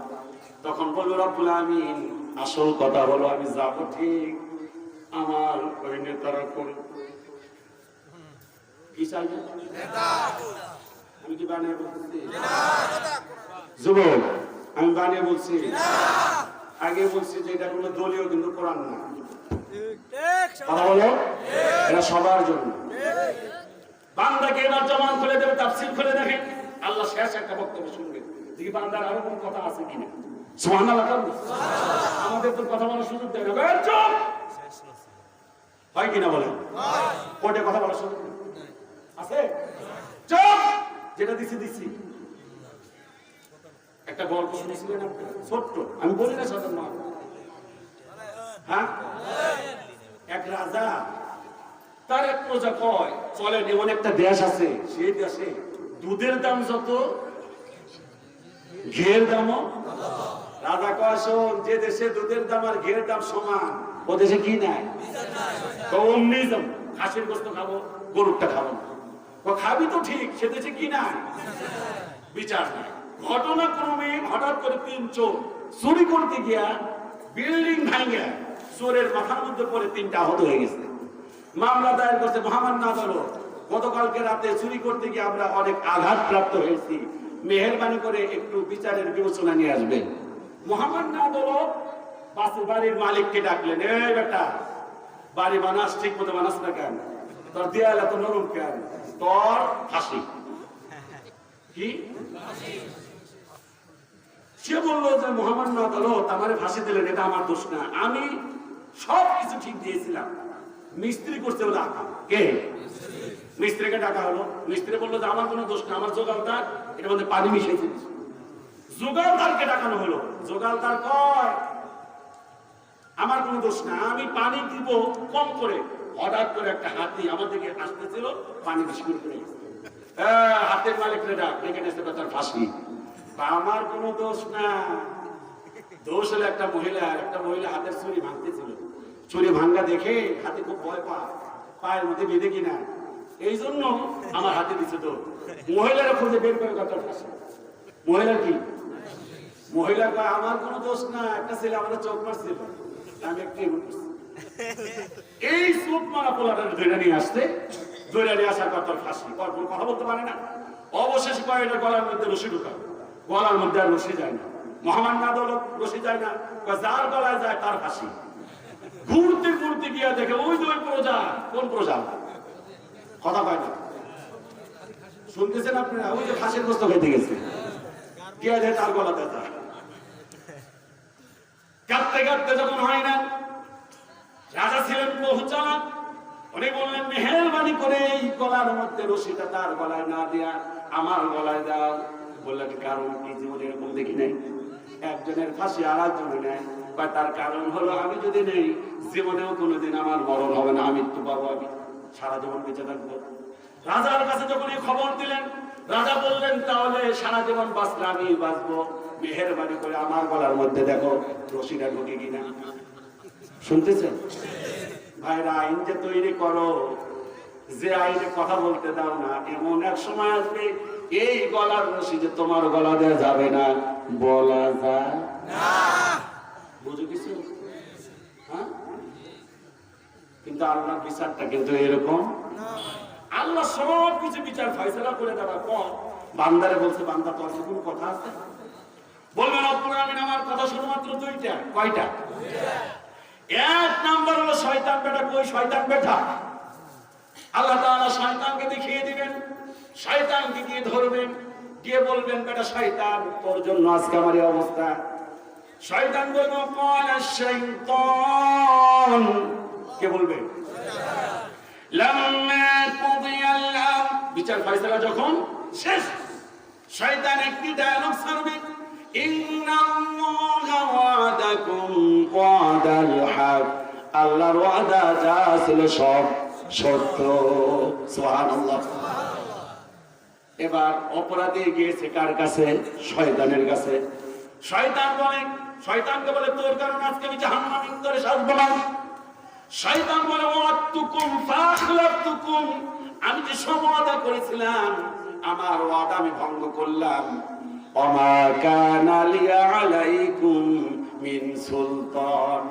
তখন বলবে রব্বুল আমিন আসল কথা হলো আমি যাবো ঠিক, আমার ওই নেতারা কোন কি চাইবে? আমি কি বানিয়ে বলছি? যুবক আমি বানিয়ে বলছি? আগে বলছি যে এটা কোনো দলীয় কিন্তু কোরআন না। কথা বলো, এটা সবার জন্য। বান্দাকে এবার জমান খুলে দেবে, তাফসীর খুলে দেখেন, আল্লাহ শেষ একটা বক্তব্য শুনবে, দেখি বান্দার আরো কোনো কথা আছে কিনা। সুবহানাল্লাহ। আমাদের তো কথা বলার সুযোগ দেয় না, চুপ হয় কিনা বলেন? কোর্টে কথা বলার সুযোগ আছে? চুপ। যেটা দিছি একটা গল্প শুনেছিলেন ছোট্ট, আমি বলি না সাধারণ। হ্যাঁ, এক রাজা তার এক প্রজা কয় চলেন এমন একটা দেশ আছে, সেই দেশে দুধের দাম যত ঘের দামও। রাজা কয় শোন, যে দেশে দুধের দাম আর ঘের দাম সমান, ও দেশে কি নাই? অমনি যাবো, খাসির গোস্ত খাবো, গরুরটা খাবো না। খাবি তো ঠিক, সে দেশে কি নাই? বিচার নাই। ঘটনাক্রমে হঠাৎ করে 3 চোর চুরি করতে গিয়া বিল্ডিং ভাঙিয়া চোরের মাথার মধ্যে পড়ে 3টা আহত হয়ে গেছে। মামলা দায়ের করছে মহামান্য আদালত, গতকালকে রাতে চুরি করতে গিয়ে আমরা অনেক আঘাত প্রাপ্ত হয়েছি, মেহেরবানি করে একটু বিচারের বিবেচনা নিয়ে আসবেন। মহামান্য আদালত বাড়ির মালিককে ডাকলেন, এই বেটা বাড়ি বানাস, ঠিক মতো বানাস না কেন? তোর দেয়াল এত নরম কেন? তোর ফাঁসি। কি সে বললো যে মহামান্য আদালত আমারে ফাঁসি দিলেন, এটা আমার দোষ না, আমি সব কিছু ঠিক দিয়েছিলাম, মিস্ত্রি করছে বলে আকাম। কে? মিস্ত্রিকে ডাকা হলো। মিস্ত্রি বললো যে আমার কোনো দোষ না, আমার জোগালদার এটার মধ্যে পানি মিশিয়েছে। জোগালদারকে ডাকানো হলো। জোগালদার কয় আমার কোনো দোষ না, আমি পানি দিব কম করে। হঠাৎ করে একটা হাতি আমার দিকে আসতেছিল, পানি বিস্কুট করে হাতের মালিকরে ডাক, এখানে তার ফাঁসি। আমার কোনো দোষ না, দোষ হলো একটা মহিলা হাতের ছুরি ভাঙতেছিল, ছুরি ভাঙ্গা দেখে হাতে খুব ভয় পায়, পায়ের মধ্যে বেঁধে কিনা, এই জন্য আমার হাতে দিচ্ছে। তো মহিলারা খুঁজে বের করে কথা ফাঁসি। মহিলার কি? মহিলা কয় আমার কোনো দোষ না, একটা ছেলে আমাদের চোখ মারছিল, আমি একটু এই চোখ মারা পোলাটা ধরে নিয়ে আসতে, ধরে নিয়ে আসার কথা ফাঁসি। কোনো কথা বলতে পারে না। অবশেষে কয় এটা গলার মধ্যে রশি ঢুকায়, গলার মধ্যে আর রশি যায় না। মহামান্য আদালত রশি যায় না, যার গলায় যায় তার ফাঁসি। ঘুরতে ঘুরতে গিয়া দেখে ওই যে ওই প্রজা, কোন প্রজা? কথা পায় না, শুনতেছেন আপনারা? ওই যে ফাঁসির গোস্ত খেতে গেছে, গিয়া যায় তার গলাতে যায়। কাঁদতে কাঁদতে যখন হয় না, রাজা ছিলেন পৌঁছা, উনি বললেন মেহেরবানি করে এই গলার মধ্যে রশিটা তার গলায় না দিয়া আমার গলায় দাও। বললেন কারণ কি? জীবনে এরকম দেখি নাই, একজনের ফাঁসি আর একজনে নেয়। তার কারণ হলো আমি যদি নেই, জীবনেও কোনোদিন আমার মরণ হবে না, মৃত্যু পাবো, আমি সারা জীবন বেঁচে থাকবো। রাজার কাছে যখন এই খবর দিলেন, রাজা বললেন তাহলে সারা জীবন বাঁচলে আমি বাঁচবো, মেহেরবানি করে আমার গলার মধ্যে দেখো রশিটা ঢুকে কিনা। শুনতেছেন ভাইরা? আইন যে তৈরি করো, যে আইনে কথা বলতে দাও না, এমন এক সময় আসবে এই গলার রশি যে তোমার গলা দেওয়া যাবে না, বলা যায় না। বুঝো কিছু? হ্যাঁ, কিন্তু আল্লাহর বিচারটা কিন্তু এরকম। আল্লাহ সব কিছু বিচার ফয়সালা করে দেওয়ার পর বান্দারে বলছে, বান্দা তোর কোনো কথা আছে? বলবেন রব্বুল আমিন আমার কথা শুধুমাত্র 2টা। কয়টা? 1 নাম্বার হলো শয়তান বেটা। কই শয়তান বেটা? আল্লাহ তাআলা শয়তানকে দেখিয়ে দিবেন, শয়তানকে গিয়ে ধরবেন, গিয়ে বলবেন বেটা শয়তান তোর জন্য আজকে আমার এই অবস্থা। শয়তান বলবে ক্বালা শাইতান, কে বলবে? লাম্মা কুদিয়াল আমর, বিচার ফয়সালা যখন শেষ, শয়তান একটি ডায়লগ ছাড়বে, ইন্নাল্লাহা ওয়াদাকুম ওয়াদাল হক, আল্লাহর ওয়াদা যা ছিল সব সত্য। সুবহানাল্লাহ। এবার অপরাধী গিয়েছে কার কাছে? শয়তানের কাছে। শয়তান বলে, শয়তানকে বলে তোর কারণে আজকে আমি জাহান্নামে করে সাজবো না। শয়তান বলে ওয়াতুকুম ফাখলাতুকুম, আমি যে সব ওয়াদা করেছিলাম আমার ওয়াদা আমি ভঙ্গ করলাম। ওমা কানা লি আলাইকুম মিন সুলতান,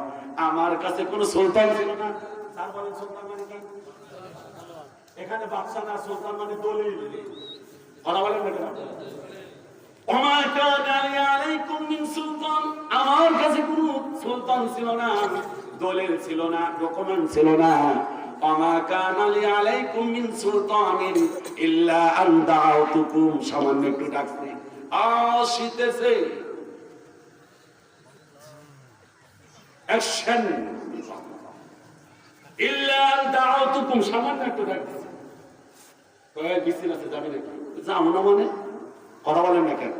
আমার কাছে কোনো সুলতান ছিল না। স্যার বলেন সুলতান মানে কি? এখানে বাদশা না, সুলতান মানে দলিল। কথা বলেন না কেন? ওমা কানা লি আলাইকুম মিন সুলতান, আমার কাছে কোনো সুলতান ছিল না, দলিল ছিল না, ডকুমেন্ট ছিল না। ওমা কানা লি আলাইকুম মিন সুলতানিন ইল্লা আন দাউতুকুম, সামান্য একটু ডাকছি, শীতেছে অ্যাকশন, ইল্লা আন দাউতুকুম, সামান্য একটু ডাকছি, কয় বিসির আছে যাবে নাকি? যাও না মানে? কথা বলেন না কেন?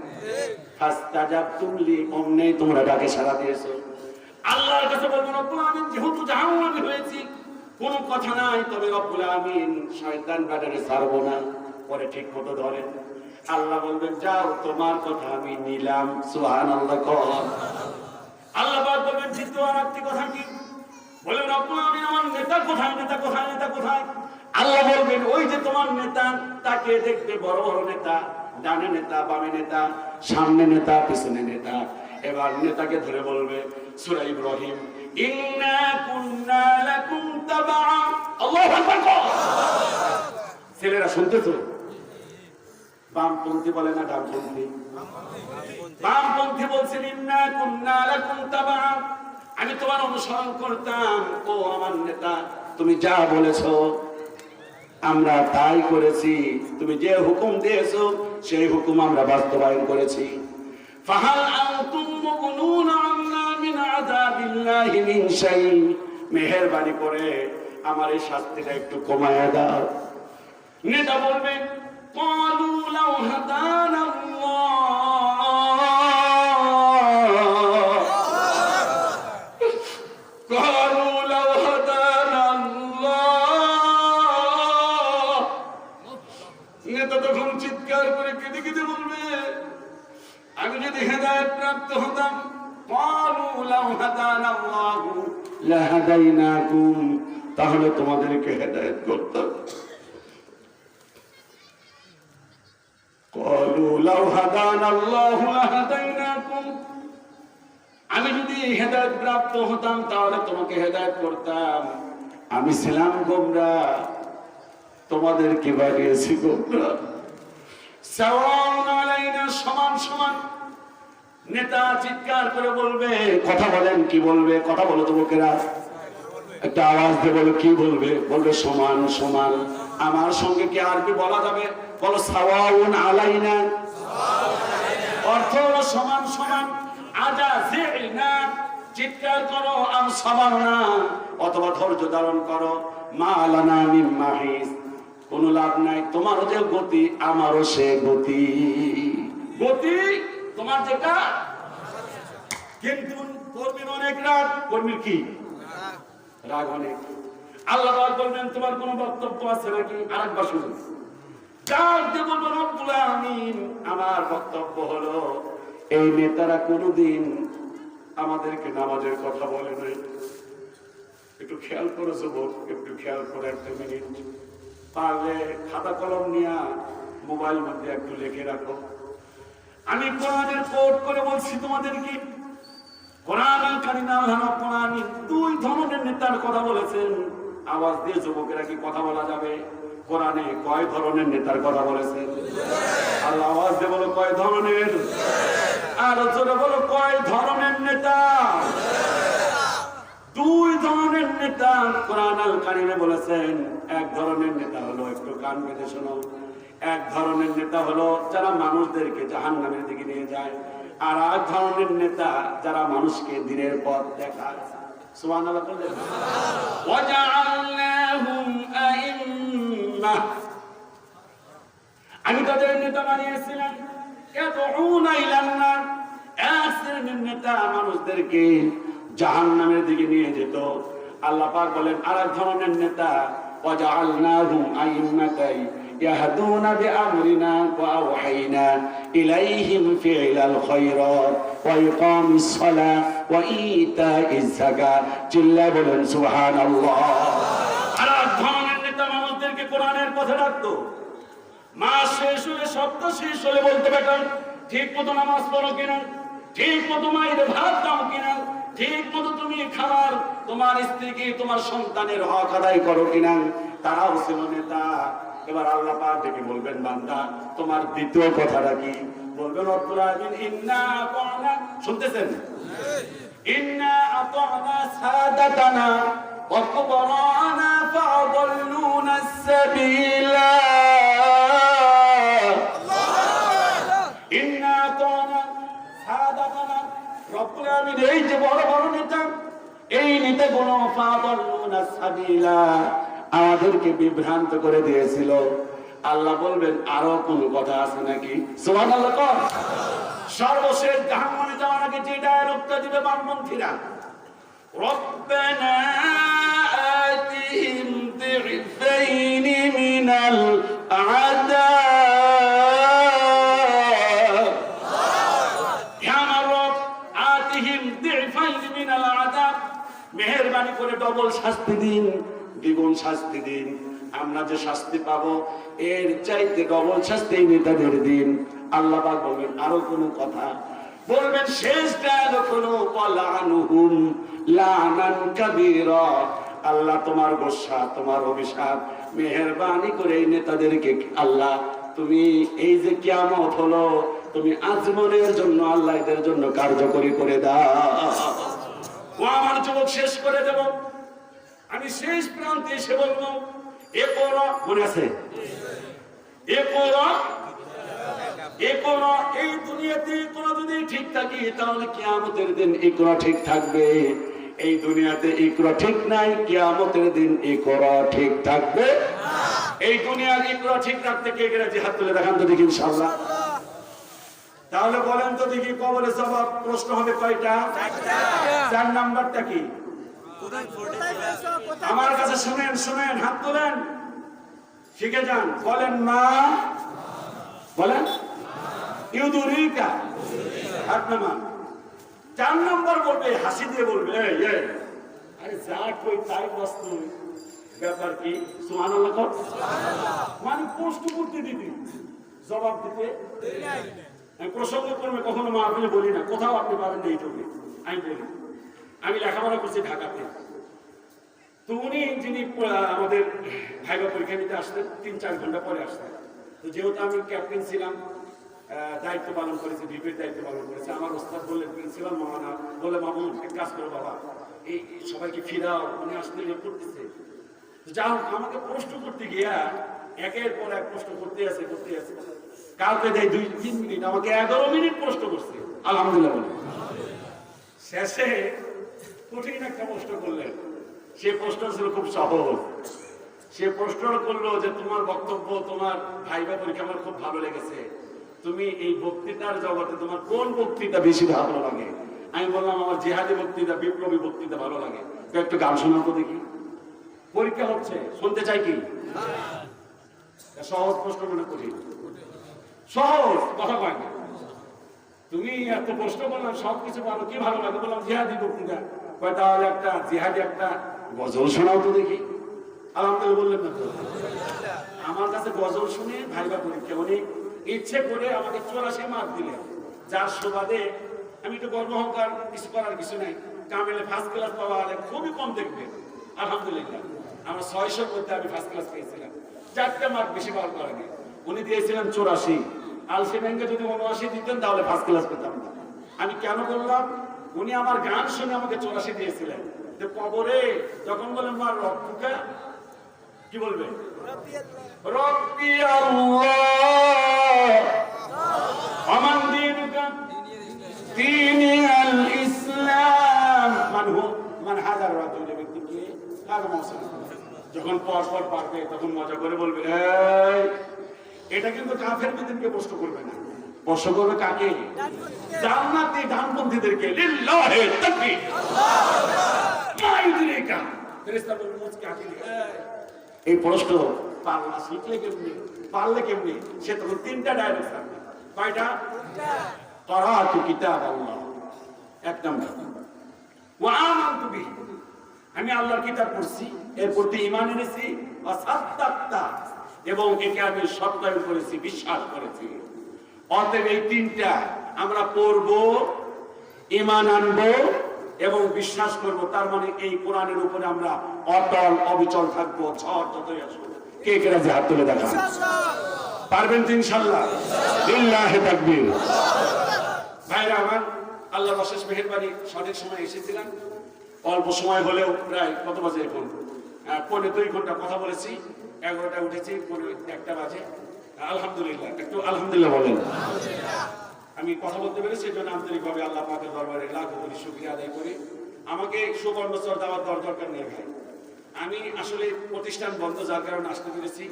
ফাস্তাজাবতুম লি, অমনি তোমরা ডাকে সাড়া দিয়েছো। আল্লাহর কাছে বলবেন রব্বুল আমিন যেহেতু জাহান্নামী হয়েছি কোনো কথা নাই, তবে রব্বুল আমিন শয়তান বাটারে ছাড়বো না, পরে ঠিক মতো ধরেন। আল্লাহ বলবেন যাও তোমার কথা আমি নিলাম। সুবহানাল্লাহ। আল্লাহ পাক বলবেন দ্বিতীয় আর একটি কথা কি? বলেন রব্বুল আমিন আমার নেতা কোথায়? নেতা কোথায়? নেতা কোথায়? আল্লাহ বলবেন ওই যে তোমার নেতা, তাকে দেখবে বড় বড় নেতা, ডানে নেতা, বামে নেতা, সামনে নেতা, পিছনে নেতা। এবার নেতাকে ধরে বলবে সূরা ইব্রাহিম, ইন্না কুন্না লাকুম তাবা। আল্লাহু আকবার। ছেলেরা শুনতেছো? বামপন্থী বলে না ডানপন্থী? বামপন্থী বলছেন ইন্না কুন্না লাকুম তাবা, আমি তোমার অনুসরণ করতাম। ও আমার নেতা, তুমি যা বলেছো আমরা তাই করেছি, তুমি যে হুকুম দিয়েছো সেই হুকুম আমরা বাস্তবায়ন করেছি। ফাহাল আনতুম মুগনুনা আন্না মিন আযাবিল্লাহি মিন শাই, মেহেরবানি করে আমার এই শাস্তিটা একটু কমায়া দাও। নেতা বলবে ক্বালু লাউ হাদানাল্লাহ, ক্বালু লাউ হাদানাল্লাহ। নেতা তখন চিৎকার করে কেঁদে কেঁদে বলবে আমি যদি হেদায়েত প্রাপ্ত হতাম, ক্বালু লাউ হাদানাল্লাহু লাহাদাইনাকুম, তাহলে তোমাদেরকে হেদায়েত করতাম। ক্বালু লাউ হাদানাল্লাহু লাহাদাইনাকুম, আমি যদি হেদায়েত প্রাপ্ত হতাম তাহলে তোমাকে হেদায়েত করতাম। আমি ছিলাম গোমরাহ, তোমাদেরকে বানিয়েছি গোমরাহ। সাওয়াউন আলাইনা, সমান সমান। নেতা চিৎকার করে বলবে, কথা বলেন কি বলবে? কথা বলো তো লোকেরা, একটা আওয়াজ দিয়ে বলো কি বলবে? বলবে সমান সমান। আমার সঙ্গে কি আর কি বলা যাবে? বলো সাওয়াউন আলাইনা, অর্থ হলো সমান সমান। আজাজিনা, চিৎকার করো আম সাবারনা, অথবা ধৈর্য ধারণ করো। মা লানা মিন মাহিস, কোনো লাভ নাই, তোমারও যে গতি আমারও সে গতি। গতি তোমার যেটা, কিন্তু কর্মীর অনেক রাগ। কর্মীর কি রাগ? অনেক। আল্লাহ বলবেন তোমার কোনো বক্তব্য আছে নাকি? আরেকবার শুনুন। রব্বুল আমিন আমার বক্তব্য হলো এই নেতারা কোনদিন আমাদেরকে নামাজের কথা বলে নাই। একটু খেয়াল করে যুবক, একটু খেয়াল করে একটা মিনিট, পারলে খাতা কলম নিয়ে মোবাইল মধ্যে একটু লিখে রাখো। আমি কোরআনের কোট করে বলছি তোমাদেরকে, কোরআন আল কারীম আল্লাহ রাব্বুল আমিন দুই ধরনের নেতার কথা বলেছেন। আওয়াজ দিয়ে যুবকেরা কি কথা বলা যাবে? কোরআনে কয় ধরনের নেতার কথা বলেছেন? আল্লাহ আওয়াজ দিয়ে বলো কয় ধরনের? আর জোরে বলো কয় ধরনের নেতা? দুই ধরনের নেতা কোরআন আল কারিমে বলেছেন, এক ধরনের নেতা হলো, একটু কান পেতে শোনো, এক ধরনের নেতা হলো যারা মানুষদেরকে জাহান্নামের দিকে নিয়ে যায়, আর এক ধরনের নেতা যারা মানুষকে দিনের পথ দেখায়। সুবহানাল্লাহ বলেন। ওয়াজআলনাহুম আইম্মাহ, আমি তাদের নেতা বানিয়েছিলাম, ইয়াদউনা ইলান নার, এক শ্রেণীর নেতা মানুষদেরকে জাহান্নামের দিকে নিয়ে যেত। আল্লাহ পাক বলেন আরেক ধরনের নেতা, ওয়াজআলনাহুম আইম্মাতাই ইয়াহদুনা বিআমরিনা ওয়া আওহাইনা ইলাইহিম ফি'লাল খায়রাত ওয়া ইকামিস সালাহ ওয়া ইতাইজ যাকাত। চিল্লায়ে বলেন সুবহানাল্লাহ। আরেক ধরনের নেতা মানুষদেরকে কোরআনের পথে ডাকতো। মাস শেষ হলে, সপ্তাহ শেষ হলে বলতে বেটান ঠিক মতো নামাজ পড়ো কিনা, ঠিক মতো মায়ের ভাত দাও কিনা, ঠিক মতো তুমি খাবার তোমার স্ত্রীকে তোমার সন্তানের হক আদায় করো কিনা। তারাও ছিল নেতা। এবার আল্লাহ পাক ডেকে বলবেন, বান্দা তোমার দ্বিতীয় কথাটা কি? বলবেন রব্বুল আলামিন ইন্না আতানা, শুনতেছেন? ইন্না আতানা সাদাতানা ওয়া কুবরানা ফাআদাল্লুনা আস-সাবিলা। ইন্না আতানা সাদাতানা, রব্বুল আলামিন এই যে বড় বড় নেতা, এই নেতাগুলো ফাআদাল্লুনা আস-সাবিলা, আমাদেরকে বিভ্রান্ত করে দিয়েছিল। আল্লাহ বলবেন আরো কোন কথা আছে নাকি? সুবহানাল্লাহ। সর্বশেষ জাহান্নামে যাওয়ার আগে যে ডায়লগটা দিবে বামপন্থীরা, রব্বানা আতিহিম দি'ফাইনি মিনাল আযাব, ইয়া রব আতিহিম দি'ফাইনি মিনাল আযাব, মেহেরবানি করে ডবল শাস্তি দিন, দ্বিগুণ শাস্তি দিন। আমরা যে শাস্তি পাবো এর চাইতে ডবল শাস্তি নেতাদের দিন। আল্লাহ পাক বলবেন আরো কোন কথা? বলবেন শেষ ডায়লগ হলো ওয়ালানুহুম লানান কাবীরা, আল্লাহ তোমার গোসা, তোমার অভিশাপ, মেহেরবানি করে এই নেতাদেরকে আল্লাহ তুমি এই যে কিয়ামত হলো তুমি আজীবনের জন্য আল্লাহ এদের জন্য কার্যকরী করে দাও। ও আমার যুবক, শেষ করে দেব, আমি শেষ প্রান্তে এসে বলবো একরা, মনে আছে? একরা, একরা, এই দুনিয়াতে একরা যদি ঠিক থাকে তাহলে কিয়ামতের দিন একরা ঠিক থাকবে। এই দুনিয়াতে একরা ঠিক নাই, কিয়ামতের দিন একরা ঠিক থাকবে। এই দুনিয়ার একরা ঠিক রাখতে কে কে রাজি? হাত তুলে দেখান তো দেখি ইনশাআল্লাহ। তাহলে বলেন তো দেখি, কবরে জবাব প্রশ্ন হবে কয়টা? চার নাম্বারটা কি? আমার কাছে শুনেন, শুনেন, হাত তোলেন, শিখে যান। বলেন মা, বলেন ইউদুরিকা, হাত নামান। 4 নম্বর বলবে, হাসি দিয়ে বলবে, আরে যা কই তাই বস্তু, ব্যাপার কি? সুবহানাল্লাহ। মানে প্রশ্ন করতে দিবি, জবাব দিতে প্রসঙ্গ করবে। কখনো মাহফিলে বলি না, কোথাও আপনি পাবেন না এইটুকু আমি বলি। আমি লেখাপড়া করছি ঢাকাতে। তো উনি যিনি আমাদের ভাইবা পরীক্ষা নিতে আসতেন 3-4 ঘন্টা পরে আসতেন। তো যেহেতু আমি ক্যাপ্টেন ছিলাম, দায়িত্ব পালন করেছি, ডিউটির দায়িত্ব পালন করেছি, আমার ওস্তাদ বললেন, প্রিন্সিপাল মামানা বলে, মামুন এক কাজ করো বাবা, এই সবাইকে ফিরাও, উনি আসতে করতেছে। যা হোক, আমাকে প্রশ্ন করতে গিয়া একের পর এক প্রশ্ন করতে আছে। কালকে দেয় 2-3 মিনিট, আমাকে 11 মিনিট প্রশ্ন করছে। আলহামদুলিল্লাহ বলে শেষে কঠিন একটা প্রশ্ন করলেন। সে প্রশ্ন ছিল খুব সহজ। সে প্রশ্ন করলো যে তোমার বক্তব্য, তোমার ভাইবা পরীক্ষা আমার খুব ভালো লেগেছে, তুমি এই বক্তৃতার জগতে তোমার কোন বক্তৃতা বেশি ভালো লাগে? আমি বললাম আমার জিহাদি বক্তৃতা, বিপ্লবী বক্তৃতা ভালো লাগে। একটু গান শোনাও তো দেখি। পরীক্ষা হচ্ছে, শুনতে চাই কি? সহজ প্রশ্ন মনে করি, সহজ কথা পাই না। তুমি এত প্রশ্ন করলাম, সবকিছু ভালো, কি ভালো লাগে? বললাম জিহাদি বক্তৃতা। তাহলে একটা জিহাদি একটা গজল শোনাও তো দেখি। আলহামদুলিল্লাহ বললেন না তো? আমার কাছে গজল শুনে ভাইবা পরীক্ষা উনি ইচ্ছে করে আমাকে 84 মার্ক দিলেন, যার সুবাদে আমি একটু গর্ব অহংকার কিছু করার কিছু নাই। কামেলে ফার্স্ট ক্লাস পাওয়া হলে খুবই কম দেখবেন। আলহামদুলিল্লাহ আমার 600 মধ্যে আমি ফার্স্ট ক্লাস পেয়েছিলাম, 4টা মার্ক বেশি পাওয়ার কারণে। উনি দিয়েছিলেন 84। আলসে ব্যাংকে যদি 79 দিতেন তাহলে ফার্স্ট ক্লাস পেতাম না। আমি কেন বললাম? উনি আমার গান শুনে আমাকে 84 দিয়েছিলেন। যে কবরে যখন বলেন মা রব্বুকা, কি বলবে? রব্বি আল্লাহ আমান দীনুকা দীনি আল ইসলাম মান হাজার রাজুল, ব্যক্তিকে কার মৌসুম যখন পর পর পারবে তখন মজা করে বলবে এটা কিন্তু কাফের বিদিনকে প্রশ্ন করবে না, প্রশ্ন করবে কাকে? জান্নাতি ডানপন্থীদেরকে। লিল্লাহি তাকবীর, মা ইউদরিকা, ফেরেশতা বলবে কাকে? এই প্রশ্ন পারলা শিখলে কেমনি, পারলে কেমনি? সে তখন 3টা ডায়লগ থাকবে। কয়টা? ক্বারাতু কিতাব আল্লাহ, এক নম্বর। ওয়া আমানতু বিহি, আমি আল্লাহর কিতাব পড়ছি, এর প্রতি ঈমান এনেছি। ওয়া সাদ্দাক্তা, এবং একে আমি সত্যায়ন করেছি, বিশ্বাস করেছি। অতএব এই 3টা আমরা পড়ব, ঈমান আনব এবং বিশ্বাস করব। তার মানে এই কোরআনের উপরে আমরা অটল অবিচল থাকবো, ঝড় যতই আসুক। কে কে রাজি? হাত তুলে দেখান। পারবেন তো ইনশাআল্লাহ? লিল্লাহি তাকবীর। ভাইরা আমার, আল্লাহর অশেষ মেহেরবানি, সঠিক সময় এসেছিলাম। অল্প সময় হলেও প্রায় কত বাজে এখন? 2.5 ঘন্টা কথা বলেছি। 11টায় উঠেছি, 1 বাজে। আলহামদুলিল্লাহ, একটু আলহামদুলিল্লাহ বলেন। আমি কথা বলতে পেরে সেই জন্য আন্তরিকভাবে আল্লাহ পাকের দরবারে লাখো কোটি শুকরিয়া আদায় করি। আমাকে সুবর্ণচর দেওয়ার দরকার নেই ভাই। আমি আসলে প্রতিষ্ঠান বন্ধ, যার কারণে আসতে পেরেছি।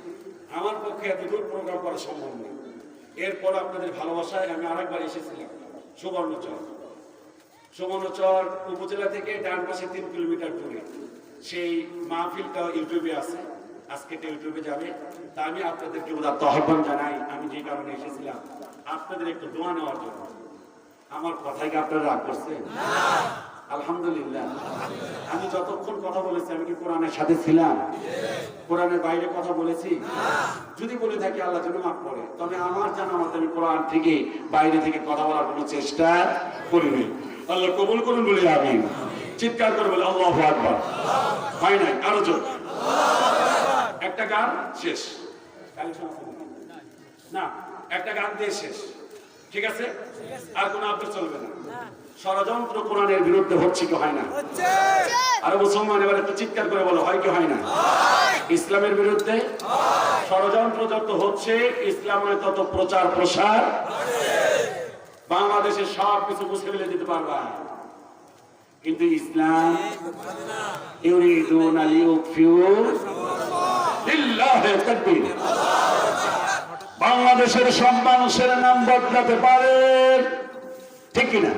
আমার পক্ষে এত দূর প্রোগ্রাম করা সম্ভব নেই। এরপর আপনাদের ভালোবাসায় আমি আরেকবার এসেছিলাম সুবর্ণচর। সুবর্ণচর উপজেলা থেকে ডান পাশে 3 কিলোমিটার দূরে। সেই মাহফিলটা ইউটিউবে আছে, আজকে ইউটিউবে যাবে। তা আমি আপনাদেরকে উদাত্ত আহ্বান জানাই, আমি যে কারণে এসেছিলাম আপনাদের একটু দোয়া নেওয়ার জন্য। আমার কথাই কি আপনারা রাগ করছেন? আলহামদুলিল্লাহ। আমি যতক্ষণ কথা বলেছি আমি কি কোরআনের সাথে ছিলাম? কোরআনের বাইরে কথা বলেছি? যদি বলে থাকি আল্লাহ যেন মাফ করে, তবে আমার জানা মতে আমি কোরআন থেকে বাইরে থেকে কথা বলার কোনো চেষ্টা করিনি। আল্লাহ কবুল করুন বলে আমিন। চিৎকার করে বলে আল্লাহু আকবার। হয় নাই? আরো জোর। একটা গান শেষ, না একটা গান দিয়ে শেষ, ঠিক আছে? আর কোনো আবদার চলবে না। ষড়যন্ত্র কোরআনের বিরুদ্ধে হচ্ছে কি হয় না? আর মুসলমান এবার একটু চিৎকার করে বলো, হয় কি হয় না? ইসলামের বিরুদ্ধে ষড়যন্ত্র যত হচ্ছে, ইসলামের তত প্রচার প্রসার। বাংলাদেশে সব কিছু মুছে ফেলে দিতে পারবা, কিন্তু ইসলাম ইউরিদুনা লিইউতফিউ লিল্লাহি তাকবীর। বাংলাদেশের সব মানুষের নাম বদলাতে পারে, ঠিক কিনা?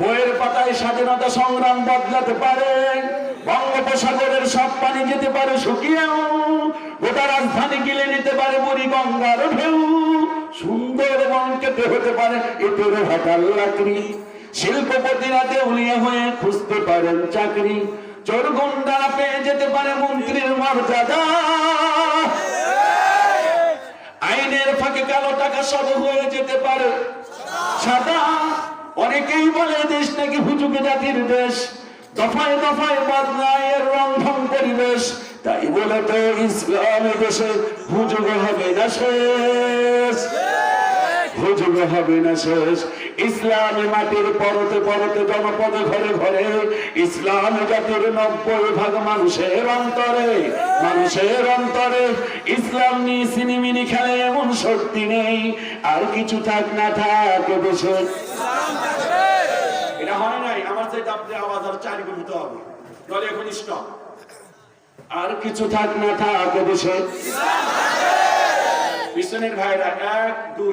বইয়ের পাতায় স্বাধীনতা সংগ্রাম বদলাতে পারে, বঙ্গোপসাগরের সব পানি যেতে পারে শুকিয়েও, গোটা রাজধানী গিলে নিতে পারে বুড়ি গঙ্গার ঢেউ, সুন্দর মন কেটে হতে পারে এটের ভাটার লাকড়ি, শিল্পপতিরা দেউলিয়া হয়ে খুঁজতে পারেন চাকরি, চোর গুন্ডারা পেয়ে যেতে পারে মন্ত্রীর মর্যাদা, আইনের ফাঁকে কালো টাকা সব হয়ে যেতে পারে সাদা। অনেকেই বলে দেশ নাকি হুজুগে জাতির দেশ, দফায় দফায় বদলায় এর রংঢং পরিবেশ, তাই বলে তো ইসলামী দেশে হুজুগে হবে না শেষ, হুজুগে হবে না শেষ। ইসলামী মাটির পরতে পরতে জনপদে ঘরে ঘরে, ইসলাম জাতির 90% মানুষের অন্তরে, মানুষের অন্তরে ইসলাম নিয়ে সিনেমিনি খেলে এমন শক্তি নেই, আর কিছু থাক না থাক দেশে। এটা হয় নাই, আমার চাইতে আপনার আওয়াজ আর 4 গুণ হতে হবে, দলে এখন স্টপ। আর কিছু থাক না থাক দেশে, পিছনের ভাইরা 1 2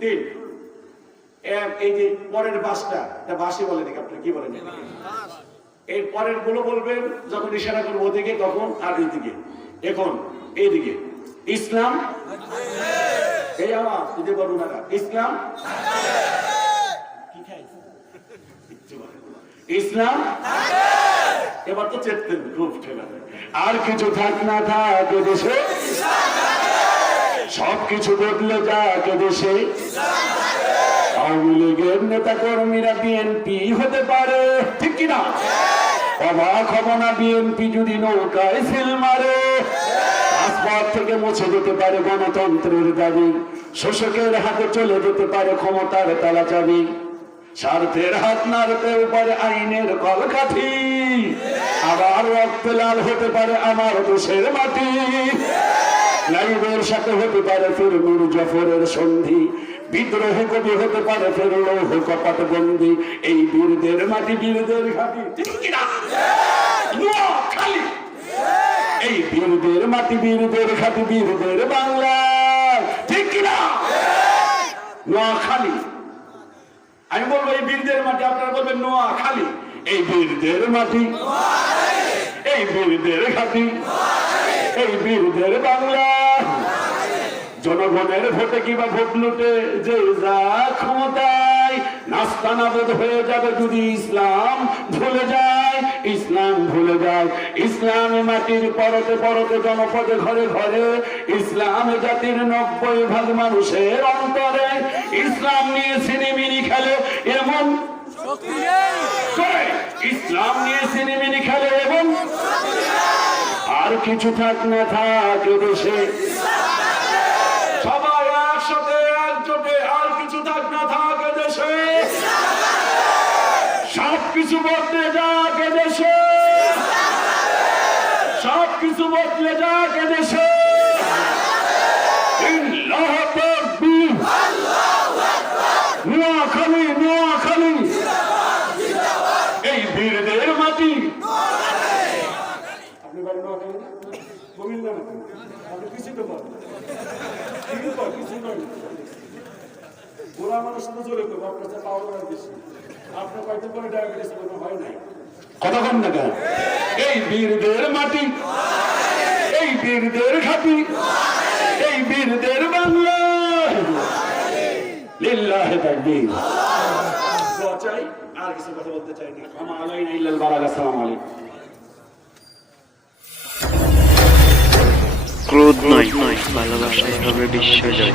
3, এই যে পরের বাসটা, এটা বাসি বলে নাকি আপনি কি বলেন? এই পরের গুলো বলবেন যখন ইশারা করবো ওদিকে, তখন আর এইদিকে, এখন এইদিকে। ইসলাম, এই আওয়াজ যদি বলুন না, ইসলাম কি খাই? ইসলাম, এবার তো চেতেন খুব ঠিক আছে। আর কিছু থাক না থাক দেশে, সবকিছু বদলে যাক দেশে, আওয়ামী লীগের নেতা কর্মীরা বিএনপি হতে পারে, ঠিক কিনা? অবাক হব না বিএনপি যদি নৌকায় সিল মারে, রাজপথ থেকে মুছে যেতে পারে গণতন্ত্রের দাবি, শোষকের হাতে চলে যেতে পারে ক্ষমতার তালা চাবি, স্বার্থের হাত নাড়তেও পারে আইনের কলকাঠি, আবার রক্ত লাল হতে পারে আমার দেশের মাটি। লাইবের সাথে হতে পারে ফির মীর জাফরের সন্ধি, বিদ্রোহী কবি হতে পারে ফের লৌহ কপাট বন্দি। এই বীরদের মাটি বীরদের ঘাটি, ঠিক কিনা? নোয়াখালী, এই বীরদের মাটি বীরদের ঘাটি বীরদের বাংলা, ঠিক কিনা? নোয়াখালী, আমি বলবো এই বীরদের মাটি, আপনারা বলবেন নোয়াখালী। এই বীরদের মাটি, এই বীরদের ঘাটি, এই বীরদের বাংলা। জনগণের ভোটে কিবা ভোট লুটে যে যা ক্ষমতায়, নাস্তানাবুদ হয়ে যাবে যদি ইসলাম ভুলে যায়, ইসলাম ভুলে যায়। ইসলামী মাটির পরতে পরতে জনপদে ঘরে ঘরে, ইসলাম জাতির 90% মানুষের অন্তরে। ইসলাম নিয়ে সিনেমিনি খেলে এমন, ইসলাম নিয়ে সিনেমিনি খেলে এবং আর কিছু থাক না থাক দেশে, সবাই একসাথে একজোটে, আর কিছু থাক না থাক দেশে, সব কিছু বদলে যাক দেশে, সব কিছু বদলে যাক দেশে। আল্লাহু তাকবীর, নোয়াখালী, নোয়াখালী, এই বীরদের মাটি। আপনি বাড়ি নোয়াখালী না? কুমিল্লা না? আপনি কিছু তো বলেন, কিছু নয়। বুড়া মানুষ তো জোরে করবো, আপনার কাছে পাওয়ার বেশি। আপনার কয়েকদিন পরে ডায়াবেটিস কোনো হয় নাই, কতক্ষণ না কেন? এই বীরদের মাটি, এই বীরদের ঘাটি, এই বীরদের বাংলা। লিল্লাহি তাকবীর। দোয়া চাই, আর কিছু কথা বলতে চাই না। আমা আলাইনা ইল্লাল বালাগ। আসসালামু আলাইকুম। ক্রোধ নয়, ভালোবাসাই হবে বিশ্বজয়।